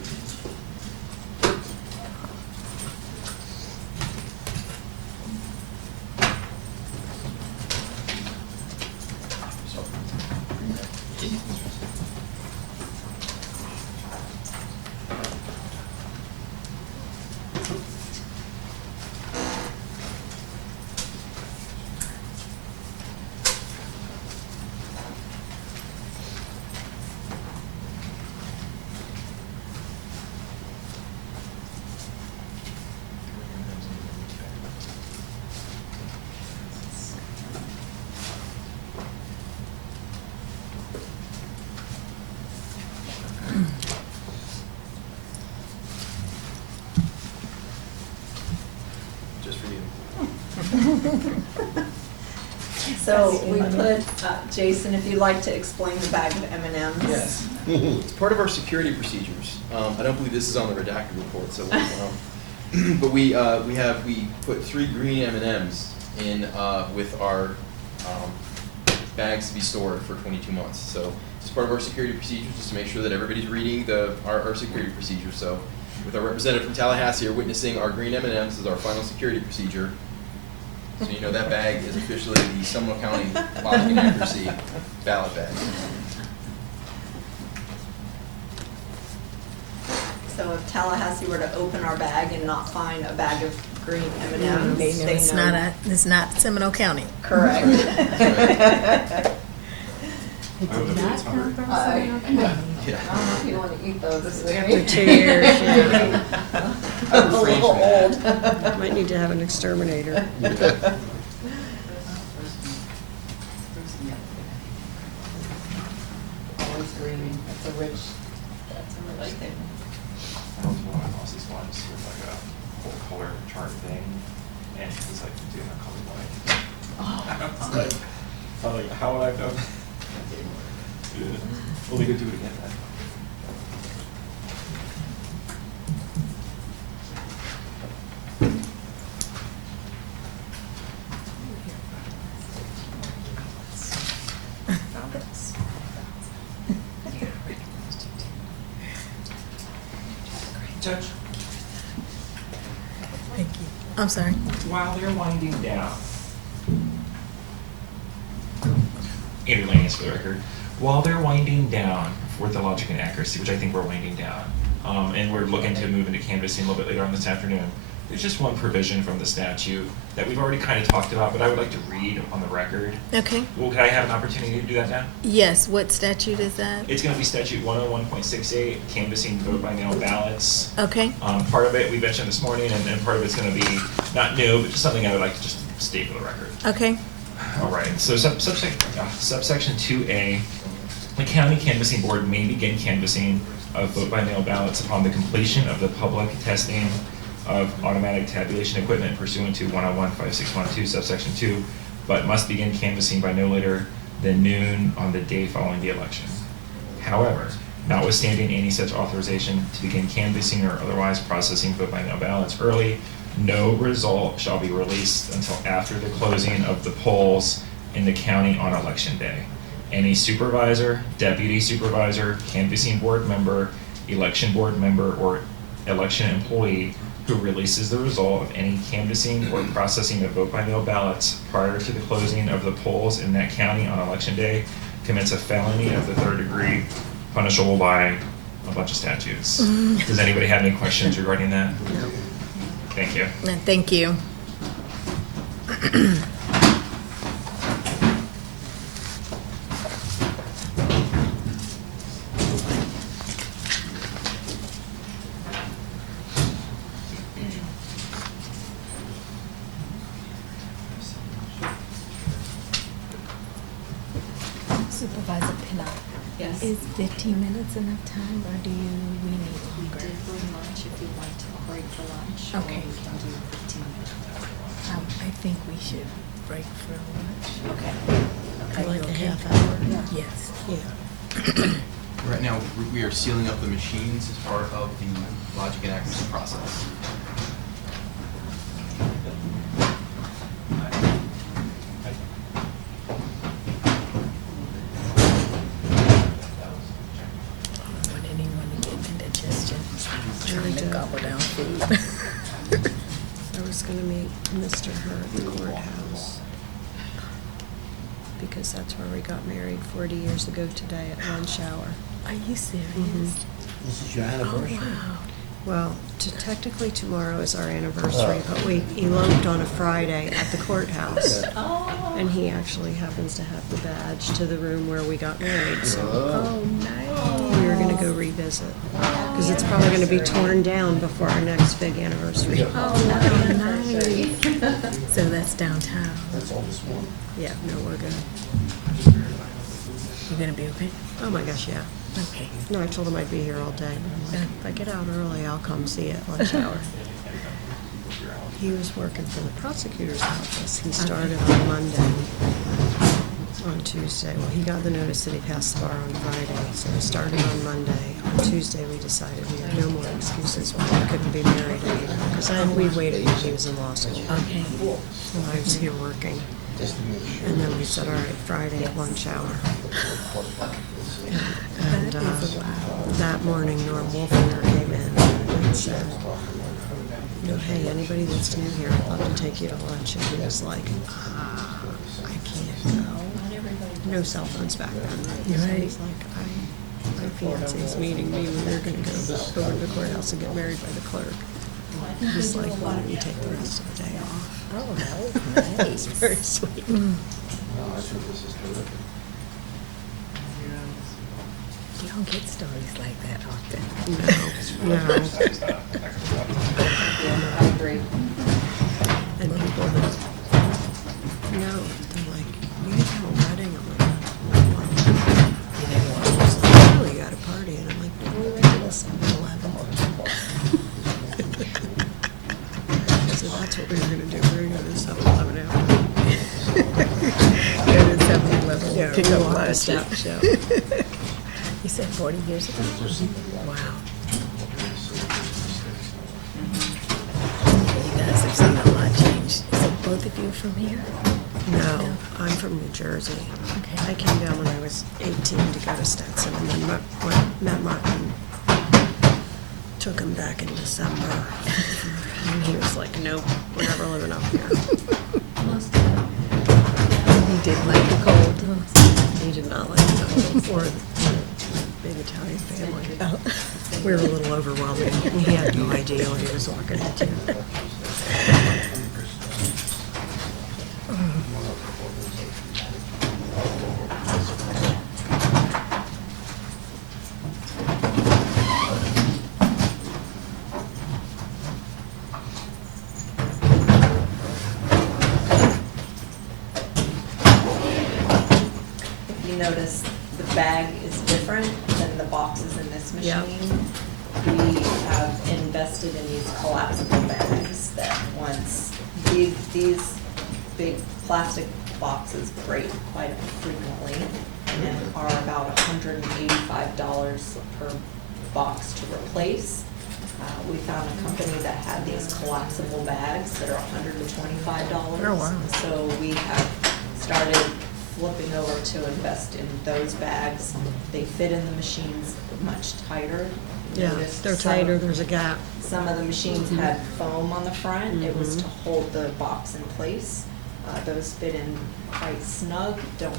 So we put, Jason, if you'd like to explain the bag of M&Ms. Yes. It's part of our security procedures. I don't believe this is on the redacted report, so but we put 3 green M&Ms in with our bags to be stored for 22 months. So it's part of our security procedures, just to make sure that everybody's reading our security procedures. So with our representative from Tallahassee here witnessing our green M&Ms as our final security procedure. So you know that bag is officially the Seminole County Logic and Accuracy ballot bag. So if Tallahassee were to open our bag and not find a bag of green M&Ms, They know it's not Seminole County. Correct. I hope it's hungry. I don't know Yeah. if you want to eat those. After 2 years, yeah. I'm a little old. Might need to have an exterminator. Always green, that's a rich, Like they- I was one of my boss's ones with like a whole color chart thing, and he was like doing a colorblind. I was like, how would I know? Well, we could do it again then. Judge, Thank you. I'm sorry. while they're winding down, Andrew Lannis for the record, while they're winding down for the logic and accuracy, which I think we're winding down, and we're looking to move into canvassing a little bit later on this afternoon, there's just one provision from the statute that we've already kind of talked about, but I would like to read on the record. Okay. Well, can I have an opportunity to do that now? Yes, what statute is that? It's gonna be statute 101.68, canvassing vote by mail ballots. Okay. Part of it we mentioned this morning, and part of it's gonna be not new, but just something I would like to just state for the record. Okay. All right, so subsection 2A, the county canvassing board may begin canvassing of vote by mail ballots upon the completion of the public testing of automatic tabulation equipment pursuant to 101.5612 subsection 2, but must begin canvassing by no later than noon on the day following the election. However, notwithstanding any such authorization to begin canvassing or otherwise processing vote by mail ballots early, no result shall be released until after the closing of the polls in the county on election day. Any supervisor, deputy supervisor, canvassing board member, election board member, or election employee who releases the result of any canvassing or processing of vote by mail ballots prior to the closing of the polls in that county on election day commits a felony of the 3rd degree, punishable by a bunch of statutes. Does anybody have any questions regarding that? No. Thank you. Thank you. Supervisor Pinnock. Yes. Is 15 minutes enough time, or do we need We longer? did bring lunch if you'd like to break for lunch. or Okay. we can do 15 minutes. I think we should break for lunch. Okay. Are you Like a okay? half hour. Yes. Yeah. Right now, we are sealing up the machines as part of the logic and accuracy process. I don't want anyone to get indigestion trying Really to do. gobble down food. I was gonna meet Mr. Hurt at the courthouse. Because that's where we got married 40 years ago today at lunch hour. Are you serious? Mhm. This is your Oh, anniversary. wow. Well, technically tomorrow is our anniversary, but we eloped on a Friday at the courthouse. Oh. And he actually happens to have the badge to the room where we got married, so Oh, nice. we were gonna go revisit. Because it's probably gonna be torn down before our next big anniversary. Oh, nice. So that's downtown. That's all this one. Yeah, no, we're good. You're gonna be okay? Oh my gosh, yeah. Okay. No, I told him I'd be here all day. But I'm like, if I get out early, I'll come see you at lunch hour. He was working for the prosecutor's office. He started on Monday, on Tuesday. Well, he got the notice that he passed the bar on Friday, so he started on Monday. On Tuesday, we decided we had no more excuses why he couldn't be married anymore, because we waited until he was in law school. Okay. And I was here working. And then we said, all right, Friday at lunch hour. And that morning, Norm Wolfinger came in and said, hey, anybody that's new here, I'd love to take you to lunch. And he was like, I can't go. No cell phones back then. So he's like, my fiance's meeting me. We were going to go over to the courthouse and get married by the clerk. He's like, why don't you take the rest of the day off? Oh, that was nice. It's very sweet. No, I think this is terrific. You don't get stories like that often. No. Yeah, I agree. And people that, no, they're like, you didn't have a wedding? I'm like, well, oh, you got a party. And I'm like, no, we went to the 7-Eleven. So that's what we were going to do. We were going to go to 7-Eleven after. Go to 7-Eleven, Yeah, pick we up walked the lunch. step show. You said 40 years ago? Wow. You guys have seen a lot change. So both of you from here? No, I'm from New Jersey. Okay. I came down when I was 18 to go to Stetson, and then met Martin. Took him back in December. And he was like, nope, we're never living up here. You did like the cold, huh? He did not like the cold or the big Italian family. Oh. We were a little overwhelming. He had no idea what he was walking into. If you notice, the bag is different than the boxes in this Yep. machine. We have invested in these collapsible bags that once, these big plastic boxes break quite frequently and are about $185 per box to replace. We found a company that had these collapsible bags that are $125. Oh, wow. So we have started flipping over to invest in those bags. They fit in the machines much tighter. Yeah, Noticed they're some- tighter, there's a gap. Some of the machines had foam on the front. It was Mhm. to hold the box in place. Those fit in quite snug, don't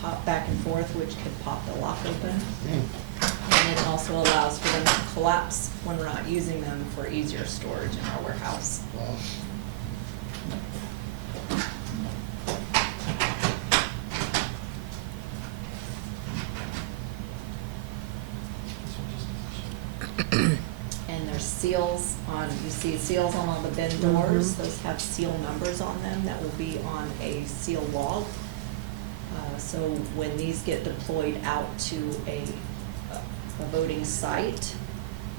pop back and forth, which could pop the lock open. And it also allows for them to collapse when we're not using them for easier storage in our warehouse. Wow. And there's seals on, you see seals on all the bin doors. Those have seal numbers on them that will be on a seal log. So when these get deployed out to a voting site,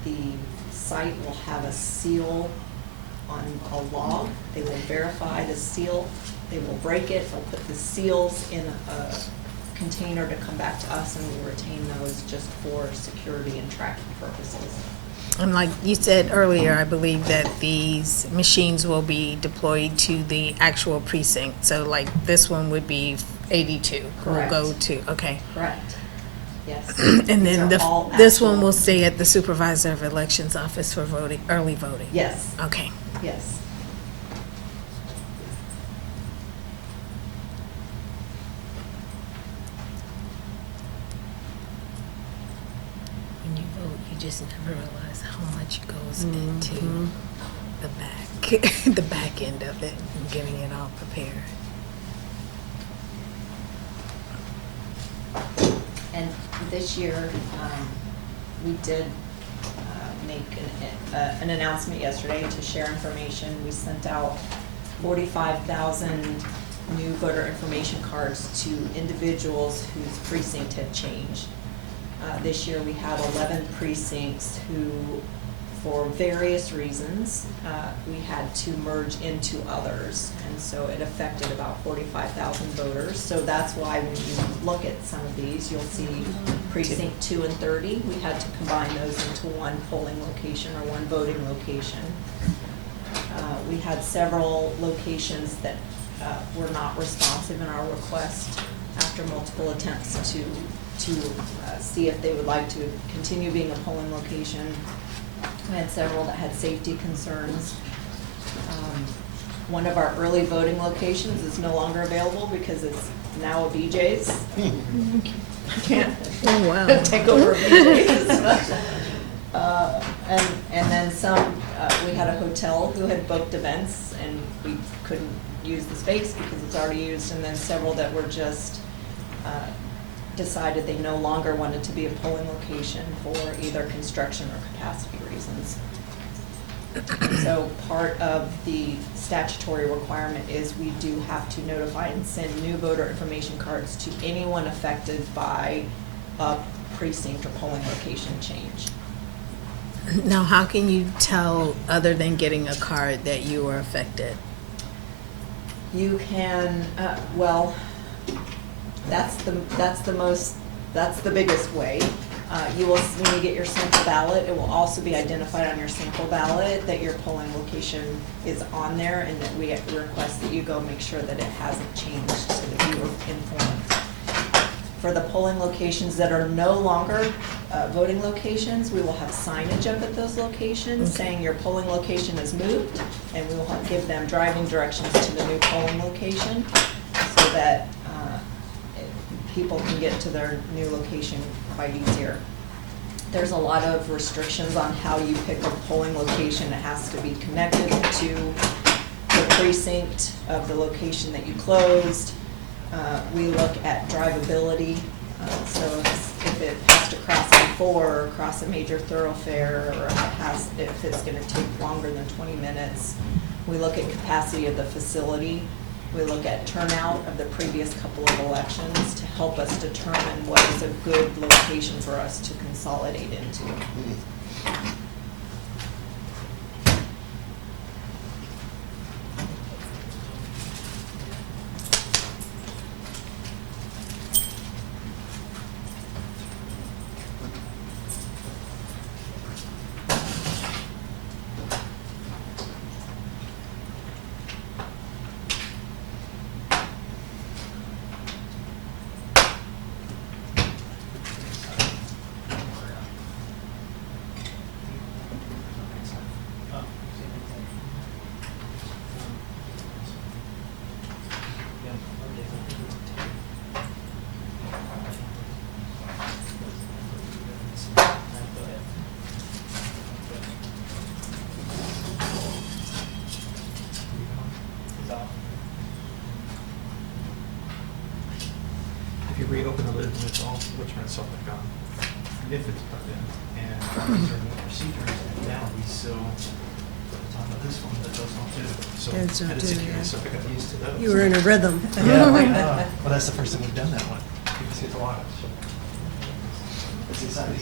the site will have a seal on a log. They will verify the seal, they will break it, they'll put the seals in a container to come back to us, and we'll retain those just for security and tracking purposes. And like you said earlier, I believe that these machines will be deployed to the actual precinct. So like this one would be 82. Correct. Will go to, okay. Correct. Yes. And These then are all this one actual- will stay at the supervisor of elections office for voting, early voting. Yes, Okay. yes. When you vote, you just never realize how much goes into the the back end of it, and getting it all prepared. And this year, we did make an announcement yesterday to share information. We sent out 45,000 new voter information cards to individuals whose precinct had changed. This year, we had 11 precincts who for various reasons, we had to merge into others. And so it affected about 45,000 voters. So that's why when you look at some of these, you'll see precinct 2 and 30. We had to combine those into one polling location or one voting location. We had several locations that were not responsive in our request after multiple attempts to see if they would like to continue being a polling location. We had several that had safety concerns. One of our early voting locations is no longer available because it's now a BJ's. Can't Oh, wow. take over BJ's. And then some, we had a hotel who had booked events and we couldn't use the space because it's already used, and then several that were just decided they no longer wanted to be a polling location for either construction or capacity reasons. So part of the statutory requirement is we do have to notify and send new voter information cards to anyone affected by a precinct or polling location change. Now, how can you tell, other than getting a card, that you were affected? You can, well, that's the biggest way. You will, when you get your sample ballot, it will also be identified on your sample ballot that your polling location is on there, and that we request that you go make sure that it hasn't changed so that you are informed. For the polling locations that are no longer voting locations, we will have signage up at those locations saying your polling location is moved, and we will give them driving directions to the new polling location so that people can get to their new location quite easier. There's a lot of restrictions on how you pick a polling location. It has to be connected to the precinct of the location that you closed. We look at drivability, so if it has to cross I-4 or cross a major thoroughfare, or if it's gonna take longer than 20 minutes. We look at capacity of the facility. We look at turnout of the previous couple of elections to help us determine what is a good location for us to consolidate into. If you reopen the lid and it's all, will turn itself back on, if it's plugged in. And these are new procedures, and now we still, on top of this one, that does not do. So Those don't had to do, secure yeah. so I got used to those. You were in a rhythm. Yeah, I know. Well, that's the first time we've done that one. People see the lot. It's exciting.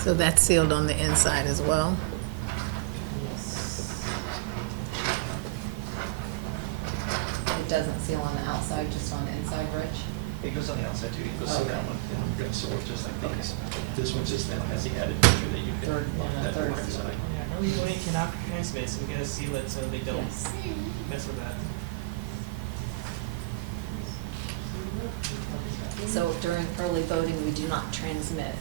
So that's sealed on the inside as well? It doesn't seal on the outside, just on the inside, Rich? It goes on the outside too. It goes so Okay. that one, and it goes sort of just like these. This one just now has the added feature that you can Third, lock yeah, that third door seal. inside. Yeah, early voting cannot transmit, so we gotta seal it so they don't Yes. mess with that. So during early voting, we do not transmit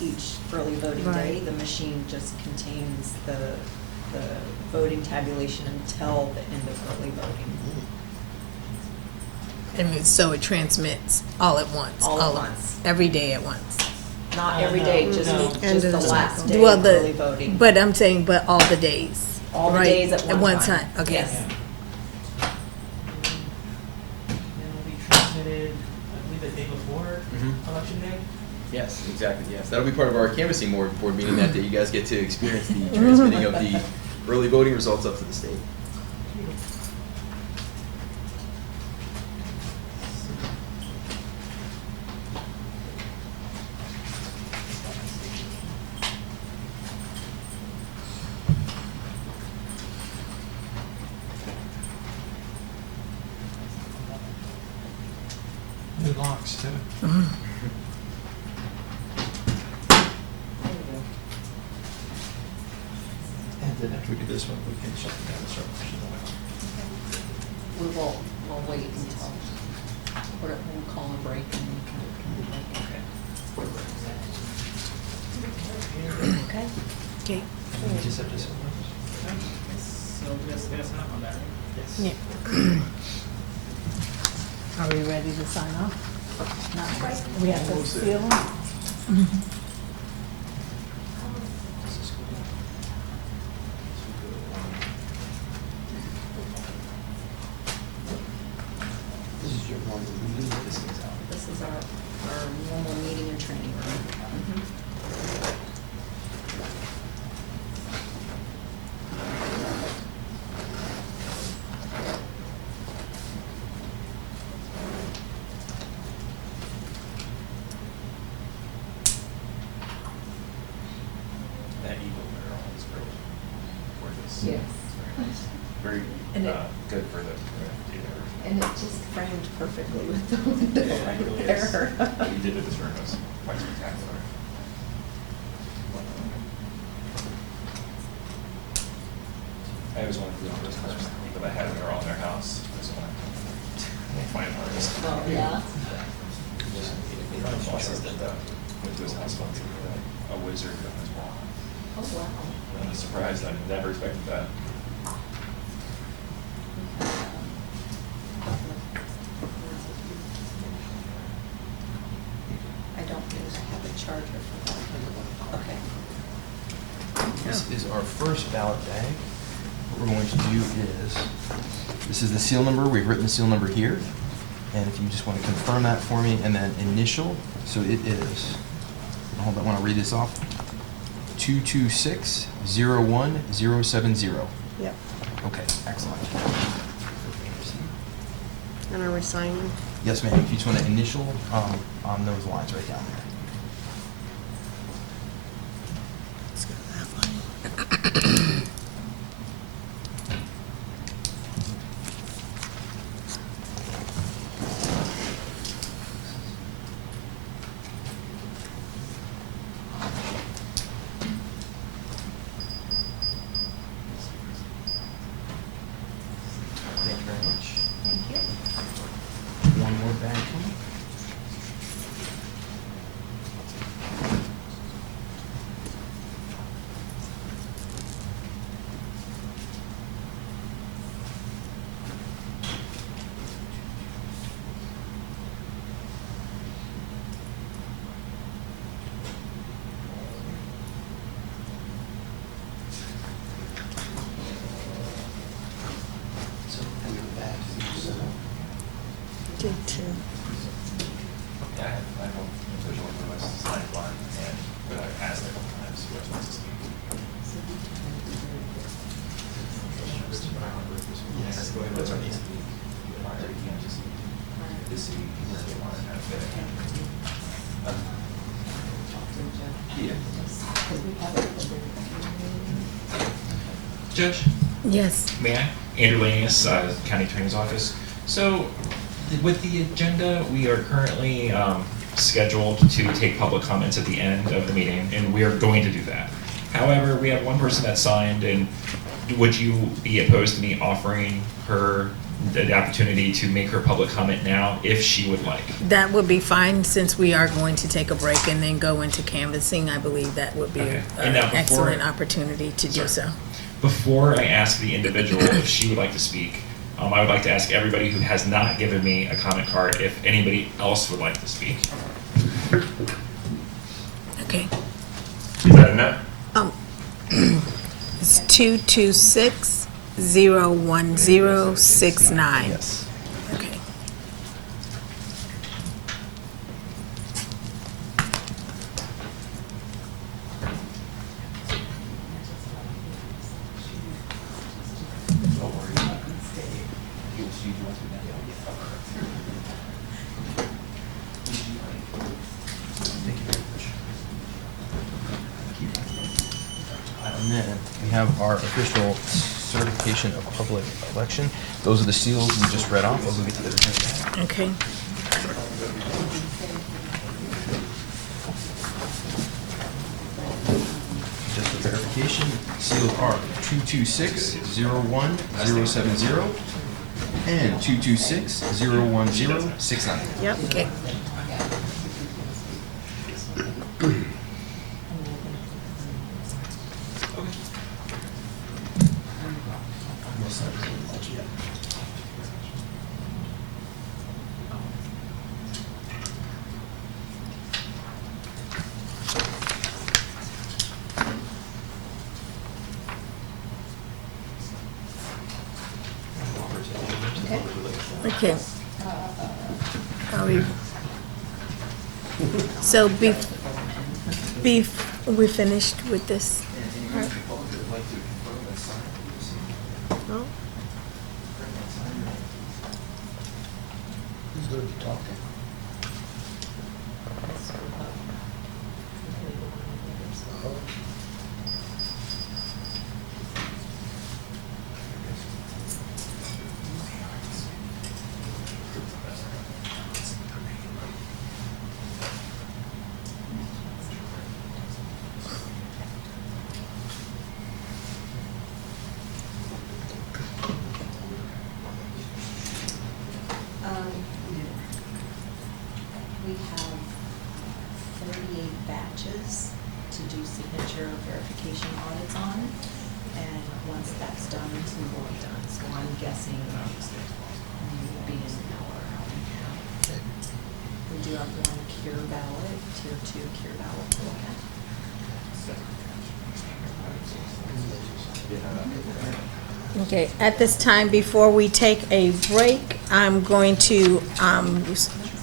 each early voting day. Right. The machine just contains the voting tabulation until the end of early voting. And so it transmits all at once? All at once. Every day at once? Not every day, just, No. End just of the the last cycle. day Well, of early voting. But I'm saying, but all the days? All the right? days at one time. Okay. Yes. And it'll be transmitted, I believe, the day before Mhm. election day. Yes, exactly, yes. That'll be part of our canvassing board meeting that day. You guys get to experience the transmitting of the early voting results up to the state. box too. And then after we do this one, we can shut it down and start pushing the oil. We'll wait until, we'll call a break and we can do a break. Okay? Okay. We just have to set those. So we got to sign up on that, right? Yes. Yeah. Are we ready to sign off? Not quite. We have to seal them? This is cool. This is your one. This is out. This is our normal meeting and training room. That eagle barrel is great. Gorgeous. Yes. Very nice. Very And it- good for the data. And it just framed perfectly with the window Yeah, it right really is. there. What you did with this room was quite spectacular. I always wanted to do those cars that I had when they were all in their house. This one, fine artist. Oh, yeah? My bosses did that. Went to his house once and put a wizard on his wall. Oh, wow. I was surprised. I never expected that. I don't think I have a charger for that. Okay. This is our first ballot bag. What we're going to do is, this is the seal number. We've written the seal number here. And if you just want to confirm that for me, and then initial, so it is, hold on, I want to read this off. 226-01070. Yep. Okay, excellent. And are we signing? Yes, ma'am. If you just want to initial on those lines right down there. Let's go that way. Thank you very much. Thank you. One more bag for me. So, and the back, you set up. Did too. Yeah, I have a visual for my slide line, and but I've asked a couple times who else wants to speak. Yes, go ahead. That's our needs. You can't just this city where they want to have fit. Yeah. Judge? Yes. May I? Andrew Lanius, County Attorney's Office. So, with the agenda, we are currently scheduled to take public comments at the end of the meeting, and we are going to do that. However, we have one person that signed, and would you be opposed to me offering her the opportunity to make her public comment now, if she would like? That would be fine, since we are going to take a break and then go into canvassing. I believe that would be Okay. an And now before- excellent opportunity to do so. Before I ask the individual if she would like to speak, I would like to ask everybody who has not given me a comment card if anybody else would like to speak. Okay. Is that enough? It's 226-01069. Yes. Okay. Don't worry about it. You'll see once we get Thank you very much. And then we have our official certification of public election. Those are the seals we just read off. I'll go get the other thing. Okay. Those are 226-01070 and 226-01069. Yep. Okay. Okay. Are we? So we finished with this part? No? Who's going to be talking? We have 38 batches to do signature verification audits on, and once that's done, we will be done. So I'm guessing we will be in an hour, hour and a half. We do have one cure ballot, tier 2 cure ballot to look at. Okay, at this time, before we take a break, I'm going to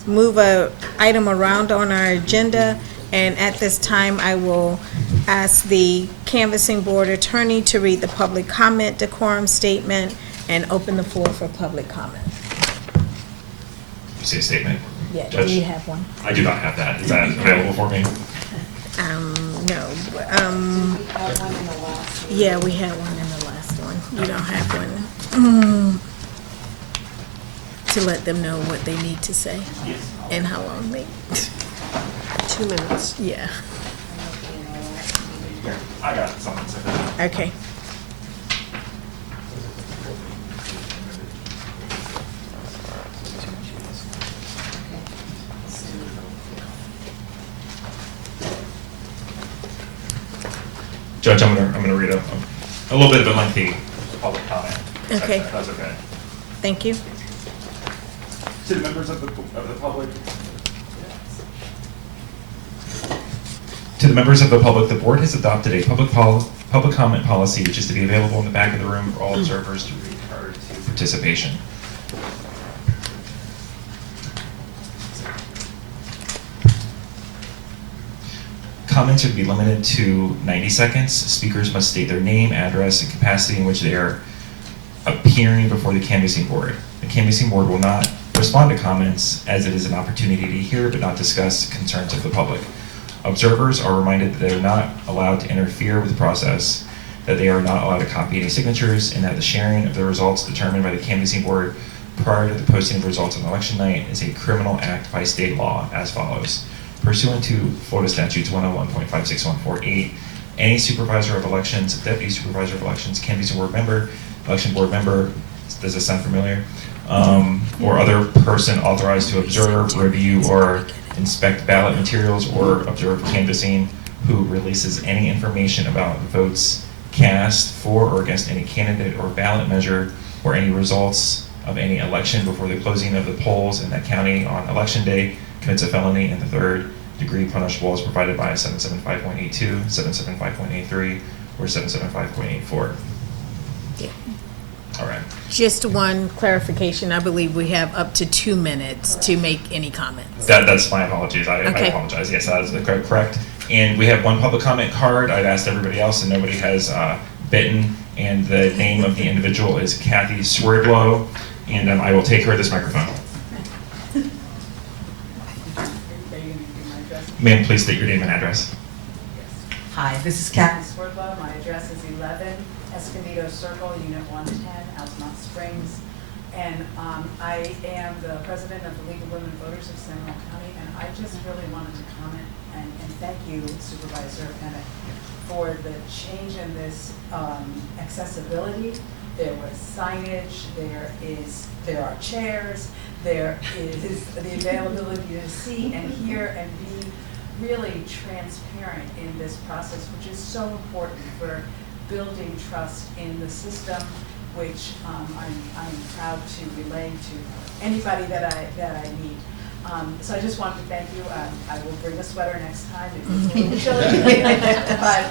move a item around on our agenda, and at this time, I will ask the canvassing board attorney to read the public comment decorum statement and open the floor for public comment. You say a statement? Yeah, do Judge? you have one? I do not have that. Is that available for me? No, We have one in the last meeting. yeah, we had one in the last one. You don't have one. To let them know what they need to say and how long they, 2 minutes. yeah, Here, I got something. So okay. Judge, I'm gonna read a little bit of a lengthy public comment. Okay. If that's okay. Thank you. To the members of the public. To the members of the public, the board has adopted a public comment policy, which is to be available in the back of the room for all observers to read prior to participation. Comments are to be limited to 90 seconds. Speakers must state their name, address, and capacity in which they are appearing before the canvassing board. The canvassing board will not respond to comments, as it is an opportunity to hear but not discuss concerns of the public. Observers are reminded that they are not allowed to interfere with the process, that they are not allowed to copy any signatures, and that the sharing of the results determined by the canvassing board prior to the posting of the results on election night is a criminal act by state law as follows. Pursuant to Florida Statutes 101.56148, any supervisor of elections, deputy supervisor of elections, canvassing board member, election board member, does this sound familiar? Or other person authorized to observe, review, or inspect ballot materials or observe canvassing who releases any information about votes cast for or against any candidate or ballot measure or any results of any election before the closing of the polls in that county on election day commits a felony in the third degree punishable as provided by 775.82, 775.83, or 775.84. Yeah. All right. Just one clarification, I believe we have up to 2 minutes to make any comments. That's my apologies. I Okay. apologize. Yes, that is correct. And we have one public comment card. I've asked everybody else, and nobody has bitten. And the name of the individual is Kathy Swerdlow. And I will take her at this microphone. Ma'am, please state your name and address. Hi, this is Kathy Swerdlow. My address is 11 Escondido Circle, Unit 110, Altamont Springs. And I am the president of the League of Women Voters of Seminole County, and I just really wanted to comment and thank you, Supervisor Bennett, for the change in this accessibility. There was signage, there are chairs, there is the availability to see and hear and be really transparent in this process, which is so important for building trust in the system, which I'm proud to relay to anybody that I meet. So I just wanted to thank you. I will bring a sweater next time. It was a little chilly. But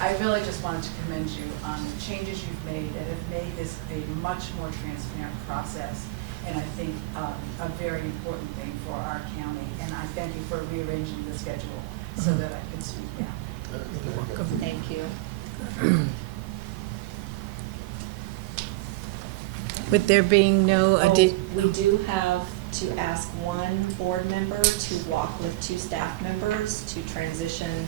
I really just wanted to commend you on the changes you've made that have made this a much more transparent process. And I think a very important thing for our county. And I thank you for rearranging the schedule so that I can speak now. Thank you. With there being no We do have to ask one board member to walk with 2 staff members to transition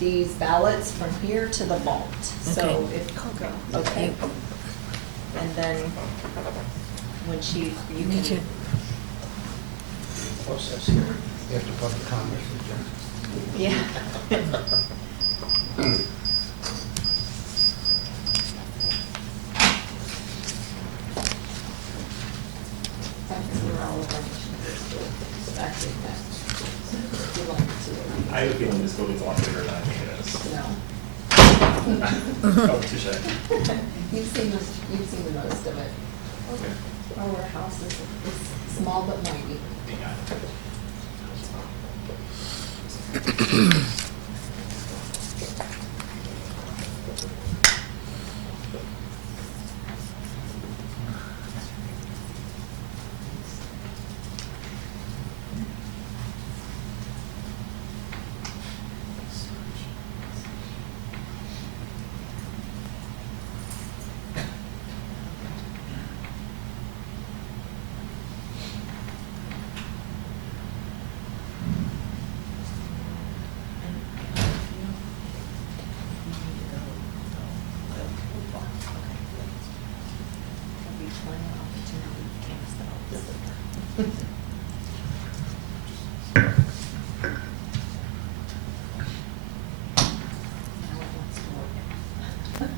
these ballots from here to the vault. So Okay. if, okay. And then when you can. Process here, after public comment. Yeah. I have a feeling this building's a lot bigger than I think it is. No. Oh, touche. You've seen the most of it. Okay. Our house is small but mighty. Yeah.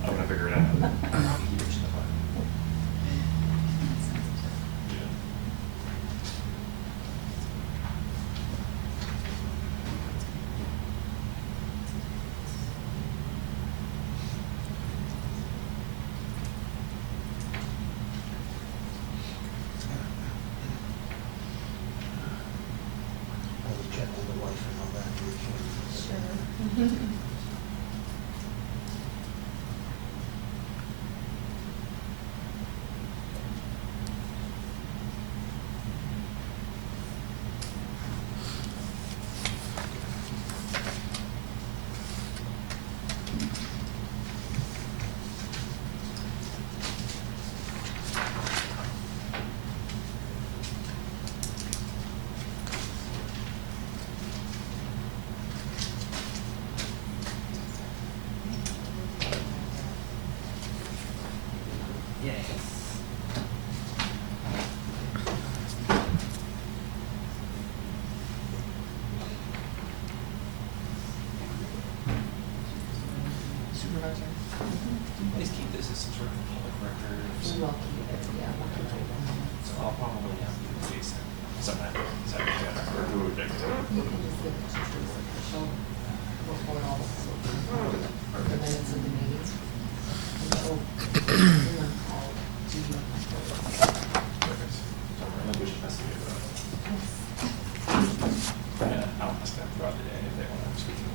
I'm gonna figure it out. I was checking with the wife and all that. Supervisor. Please keep this as some sort of public record. We will keep it, yeah. So I'll probably have to do Jason sometime. So I can or who would You can just give it to Teresa. She'll report all the minutes of the meetings. And she'll call to you. Perfect. So our language has to be about. And I'll ask them throughout the day if they want to speak to me.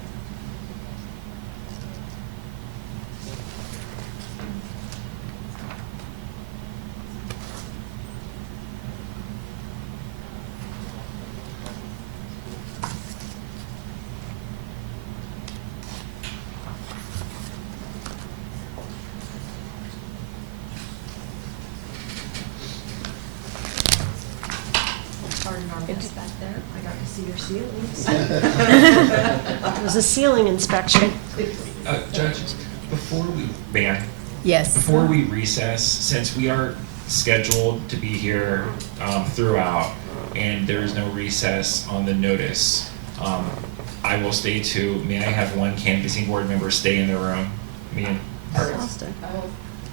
Pardon our mess back there. I got to see your ceilings. It was a ceiling inspection. Judge, before we Yes. before we recess, since we are scheduled to be here throughout, and there is no recess on the notice. I will stay too. May I have one canvassing board member stay in the room? Me and I'll stay.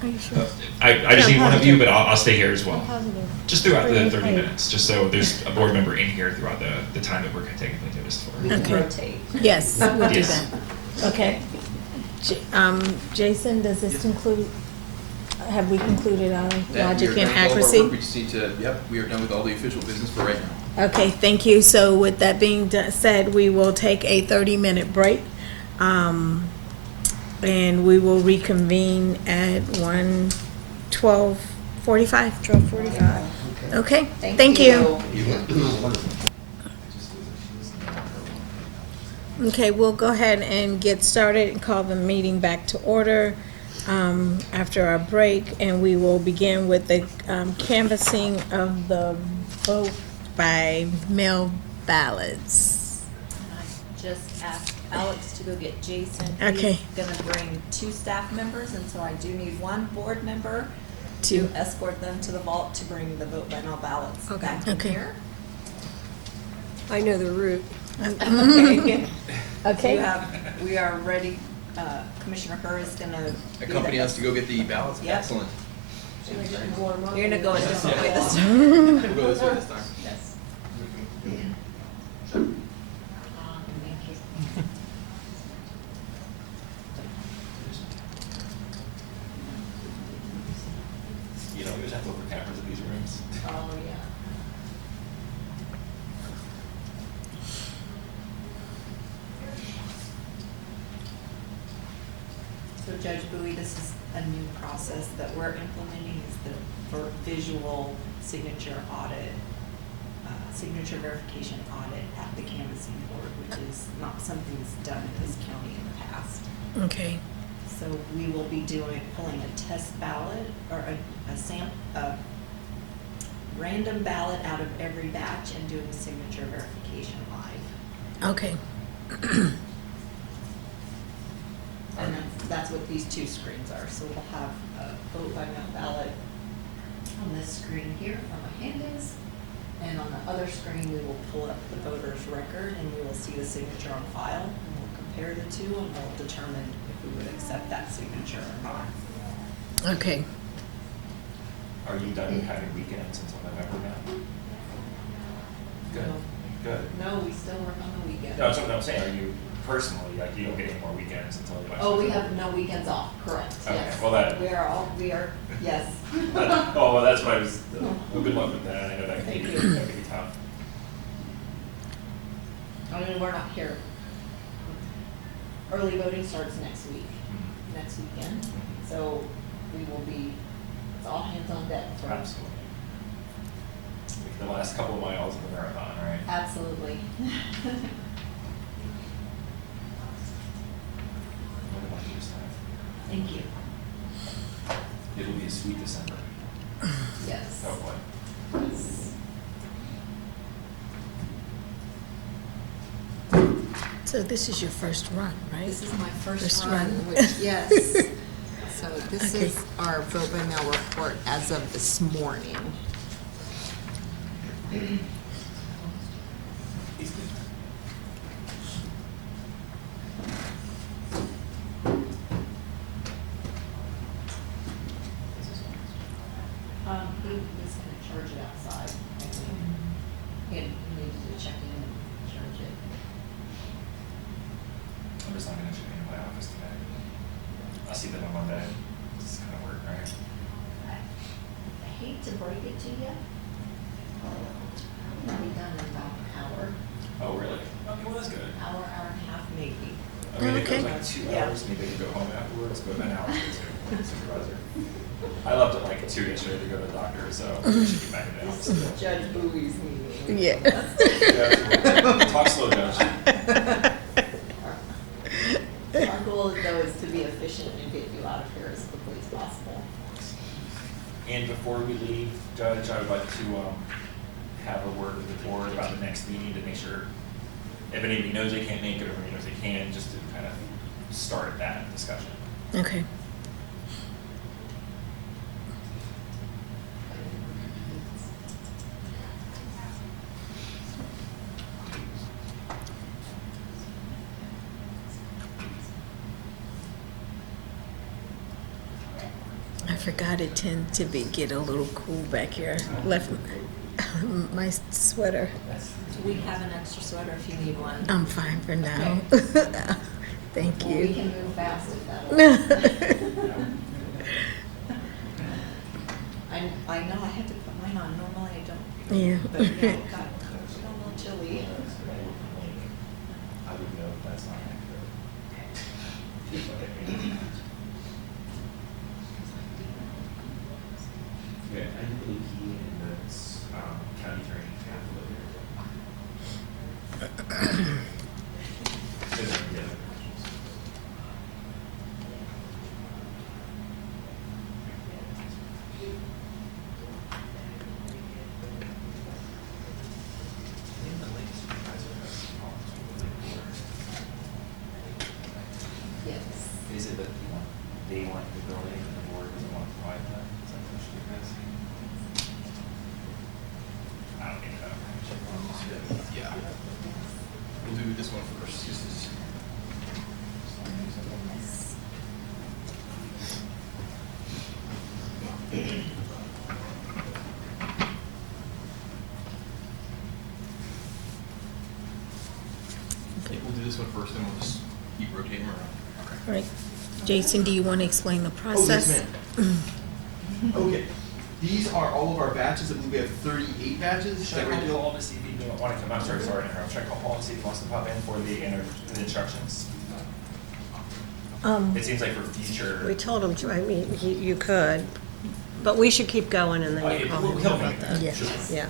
Are you sure? I just Yeah, need one of you, positive. but I'll stay here as well. I'm positive. Just throughout the Bring 30 me minutes, just so there's a board member in here throughout the time that we're technically noticed for. We can Okay. rotate. Yes, we'll do Yes. that. Okay. Jason, does this conclude, have we concluded our logic and accuracy? We just need to, yep, we are done with all the official business for right now. Okay, thank you. So with that being said, we will take a 30-minute break. And we will reconvene at 12:45. 12:45. Okay, thank you. Okay, we'll go ahead and get started and call the meeting back to order after our break, and we will begin with the canvassing of the vote by mail ballots. I just asked Alex to go get Jason. Okay. He's gonna bring 2 staff members, and so I do need 1 board member Two. to escort them to the vault to bring the vote by mail ballots Okay. back in Okay. here. I know the route. Okay. Okay. We are ready. Commissioner Kerr is gonna. Accompany us to go get the ballots? Yep. Excellent. You're gonna go a different way this time. We'll go this way this time. Yes. You know, we just have to look for cameras in these rooms. Oh, yeah. So Judge Bowie, this is a new process that we're implementing, is the for visual signature audit, signature verification audit at the canvassing board, which is not something that's done in this county in the past. Okay. So we will be pulling a test ballot or a random ballot out of every batch and doing signature verification live. Okay. And that's what these 2 screens are. So we'll have a vote by mail ballot on this screen here where my hand is. And on the other screen, we will pull up the voter's record and we will see the signature on file. And we'll compare the 2 and we'll determine if we would accept that signature or not. Okay. Are you done having weekends until November now? Good. Good. No, we still work on the weekend. No, that's what I'm saying. Are you personally, like, you don't get any more weekends until the election? Oh, we have no weekends off, correct, Okay, yes. well, that- We are, yes. Oh, well, that's why I was, well, good luck with that. I know that Thank can you. be tough. I mean, we're not here. Early voting starts next week, Mhm. next weekend, so we will be, it's all hands on deck for. Absolutely. Like the last couple of miles of the marathon, right? Absolutely. What about you this time? Thank you. It'll be a sweet December. Yes. Oh, boy. Yes. So this is your first run, right? This is my First first run. run, which, yes. So this Okay. is our vote by mail report as of this morning. He was gonna charge it outside, I think. He needed to check in and charge it. I'm just not gonna check into my office today. I'll see them on Monday. This is kind of work, right? I hate to break it to you. It'll be done in about an hour, Oh, really? Okay, well, that's good. hour and a half maybe. I mean, if it was Okay. like 2 Yeah. hours, maybe I could go home afterwards, but an hour is good, supervisor. I left at like 2 yesterday to go to the doctor, so I should get back in the office. This is Judge Bowie's meeting. Yeah. Yeah, talk slow, Judge. Our goal though is to be efficient and get you out of here as quickly as possible. And before we leave, Judge, I would like to have a word with the board about the next meeting to make sure if anybody knows they can't make it or anybody knows they can, just to kind of start that discussion. Okay. forgot it tends to get a little cool back here. Left my sweater. We have an extra sweater if you need one. I'm fine for now. Thank Well, we you. can move fast if that'll. I know I had to put mine on. Normally I don't. Yeah. But yeah, it got a little chilly. I would know if that's not accurate. Yeah, I did believe he and the county attorney have lived here. Yes. Is it that they want the building and the board doesn't want to provide that? Is that what you guys? I don't think that. Yeah. We'll do this one first. Okay, we'll do this one first, and we'll just keep rotating around. Okay. Right. Jason, do you want to explain the process? Oh, yes, ma'am. Okay, these are all of our batches. I believe we have 38 batches. Should I call Paul to see if he want to come out? Sorry to interrupt. Should I call Paul and see if he wants to pop in for the instructions? It seems like for future. We told him to, I mean, you could, but we should keep going and then Okay, you call we'll him help about him. that. Yeah. Sure. Yeah.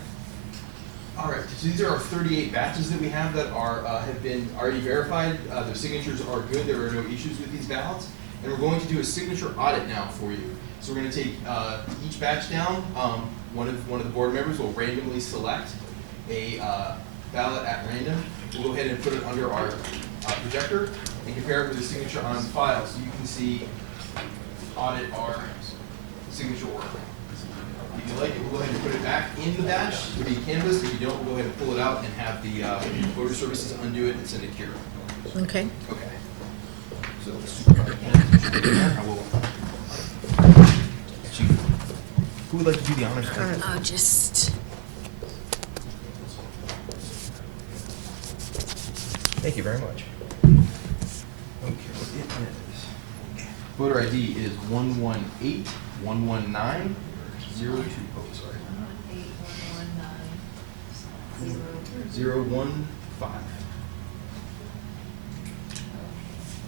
All right, so these are our 38 batches that we have that are have been already verified. Their signatures are good. There are no issues with these ballots, and we're going to do a signature audit now for you. So we're going to take each batch down. One of the board members will randomly select a ballot at random. We'll go ahead and put it under our projector and compare it with the signature on file, so you can see audit our signature work. If you like it, we'll go ahead and put it back in the batch to be canvassed. If you don't, we'll go ahead and pull it out and have the voter services undo it and send it here. Okay. Okay. So the supervisor, I will. Who would like to do the honors? Just. Thank you very much. Okay, it is. Voter ID is 11811902. Oh, sorry. 015.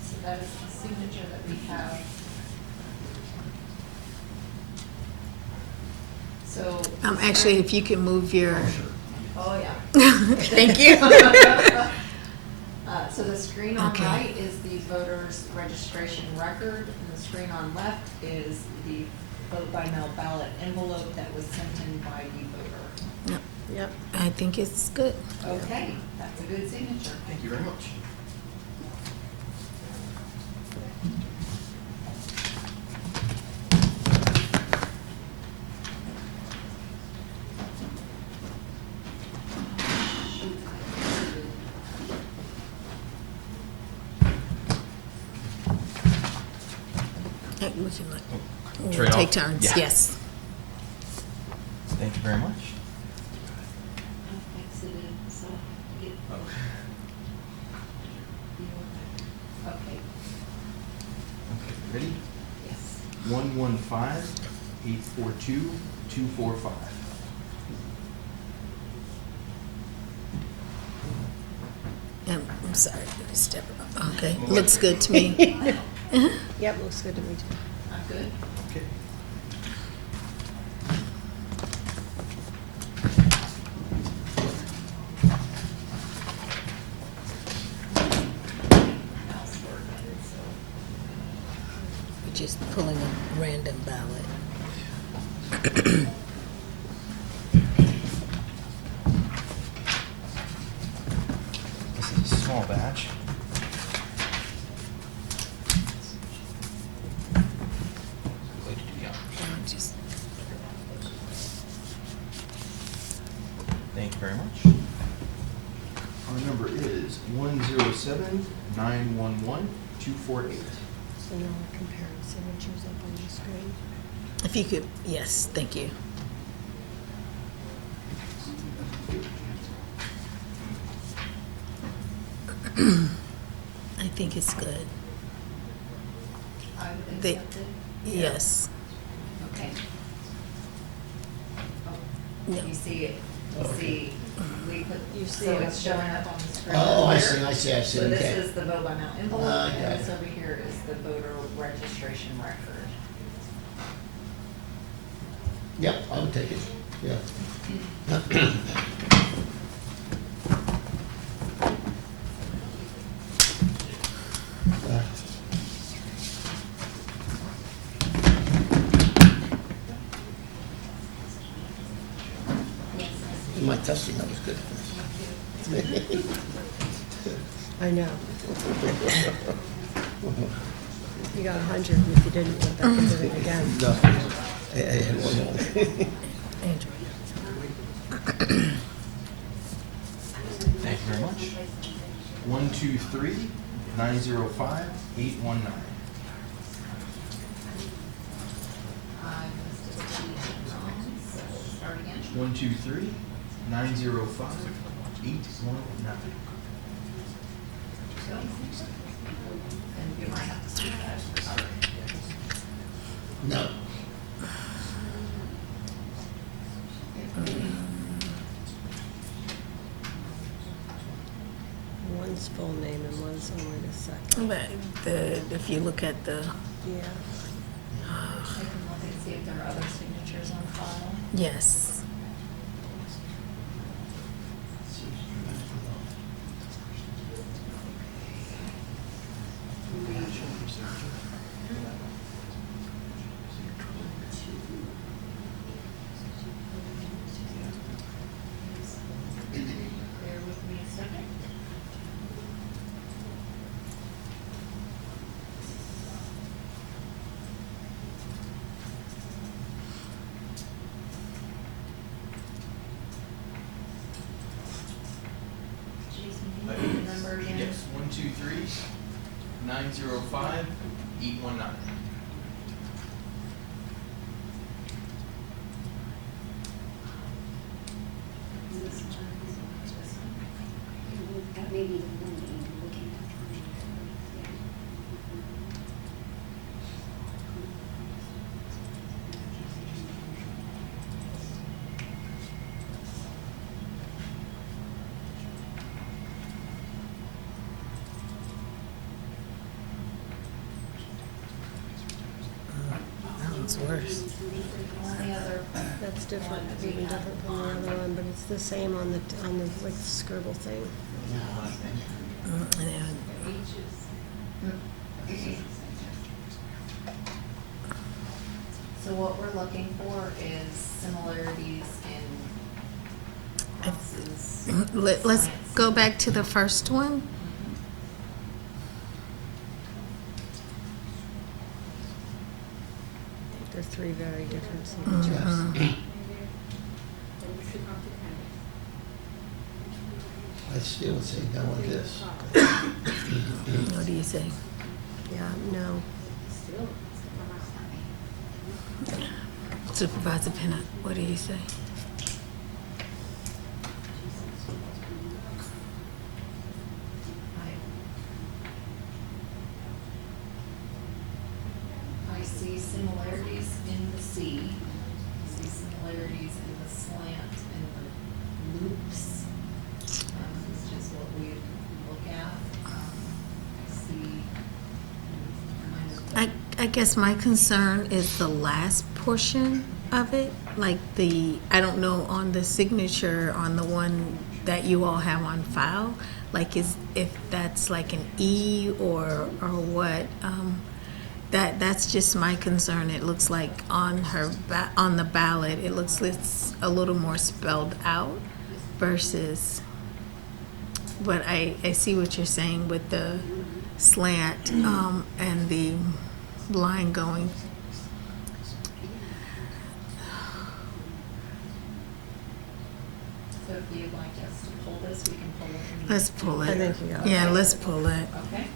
So that is the signature that we have. So. Actually, if you can move your. Oh, yeah. Thank you. So the screen on Okay. right is the voter's registration record, and the screen on left is the vote by mail ballot envelope that was sent in by the voter. Yep. Yep. I think it's good. Okay, that's a good signature. Thank you very much. Hey, would you like? We'll Trade take off? turns. Yeah. Yes. Thank you very much. I exited, so get. Okay, Okay, ready? yes. 115-842-245. I'm sorry. Let me step up. Okay. Looks good to me. Yep, looks good to me too. I'm good. Okay. Mouse working, so. We're just pulling a random ballot. This is a small batch. Would like to do the honors. Just Thank you very much. Our number is 107-911-248. So now we're comparing signatures up on the screen. If you could, yes, thank you. I think it's good. I would They- accept it. Yes. Okay. Yeah. You see it, you see, we put, You see so it it's up showing there. up on the screen. Oh, I here. see, I see, I see, So this okay. is the vote by mail envelope, Ah, and got this it. over here is the voter registration record. Yep, I would take it, yeah. My testing, that was good. I know. You got 100, and if you didn't, you went back and did it again. No, I had one more. Andrew. Thank you very much. 123-905-819. Start again. 123-905-819. And you might have to speak that. Sorry. No. One's full name and one's only the second. But if you look at the, Yeah. I can look and see if there are other signatures on file. yes. Bear with me a second. Jason, can you give the number again? Yes, 123-905-819. That one's worse. Only other, That's different, even different from the other one, but it's the same on the, like, scribble thing. And so what we're looking for is similarities in houses. let's science. go back to the first one. They're three very different signatures. I still say no on this. What do you say? Yeah, no. Supervisor Pinnock, what do you say? I see similarities in the C, I see similarities in the slant and the loops, which is what we look at. I see kind of. I guess my concern is the last portion of it, like I don't know on the signature on the one that you all have on file, like if that's like an E or what. That's just my concern. It looks like on on the ballot, it looks it's a little more spelled out versus. But I see what you're saying with the slant and the line going. So if you'd like us to pull this, we can pull it. Let's pull it. I think you got it. Yeah, let's pull it. Okay.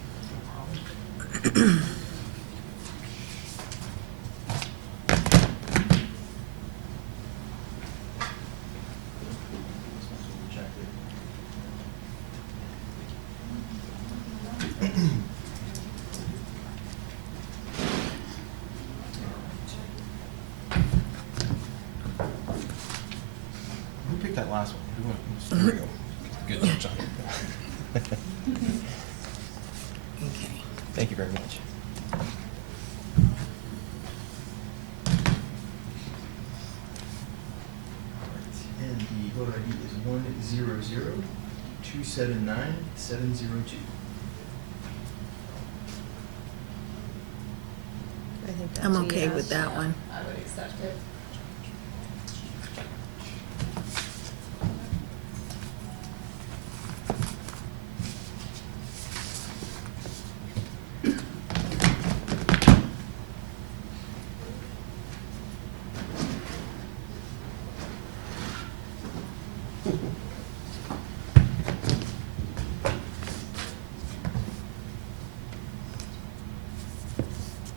Who picked that last one? There we go. Good job, John. Okay. Thank you very much. And the voter ID is 100279702. I think that's I'm a okay yes. with that one. I would accept it.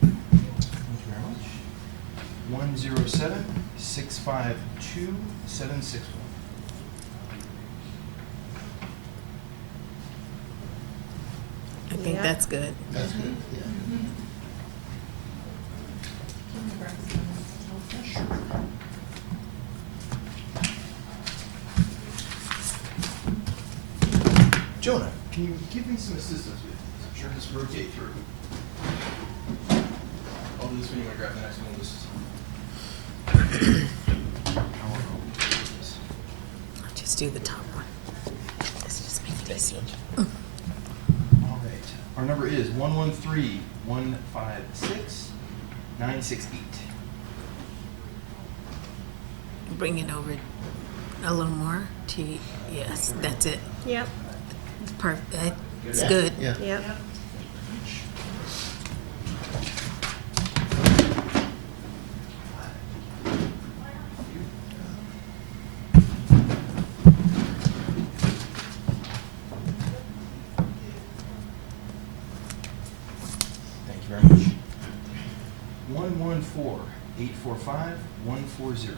Thank you very much. 107652761. I think Yeah. that's good. That's good, yeah. Jonah, can you give me some assistance with these? I'm sure just rotate through. I'll do this when you want to grab the next one. I'll just do the top one. Let's just make it easy. All right. Our number is 113156968. Bring it over a little more to, yes, that's it. Yep, It's perfect. It's Yeah, good. Yeah. yep. Thank you very much. 114845140.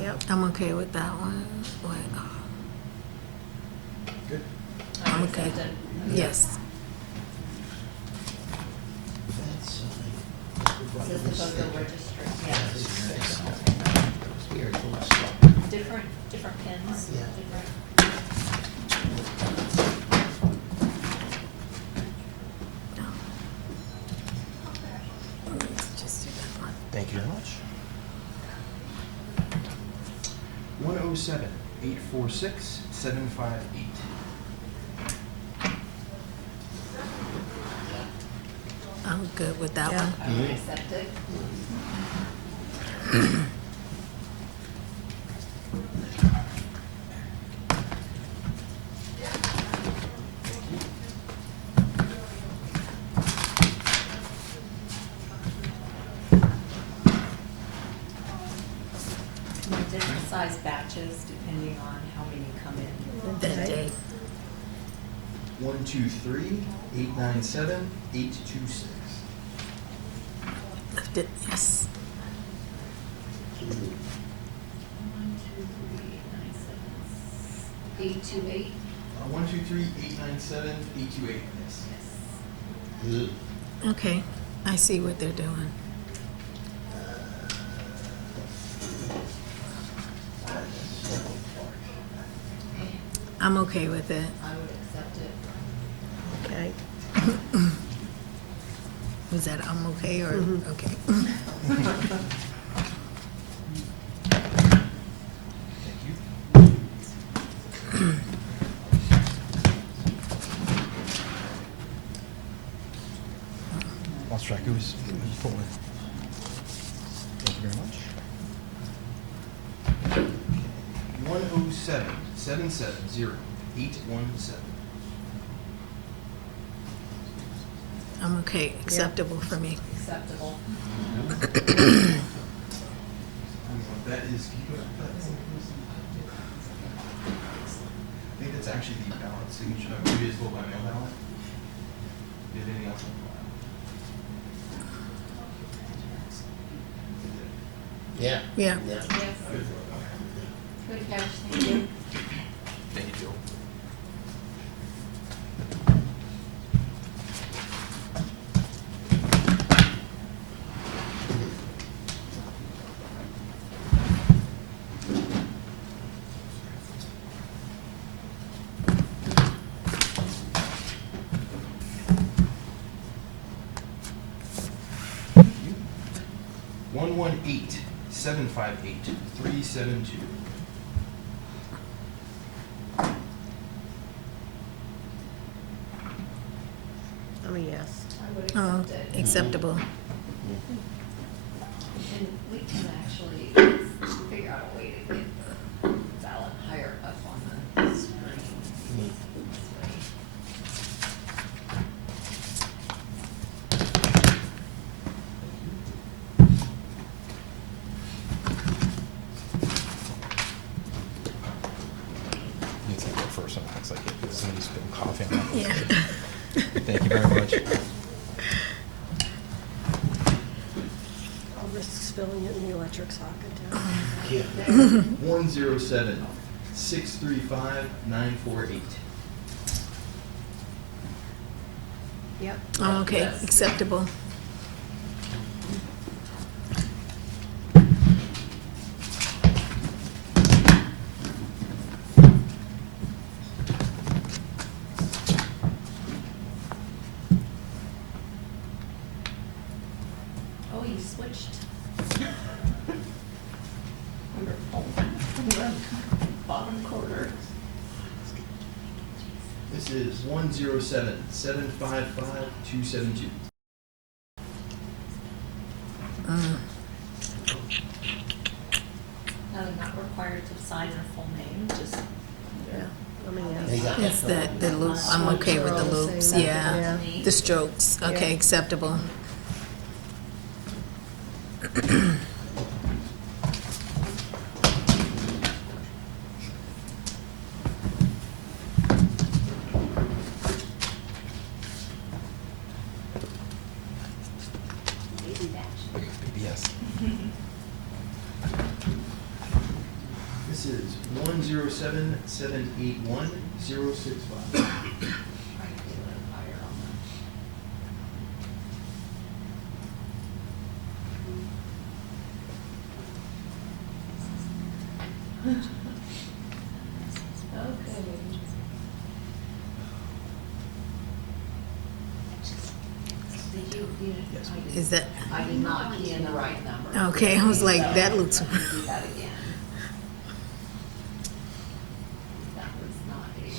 Yep. I'm okay with that one. What? Good. I'm okay. Accept it. Yes. That's, This is the photo registry, yeah. Weird, little stuff. Different pins, Yeah. different. No. Let's just do that one. Thank you very much. 107846758. I'm good with that Yeah. one. I would accept it. Different size batches depending on how many come in. That day. 123897826. Left it. Yes. 1, 2, 3, 9, 7, 8, 2, 8. 123897828. Yes. Yes. Okay. I see what they're doing. I'm okay with it. I would accept it. Okay. Was that I'm okay or okay? Thank you. Lost track. Who's pulling it? Thank you very much. 107770817. I'm okay. Acceptable for me. Acceptable. That is. Can you go back to that? I think that's actually the ballot signature. Maybe it's vote by mail ballot. Is anything else on the Yeah. Yeah. Yes. file? Good catch, thank you. Thank you, Joe. 118-758-372. I'm a yes. I would Oh, accept it. acceptable. And we can actually figure out a way to get the ballot higher up on the screen. This way. You can go first one, looks like it. Somebody spilled coffee on it. Yeah. Thank you very much. I'll risk spilling it in the electric socket down. 107-635-948. Yep. Oh, okay, Yes. acceptable. Oh, you switched. Wonderful. Bottom corner. This is 107-755-272. Now, they're not required to sign their full name, just. Yeah, I'm a They yes. got It's the loop, I'm okay with the loops, yeah. The strokes, okay, Yeah. acceptable. Yes. This is 107-781-065. Okay. Did you, Is that, I did not key in the right number. okay, I was like, that looks, So, I can do that again. That was not a.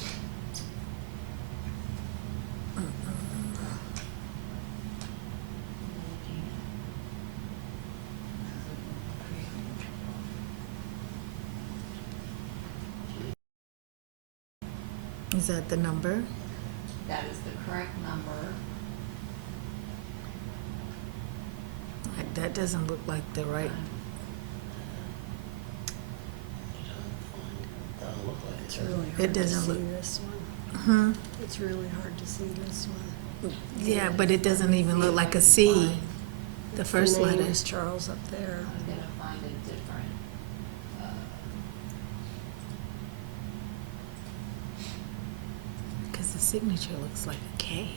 is that the number? That is the correct number. That doesn't look like the right, Doesn't look like It's it. really It hard to doesn't see look- this one. huh? It's really hard to see this one. Yeah, but it doesn't even look like a C, the first The name letter. is Charles up there. I'm gonna find a different, Because the signature looks like a K.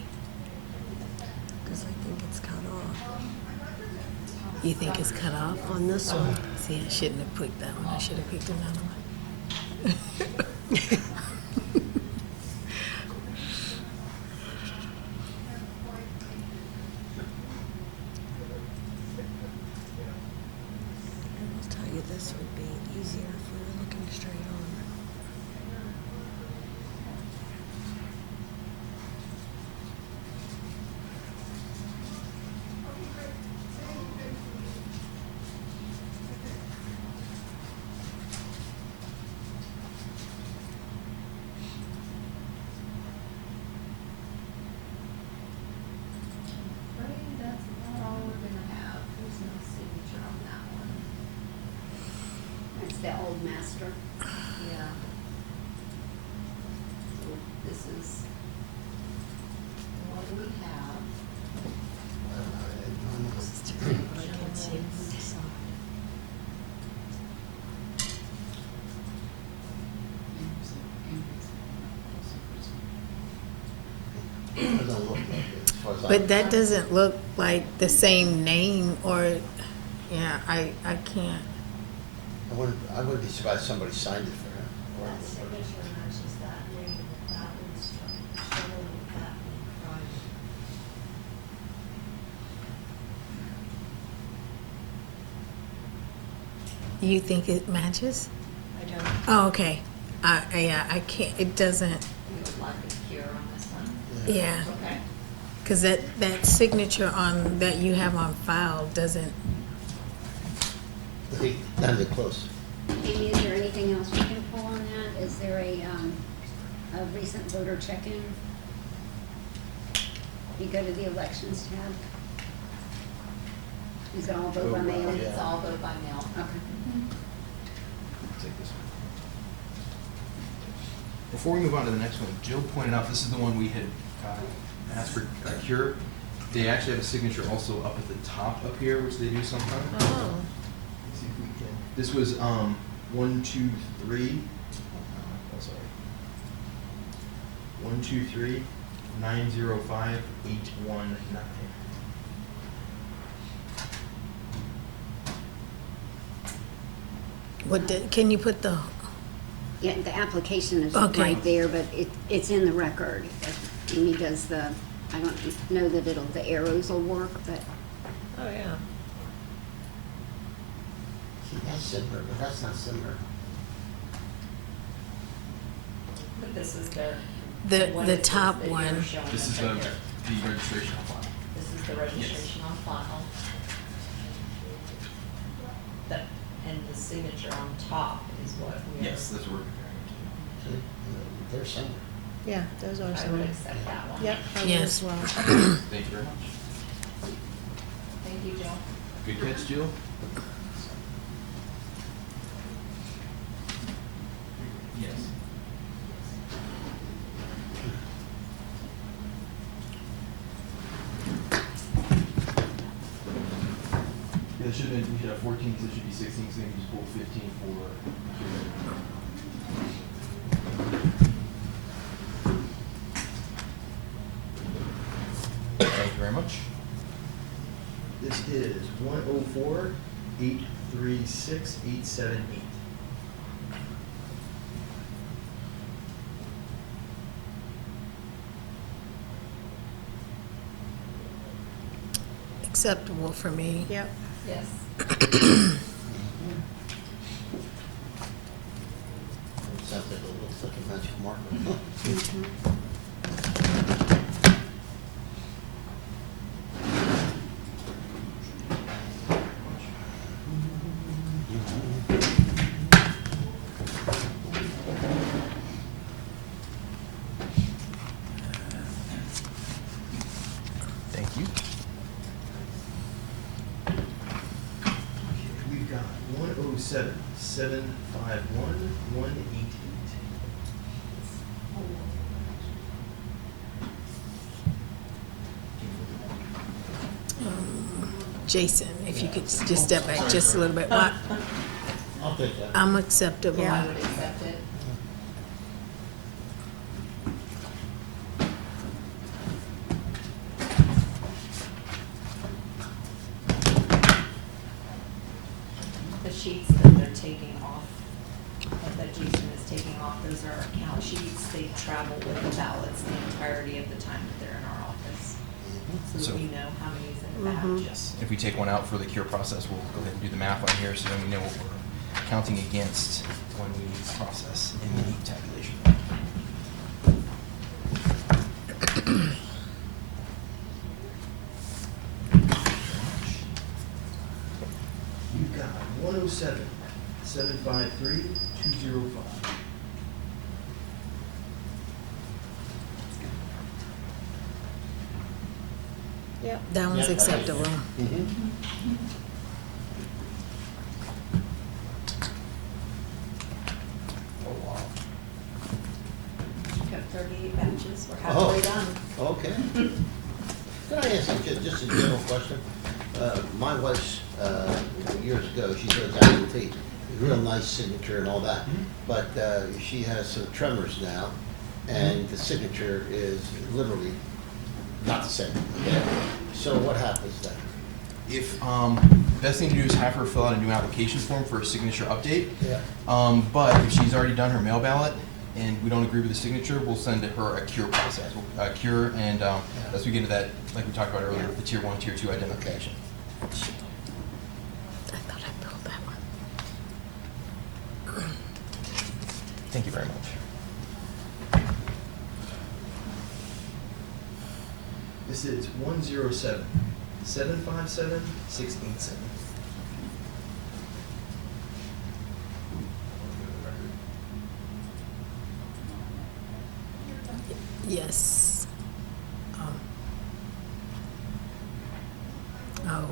Because I think it's cut off. You think it's cut off? On this one. See, I shouldn't have picked that one, I should have picked another one. I'll tell you, this would be easier if we were looking straight on. afraid that's about all we're gonna have. There's no signature on that one. It's the old master. Yeah. So this is what we have. But I can't see it from this side. Doesn't look like it as far as I. But that doesn't look like the same name or, yeah, I can't. I wouldn't be surprised if somebody signed it for him. That signature matches that name, that one's showing that one. You think it matches? I don't, Oh, okay. Yeah, I can't, it doesn't, we would like a cure on this one. yeah. Okay. Because that signature on, that you have on file doesn't, I think not even close. Amy, is there anything else we can pull on that? Is there a recent voter check-in? You go to the elections tab? Is it all vote by mail? Yeah. It's all vote by mail. Okay. Take this one. Before we move on to the next one, Jill pointed out this is the one we had asked for a cure. They actually have a signature also up at the top up here, which they do sometimes. Oh. Let's see if we can. This was 1, 2, 3. Oh, sorry. 1, 2, 3, 905, 819. can you put the, Yeah, the application is Okay. right there, but it's in the record. Amy does the, I don't know that the arrows will work, but Oh, yeah. See, that's similar, but that's not similar. But this is their. The- what the it is top that you're one. showing This us is right the there. registration on file. This is the registration on file. That, and the signature on top is what we are. Yes, that's what we're comparing it See, they're similar. Yeah, those are I would some. accept that one. Yep, I would Yes. as well. to. Thank you very much. Thank you, Jill. Good catch, Jill. Yes. Yeah, it should have been, we should have 14, because it should be 16, so maybe just pull 15 for. Thank you very much. This is 104, 836, 878. acceptable for me? Yep. Yes. Sounds like a little fucking magic marker. Thank you. We've got 107, 751, 188. Jason, if you could just step back just a little bit. What? I'll take that. I'm acceptable. I would accept it. The sheets that they're taking off, that Jason is taking off, those are our count sheets. They travel with the ballots the entirety of the time that they're in our office. So So- that we know how many's in the batch. Yes. If we take one out for the cure process, we'll go ahead and do the math on here, so then we know what we're counting against when we process in the tabulation. You've got 107, 753, 205. Yep. That one's Yeah. acceptable. Mm-hmm. Oh, wow. We've got 38 batches. We're Oh. halfway done. Okay. Can I ask you just a general question? My wife's, years ago, she goes IMT, real nice signature and all that, but she has some tremors now, and the signature is literally not the same. Okay? So what happens then? If, best thing to do is have her fill out a new application form for a signature update. Yeah. But if she's already done her mail ballot and we don't agree with the signature, we'll send her a cure process. A cure, and as we get into that, like we talked about earlier, the tier 1, tier 2 identification. I thought I pulled that one. Thank you very much. This is 107-757-687. Yes. Oh.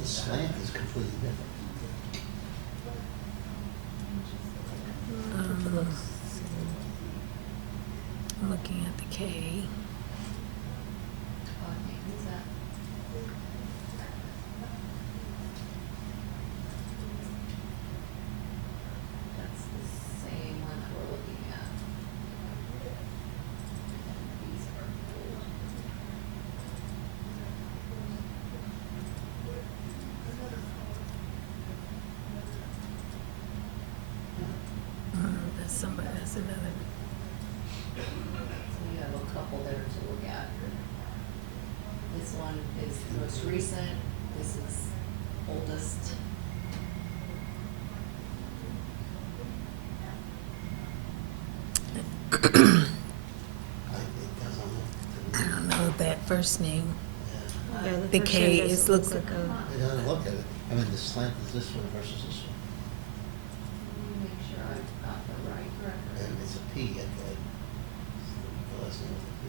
The slant is completely different. I'm looking at the K. That's the same one that we're looking at. These are full. That's somebody, that's another. So you have a couple there to look at. This one is the most recent, this is oldest. It doesn't look. I don't know that first name. Yeah, The first K name is doesn't looks look like a. It doesn't look at it. I mean, the slant is this one versus this one. Let me make sure I've got the right record. And it's a P at the last name with a P.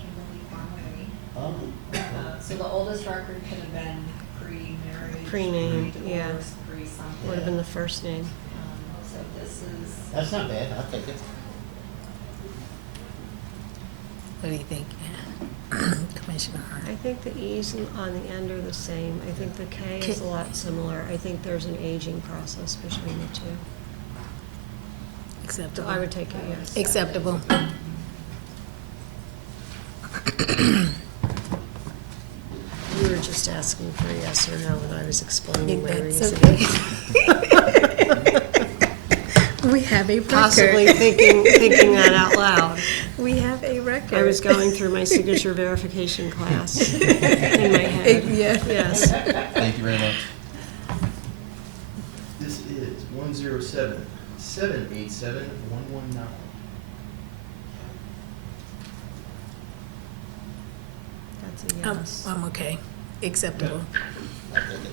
Kimberly Parmalee. Oh, okay. So the oldest record could have been pre-marriage, Pre-name, yeah. pre-divorce, pre-something. Would have been the first name. So this is. That's not bad, I'll take it. What do you think, Commissioner Hart? I think the E's on the end are the same. I think the K is a lot similar. I think there's an aging process between the two. So Acceptable. I would take it, yes. Acceptable. You were just asking for a yes or no, and I was explaining my That's reasoning. okay. We have a record. Possibly thinking that out loud. We have a record. I was going through my signature verification class in my head. Yeah. Yes. Thank you very much. This is 107-787-119. That's a yes. I'm okay. Acceptable. I'll take it.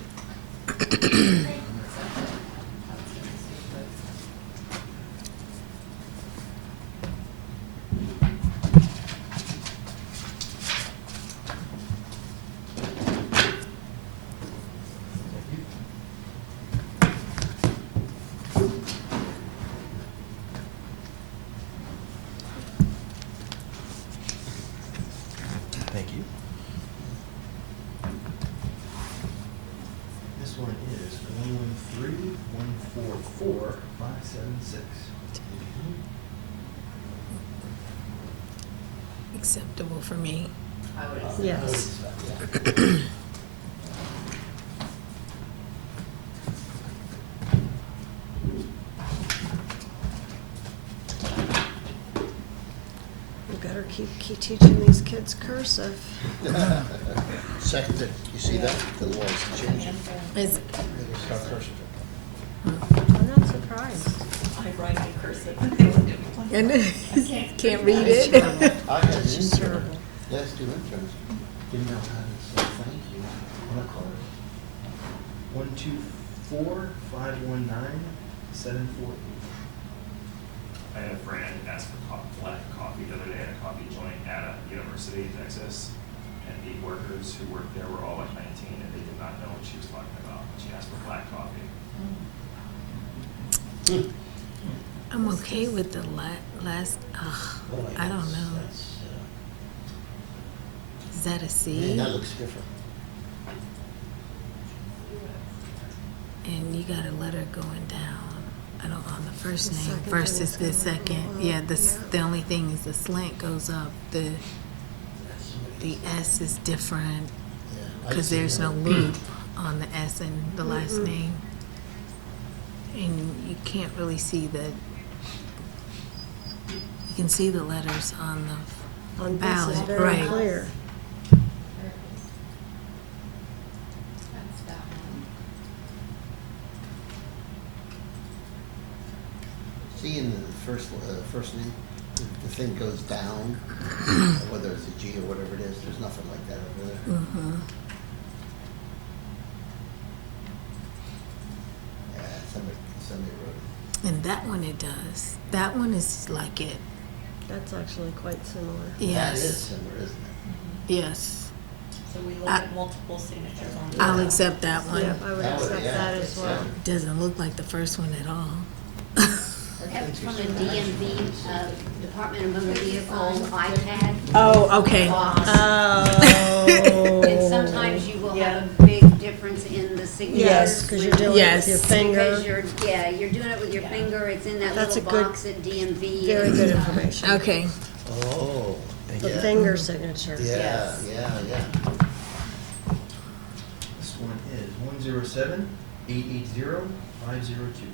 Thank you. This one is 113-144-576. Acceptable for me. I would accept. Yes. We better keep teaching these kids cursive. Second, you see that? The laws changing. Is, Start cursive. I'm not surprised. I write in cursive. and can't read That's it. terrible. I had an That's just intern, terrible. last two interns, didn't know how to say thank you on a card. 124-519-748. I had a friend ask for black coffee the other day at a coffee joint at a university in Texas, and the workers who worked there were all like 19, and they did not know what she was talking about. She asked for black coffee. I'm okay with the last, I don't know. That's, Is that a C? man, that looks different. And you got a letter going down. I don't, on the first The name second versus thing the is gonna second. go up, Yeah, yeah. the only thing is the slant goes up. The S is different Yeah, I because see there's that. no loop on the S in the last name. And you can't really see you can see the letters on the On this ballot, is very right? clear. That's that one. first name, the thing goes down, whether it's a G or whatever it is, there's nothing like that over there. Mm-hmm. Yeah, somebody wrote it. And that one it does. That one is like it. That's actually quite similar. That is Yes. similar, isn't it? Yes. So we look at multiple signatures on I'll that. accept that one. Yep, I would accept yeah, that as well. Doesn't look like the first one at all. That was from the DMV, Department of Motor Vehicle iPad. Oh, okay. Oh. And sometimes you will have a big difference in the signatures. Yes, because you're doing it with your Yes. finger. Because you're doing it with your finger, it's in that That's little a good- box at DMV. Very and, good information. Okay. Oh. The yeah. finger signature. Yeah, Yes. yeah. This one is 107-880-502.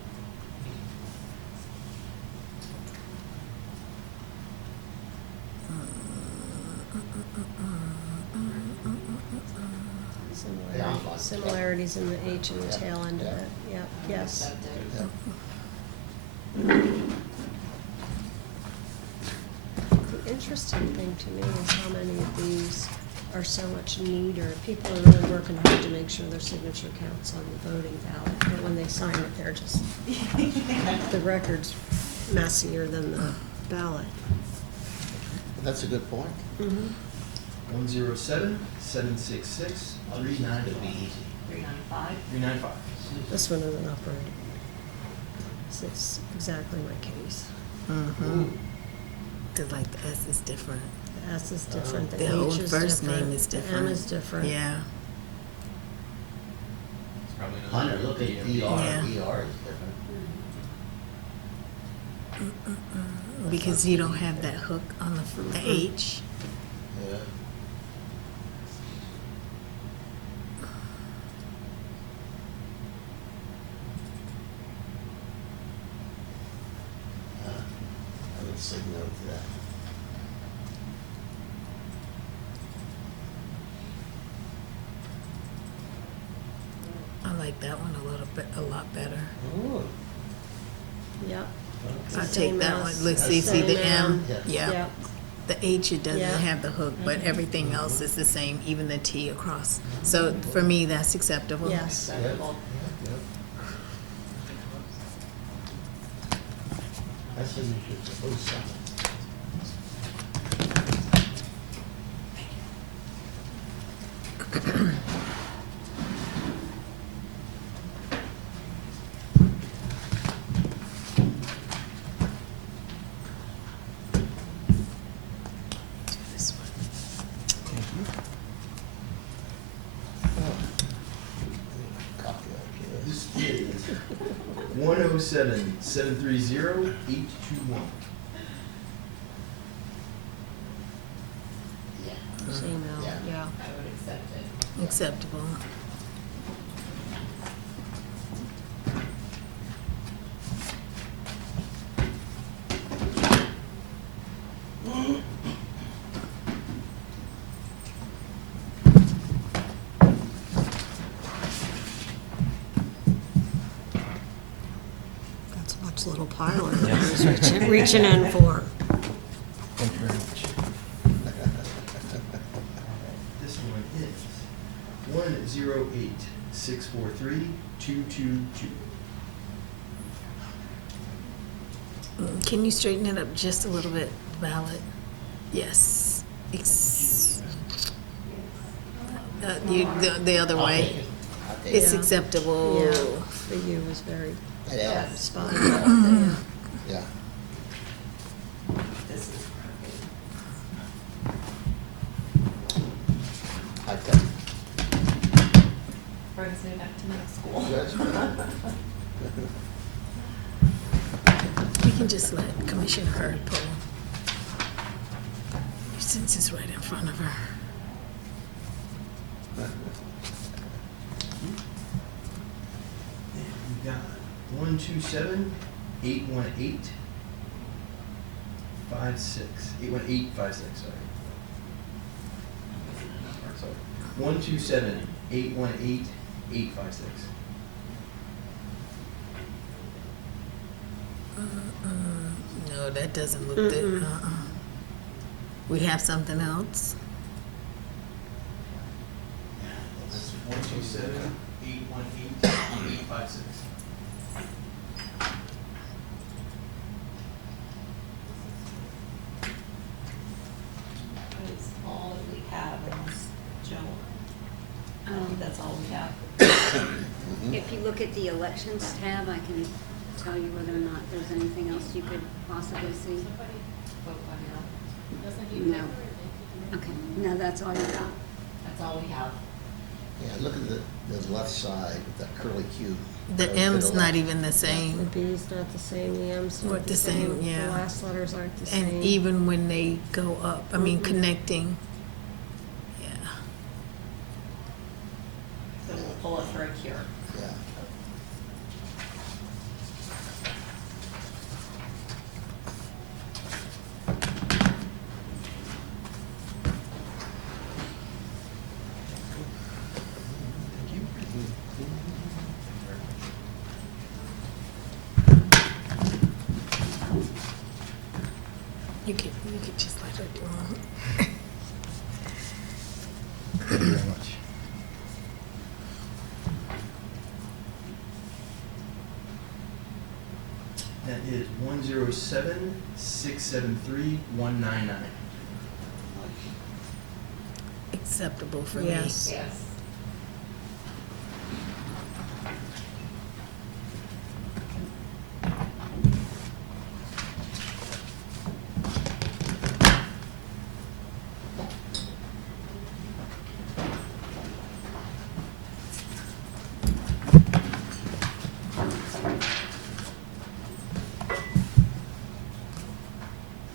Similarities in the H and the tail end of Yeah. it. Yeah, yes. Yeah. The interesting thing to me is how many of these are so much neater. People are really working hard to make sure their signature counts on the voting ballot, but when they sign it, they're just, the record's messier than the ballot. That's a good point. Mhm. 107-766-3995. 395. This one isn't operating. This is exactly my case. Mm-hmm. Cause like the S is different. The S is different, the The H whole is first different, name is the different. M is different. Yeah. It's probably another Hunter, look at ER, Yeah. ER is different. Because you don't have that hook on the H. Yeah. I would say no to that. I like that one a lot better. Oh. Yep. I'll Same take that as- one. Let's see the same M. Yeah. Yeah. Yep. The H, it doesn't Yeah. have the hook, but everything else is the same, even the T across. So for me, that's acceptable. Yes. Yep, yep. I said you should suppose something. This one. Copy that, This is 107-730-821. Same L, Yeah. yeah. I would accept it. Acceptable. That's a much little pile of it I was reaching in for. Thank you very much. This one is 108-643-222. Can you straighten it up just a little bit, ballot? Yes. The other I'll way. take it. I'll take It's it. acceptable. Yeah, the U was very Yeah. spot on. Yeah. This is I think. brings me back to middle school. That's We can just let Commissioner Hurd pull. Since it's right in front of her. We've got 127-818-56. 818-56, sorry. 127-818-856. No, that doesn't look good. We have something else? That's 127-818-856. That is all that we have unless, Joe, I think that's all we have. If you look at the elections tab, I can tell you whether or not there's anything else you could possibly see. Vote by mail. No. Okay, no, that's all you got. That's all we have. Yeah, look at the left side with that curly Q. The To M's not left. even the The same. B's not the same, the M's not What the the same, same. yeah. The last letters aren't the same. And even when they go up, I mean, Mhm. connecting. Yeah. So we'll pull it for a cure. Yeah. Thank you. You could just let her do it. Thank you very much. That is 107-673-199. Acceptable for me. Yes. Yes.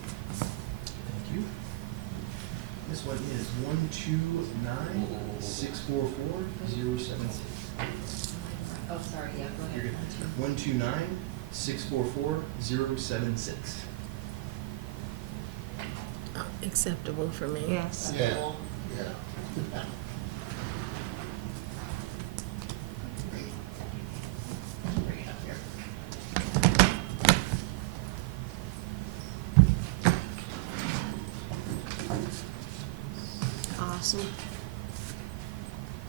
Thank you. This one is 129-644-076. Oh, sorry, yeah, go You're ahead. good. 129-644-076. Acceptable for me. Yes. Yeah, yeah. Bring it up here. Awesome.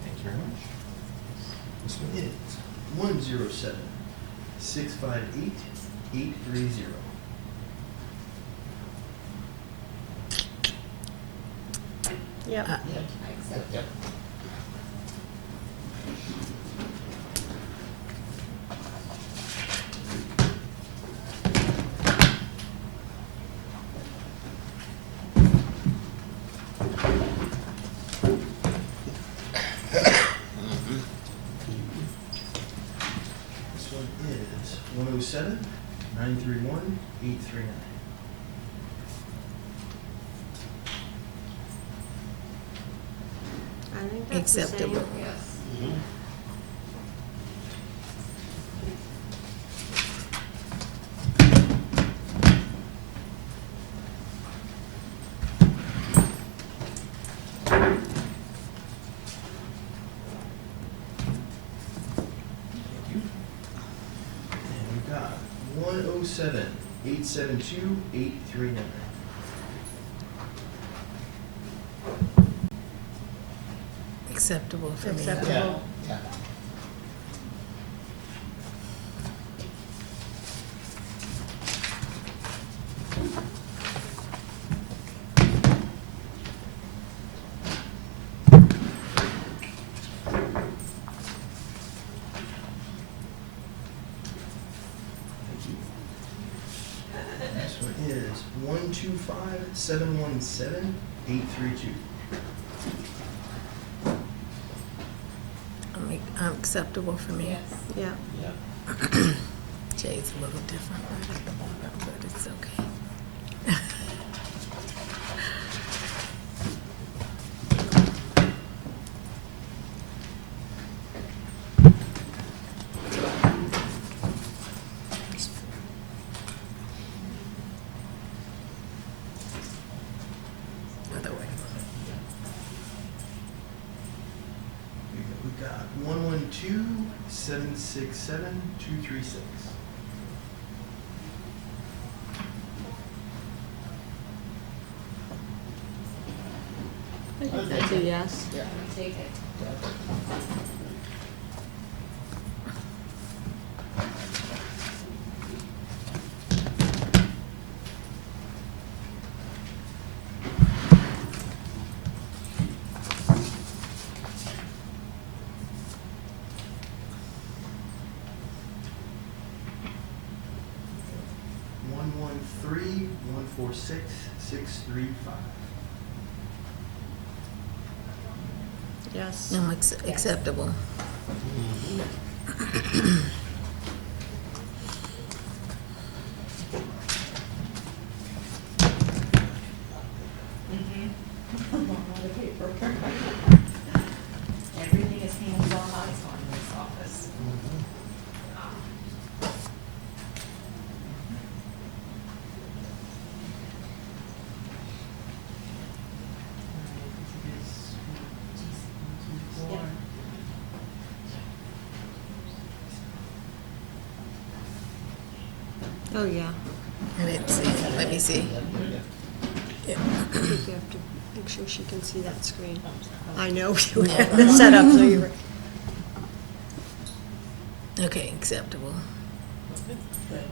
Thank you very much. This one is 107-658-830. Yep. I accept it. Yep. This one is 107-931-839. I think that's the same. Acceptable. Yes. Thank you. And we've got 107-872-839. Acceptable for me. Acceptable. Yeah. Thank you. This one is 125-717-832. Acceptable for me. Yes. Yeah. Yeah. Jay's a little different right at the bottom, but it's okay. Other way. We've got 112-767-236. I think that's a yes. Yeah. Take it. One one three 146 635. Yes. No, acceptable. Everything is hands-on, eyes-on in this office. Oh, yeah. I didn't see. Let me see. Yeah. I think you have to make sure she can see that screen. I know you have it set up so you're. Okay, acceptable. Good. Okay.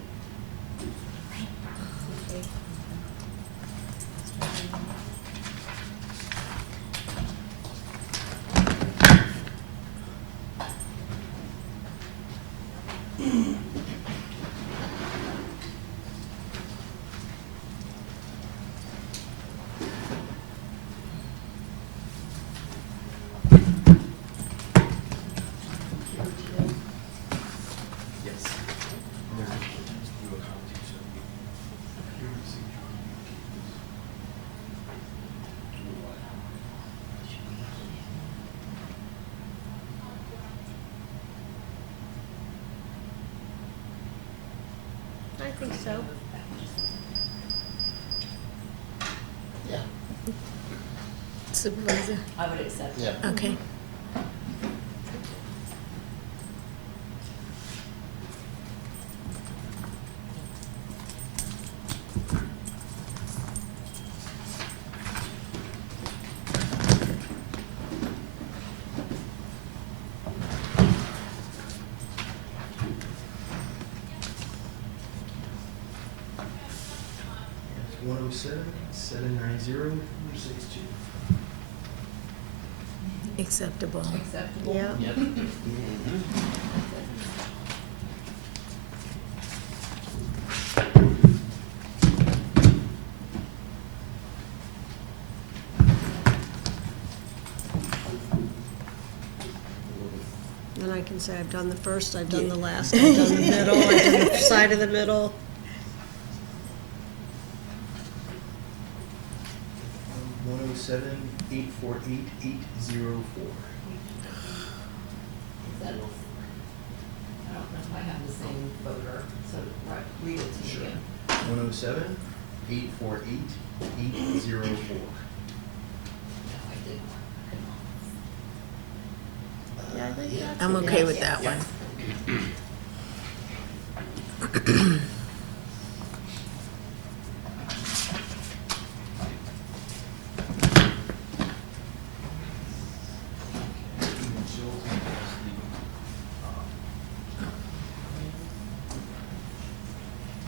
Yes. I think so. Yeah. Supervisor? I would accept it. Yeah. Okay. It's 107 790 462. Acceptable. Acceptable? Yeah. Yep. Then I can say I've done the first, I've done the last, I've done the middle, I've done the side of the middle. 107 848 804. Is that- I don't know if I have the same voter, so read it to me again. 107 848 804. No, I didn't. Yeah, I think that's I'm a okay yes. with that one.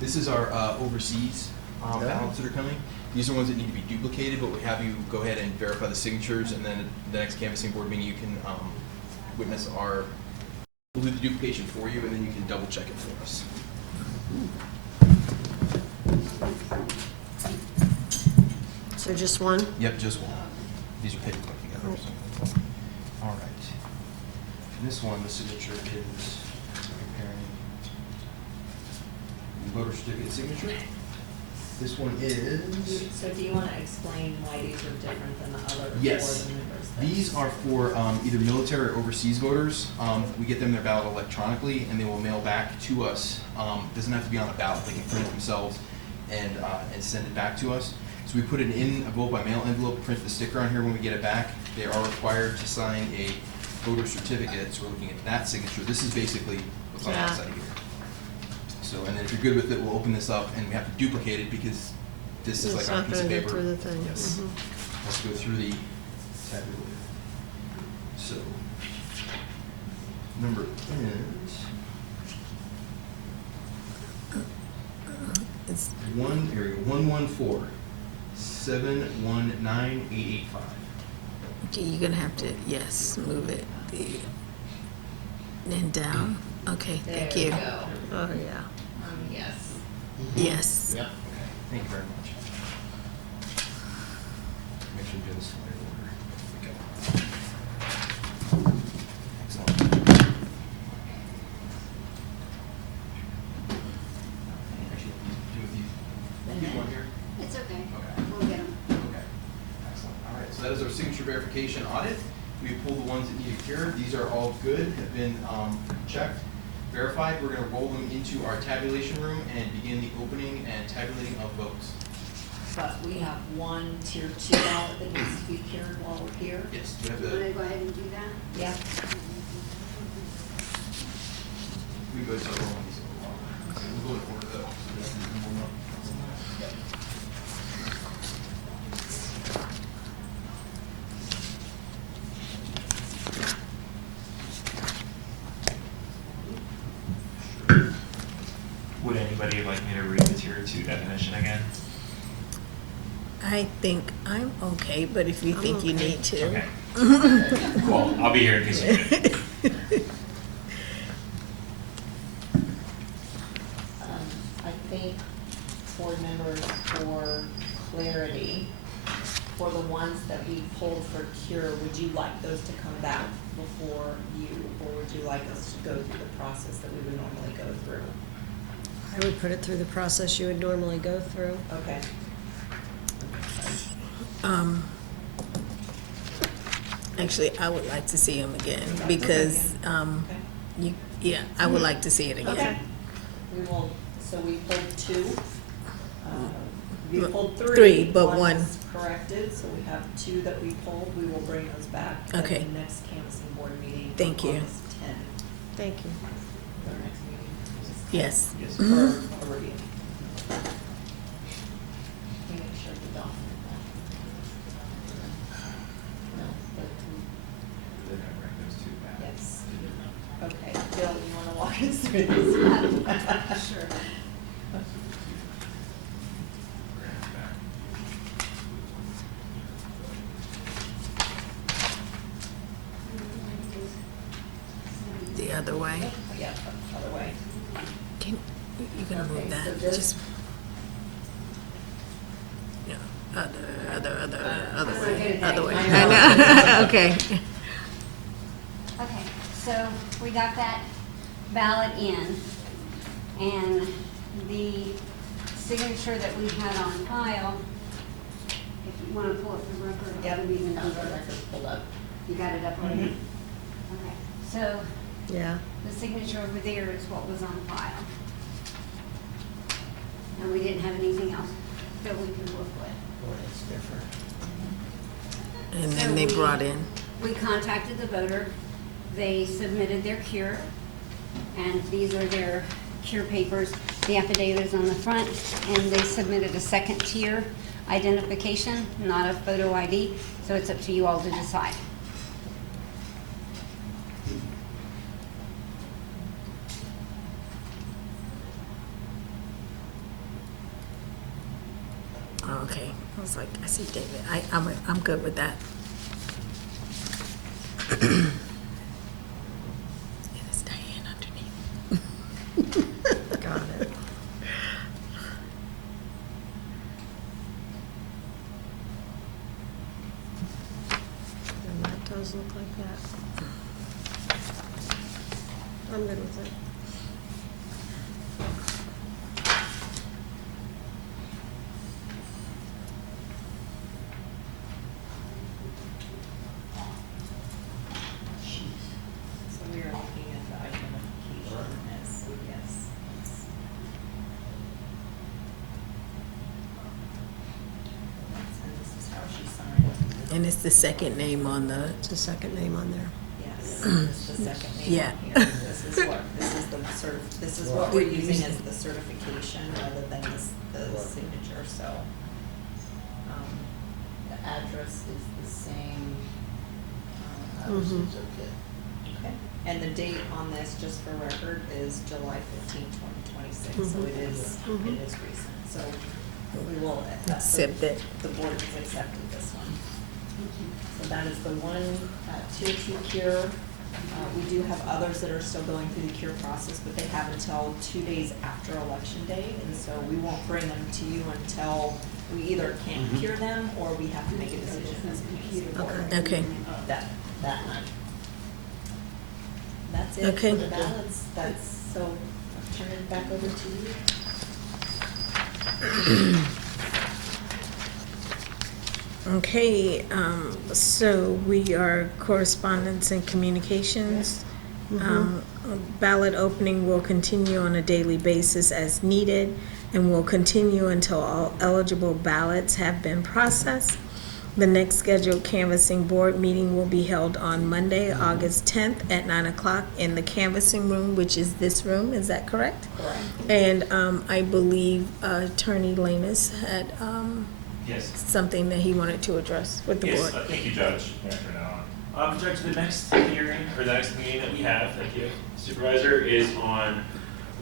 This is our overseas Yeah. ballots that are coming. These are ones that need to be duplicated, but we have you go ahead and verify the signatures, and then at the next canvassing board meeting, you can witness our, we'll do the duplication for you, and then you can double check it for us. So just one? Yep, just one. These are paper clipped together. So. All right. And this one, the signature is comparing the voter certificate signature. This one is. So do you want to explain why these are different than the other Yes. board members? These are for either military or overseas voters. We get them their ballot electronically, and they will mail back to us. Doesn't have to be on a ballot; they can print it themselves and send it back to us. So we put it in a vote by mail envelope, print the sticker on here when we get it back. They are required to sign a voter certificate. So we're looking at that signature. This is basically what's on the outside of here. So, and then if you're good with it, we'll open this up, and we have to duplicate it because this is It's like on a not piece of gonna paper. go through the thing. Yes. Mhm. Let's go through the tabulated. So, number is It's, 114-719-885. okay, you're gonna have to, yes, move it. And down. Okay, thank There you. we go. Oh, yeah. Yes. Yes. Yep. Okay, thank you very much. Make sure you do this in the right order. There we go. Excellent. Actually, do with these. Keep one here. It's okay. Okay. We'll get them. Okay. Excellent. All right, so that is our signature verification audit. We pulled the ones that needed cure. These are all good, have been checked, verified. We're gonna roll them into our tabulation room and begin the opening and tabulating of votes. But we have one tier 2 ballot that needs to be cured while we're here. Yes, do you have You wanna the, go ahead and do that? Yeah. we go to several of these. We'll go in order though. Would anybody like me to read the tier 2 definition again? I think I'm okay, but if you I'm think you okay. need to. Okay. Cool, I'll be here in case you need it. I think, board members, for clarity, for the ones that we pulled for cure, would you like those to come back before you, or would you like us to go through the process that we would normally go through? I would put it through the process you would normally go through. Okay. Actually, I would like to see him again because, yeah, I would like to see it Okay. again. We will, so we pulled 2. We pulled 3. Three, but one. is corrected, so we have 2 that we pulled. We will bring those back Okay. at the next canvassing board meeting. Thank you. August 10th. Thank you. Our next meeting. Yes. Yes. For a review. We make sure the document that. No, but, They're gonna bring those 2 back. yes. Okay, Bill, you wanna walk us through this? Sure. The other way. Yeah, other way. Can, you're gonna move Okay, that, so this- just. Yeah, other That's way, okay. other way. I know. I know, okay. Okay, so we got that ballot in, and the signature that we had on file, if you wanna pull up the record. Yep, I'll give you the got the number. record pulled up. You got it up already? Mhm. Okay, so Yeah. the signature over there is what was on file. And we didn't have anything else that we could work with. Boy, it's different. And So then they we- brought in, We contacted the voter, they submitted their cure, and these are their cure papers. The affidavit is on the front, and they submitted a second tier identification, not a photo ID, so it's up to you all to decide. oh, okay, I was like, I see David, I'm good with that. And it's Diane underneath. Got it. And that does look like that. I'm good with it. So we are looking at the identification as, yes. And this is how she signed. And it's the second name on the, It's the second name on there. Yes, it's the second name Yeah. on here. This is the this is what we're using as the certification rather than the signature, so. The address is the same obviously it's okay. Okay. And the date on this, just for record, is July 15, 2026, so it is recent, so we will. Accept it. The board has accepted this one. So that is the one, tier 2 cure. We do have others that are still going through the cure process, but they have until 2 days after election day, and so we won't bring them to you until we either can't cure them or we have to make a decision as a community board. Okay. That night. That's it Okay. for the ballots. So I'll turn it back over to you. Okay, so we are correspondence and communications. Ballot opening will continue on a daily basis as needed and will continue until all eligible ballots have been processed. The next scheduled canvassing board meeting will be held on Monday, August 10th at 9 o'clock in the canvassing room, which is this room, is that correct? Correct. And I believe Attorney Lanus had Yes. something that he wanted to address with the board. Yes, thank you, Judge. Judge, the next hearing, or the next meeting that we have, thank you, Supervisor, is on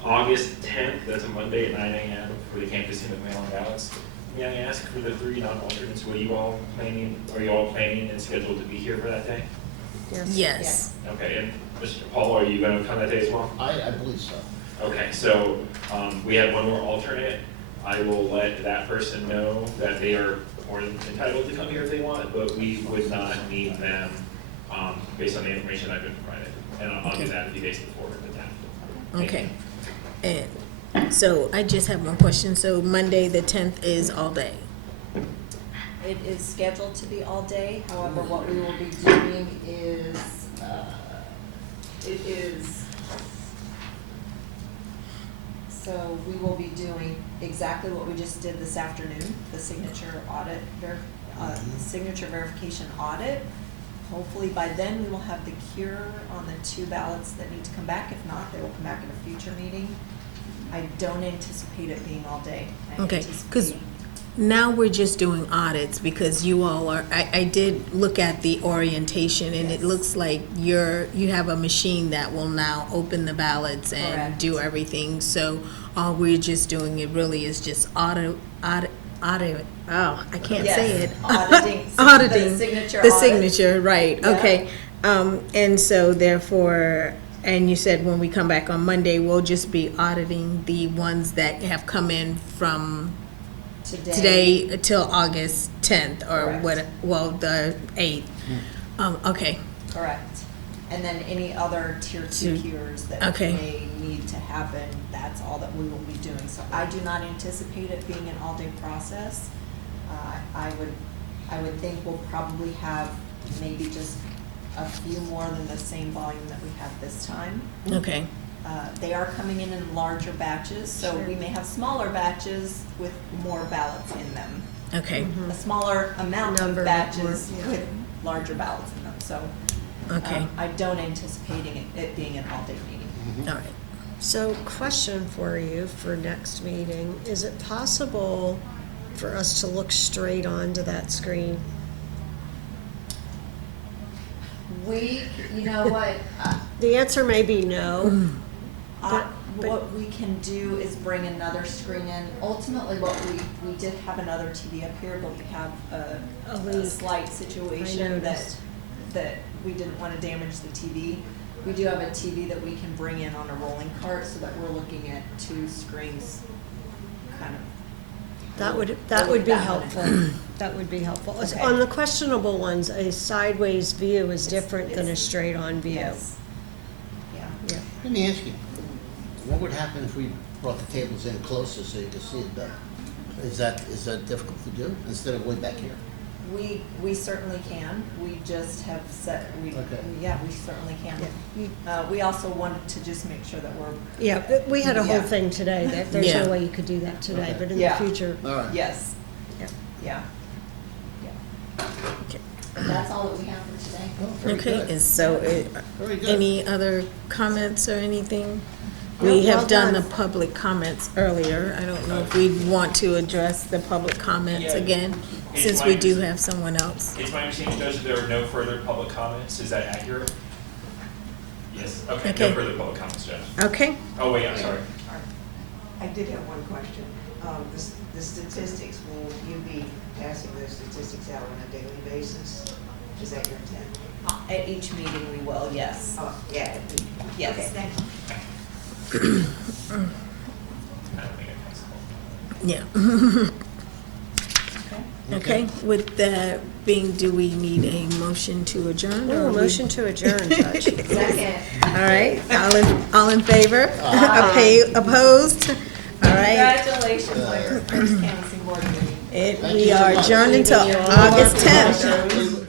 August 10th. That's a Monday at 9 a.m. for the canvassing of mail-in ballots. May I ask for the 3 non-alternates, are you all planning and scheduled to be here for that day? Yes. Okay, and Mr. Paul, are you going to come that day as well? I believe so. Okay, so we have one more alternate. I will let that person know that they are more than entitled to come here if they want, but we would not need them based on the information I've been provided. And I'll do that if you guys look forward to that. Thank Okay. you. And so I just have one question. So Monday, the 10th is all day? It is scheduled to be all day, however, what we will be doing is, so we will be doing exactly what we just did this afternoon, the signature verification audit. Hopefully by then we will have the cure on the 2 ballots that need to come back. If not, they will come back at a future meeting. I don't anticipate it being all day. Okay, because now we're just doing audits because you all are, I did look at the orientation and it looks like you have a machine that will now open the ballots and Correct. do everything. So all we're just doing, it really is just audit, oh, I can't Yes, say it. auditing. Auditing. The signature The audit. signature, right, Yeah. okay. And so therefore, and you said when we come back on Monday, we'll just be auditing the ones that have come in from today till August 10th or Correct. what, well, the 8th. Okay, Correct. And then any other tier 2 cures that Okay. may need to happen, that's all that we will be doing. So I do not anticipate it being an all-day process. I would think we'll probably have maybe just a few more than the same volume that we have this time. okay, They are coming in larger batches, so we may have smaller batches with more ballots in them. okay, A smaller amount of Number, batches yeah. with larger ballots in them, so. okay, I don't anticipate it being an all-day meeting. all right. So, question for you for next meeting, is it possible for us to look straight onto that screen? You know what, The answer may be no. But- what we can do is bring another screen in. Ultimately, what we did have another TV up here, but we have A a leak. slight I situation noticed. that we didn't want to damage the TV. We do have a TV that we can bring in on a rolling cart so that we're looking at 2 screens kind of. That would be That one. helpful. That would be helpful. Okay. On the questionable ones, a sideways view is different than a straight-on view. Yes. Yeah. Yeah. Let me ask you, what would happen if we brought the tables in closer so you could see it better? Is that difficult to do instead of way back here? We certainly can. We just have set, Okay. yeah, we certainly can. Yeah. We also wanted to just make sure that we're. Yeah, but we had a whole Yeah. thing today, that there's Yeah. no way you could do that today, Okay. but in the Yeah. future. All right. Yes. Yeah. Yeah. Yeah. Okay. And that's all that we have for today. Oh, very Okay, good. and so, Very good. any other comments or anything? We Well have done the done. public comments earlier. I don't know if we want to address the public comments Yeah. again, It's since my we do underst- have someone else. It's my understanding, Judge, that there are no further public comments. Is that accurate? Yes, okay, Okay. no further public comments, Judge. Okay? Oh, wait, I'm sorry. I did have one question. The statistics, will you be passing those statistics out on a daily basis? Is that your intent? At each meeting, we will, yes. Oh, yeah. Yes. Okay, thank you. I don't think I passed Yeah. Okay, with that being, do we need a motion to adjourn? or Oh, we- motion to adjourn, Judge. Second. All right, all in favor? Opposed? All right. Congratulations on your first county board meeting. We are adjourned until August 10th.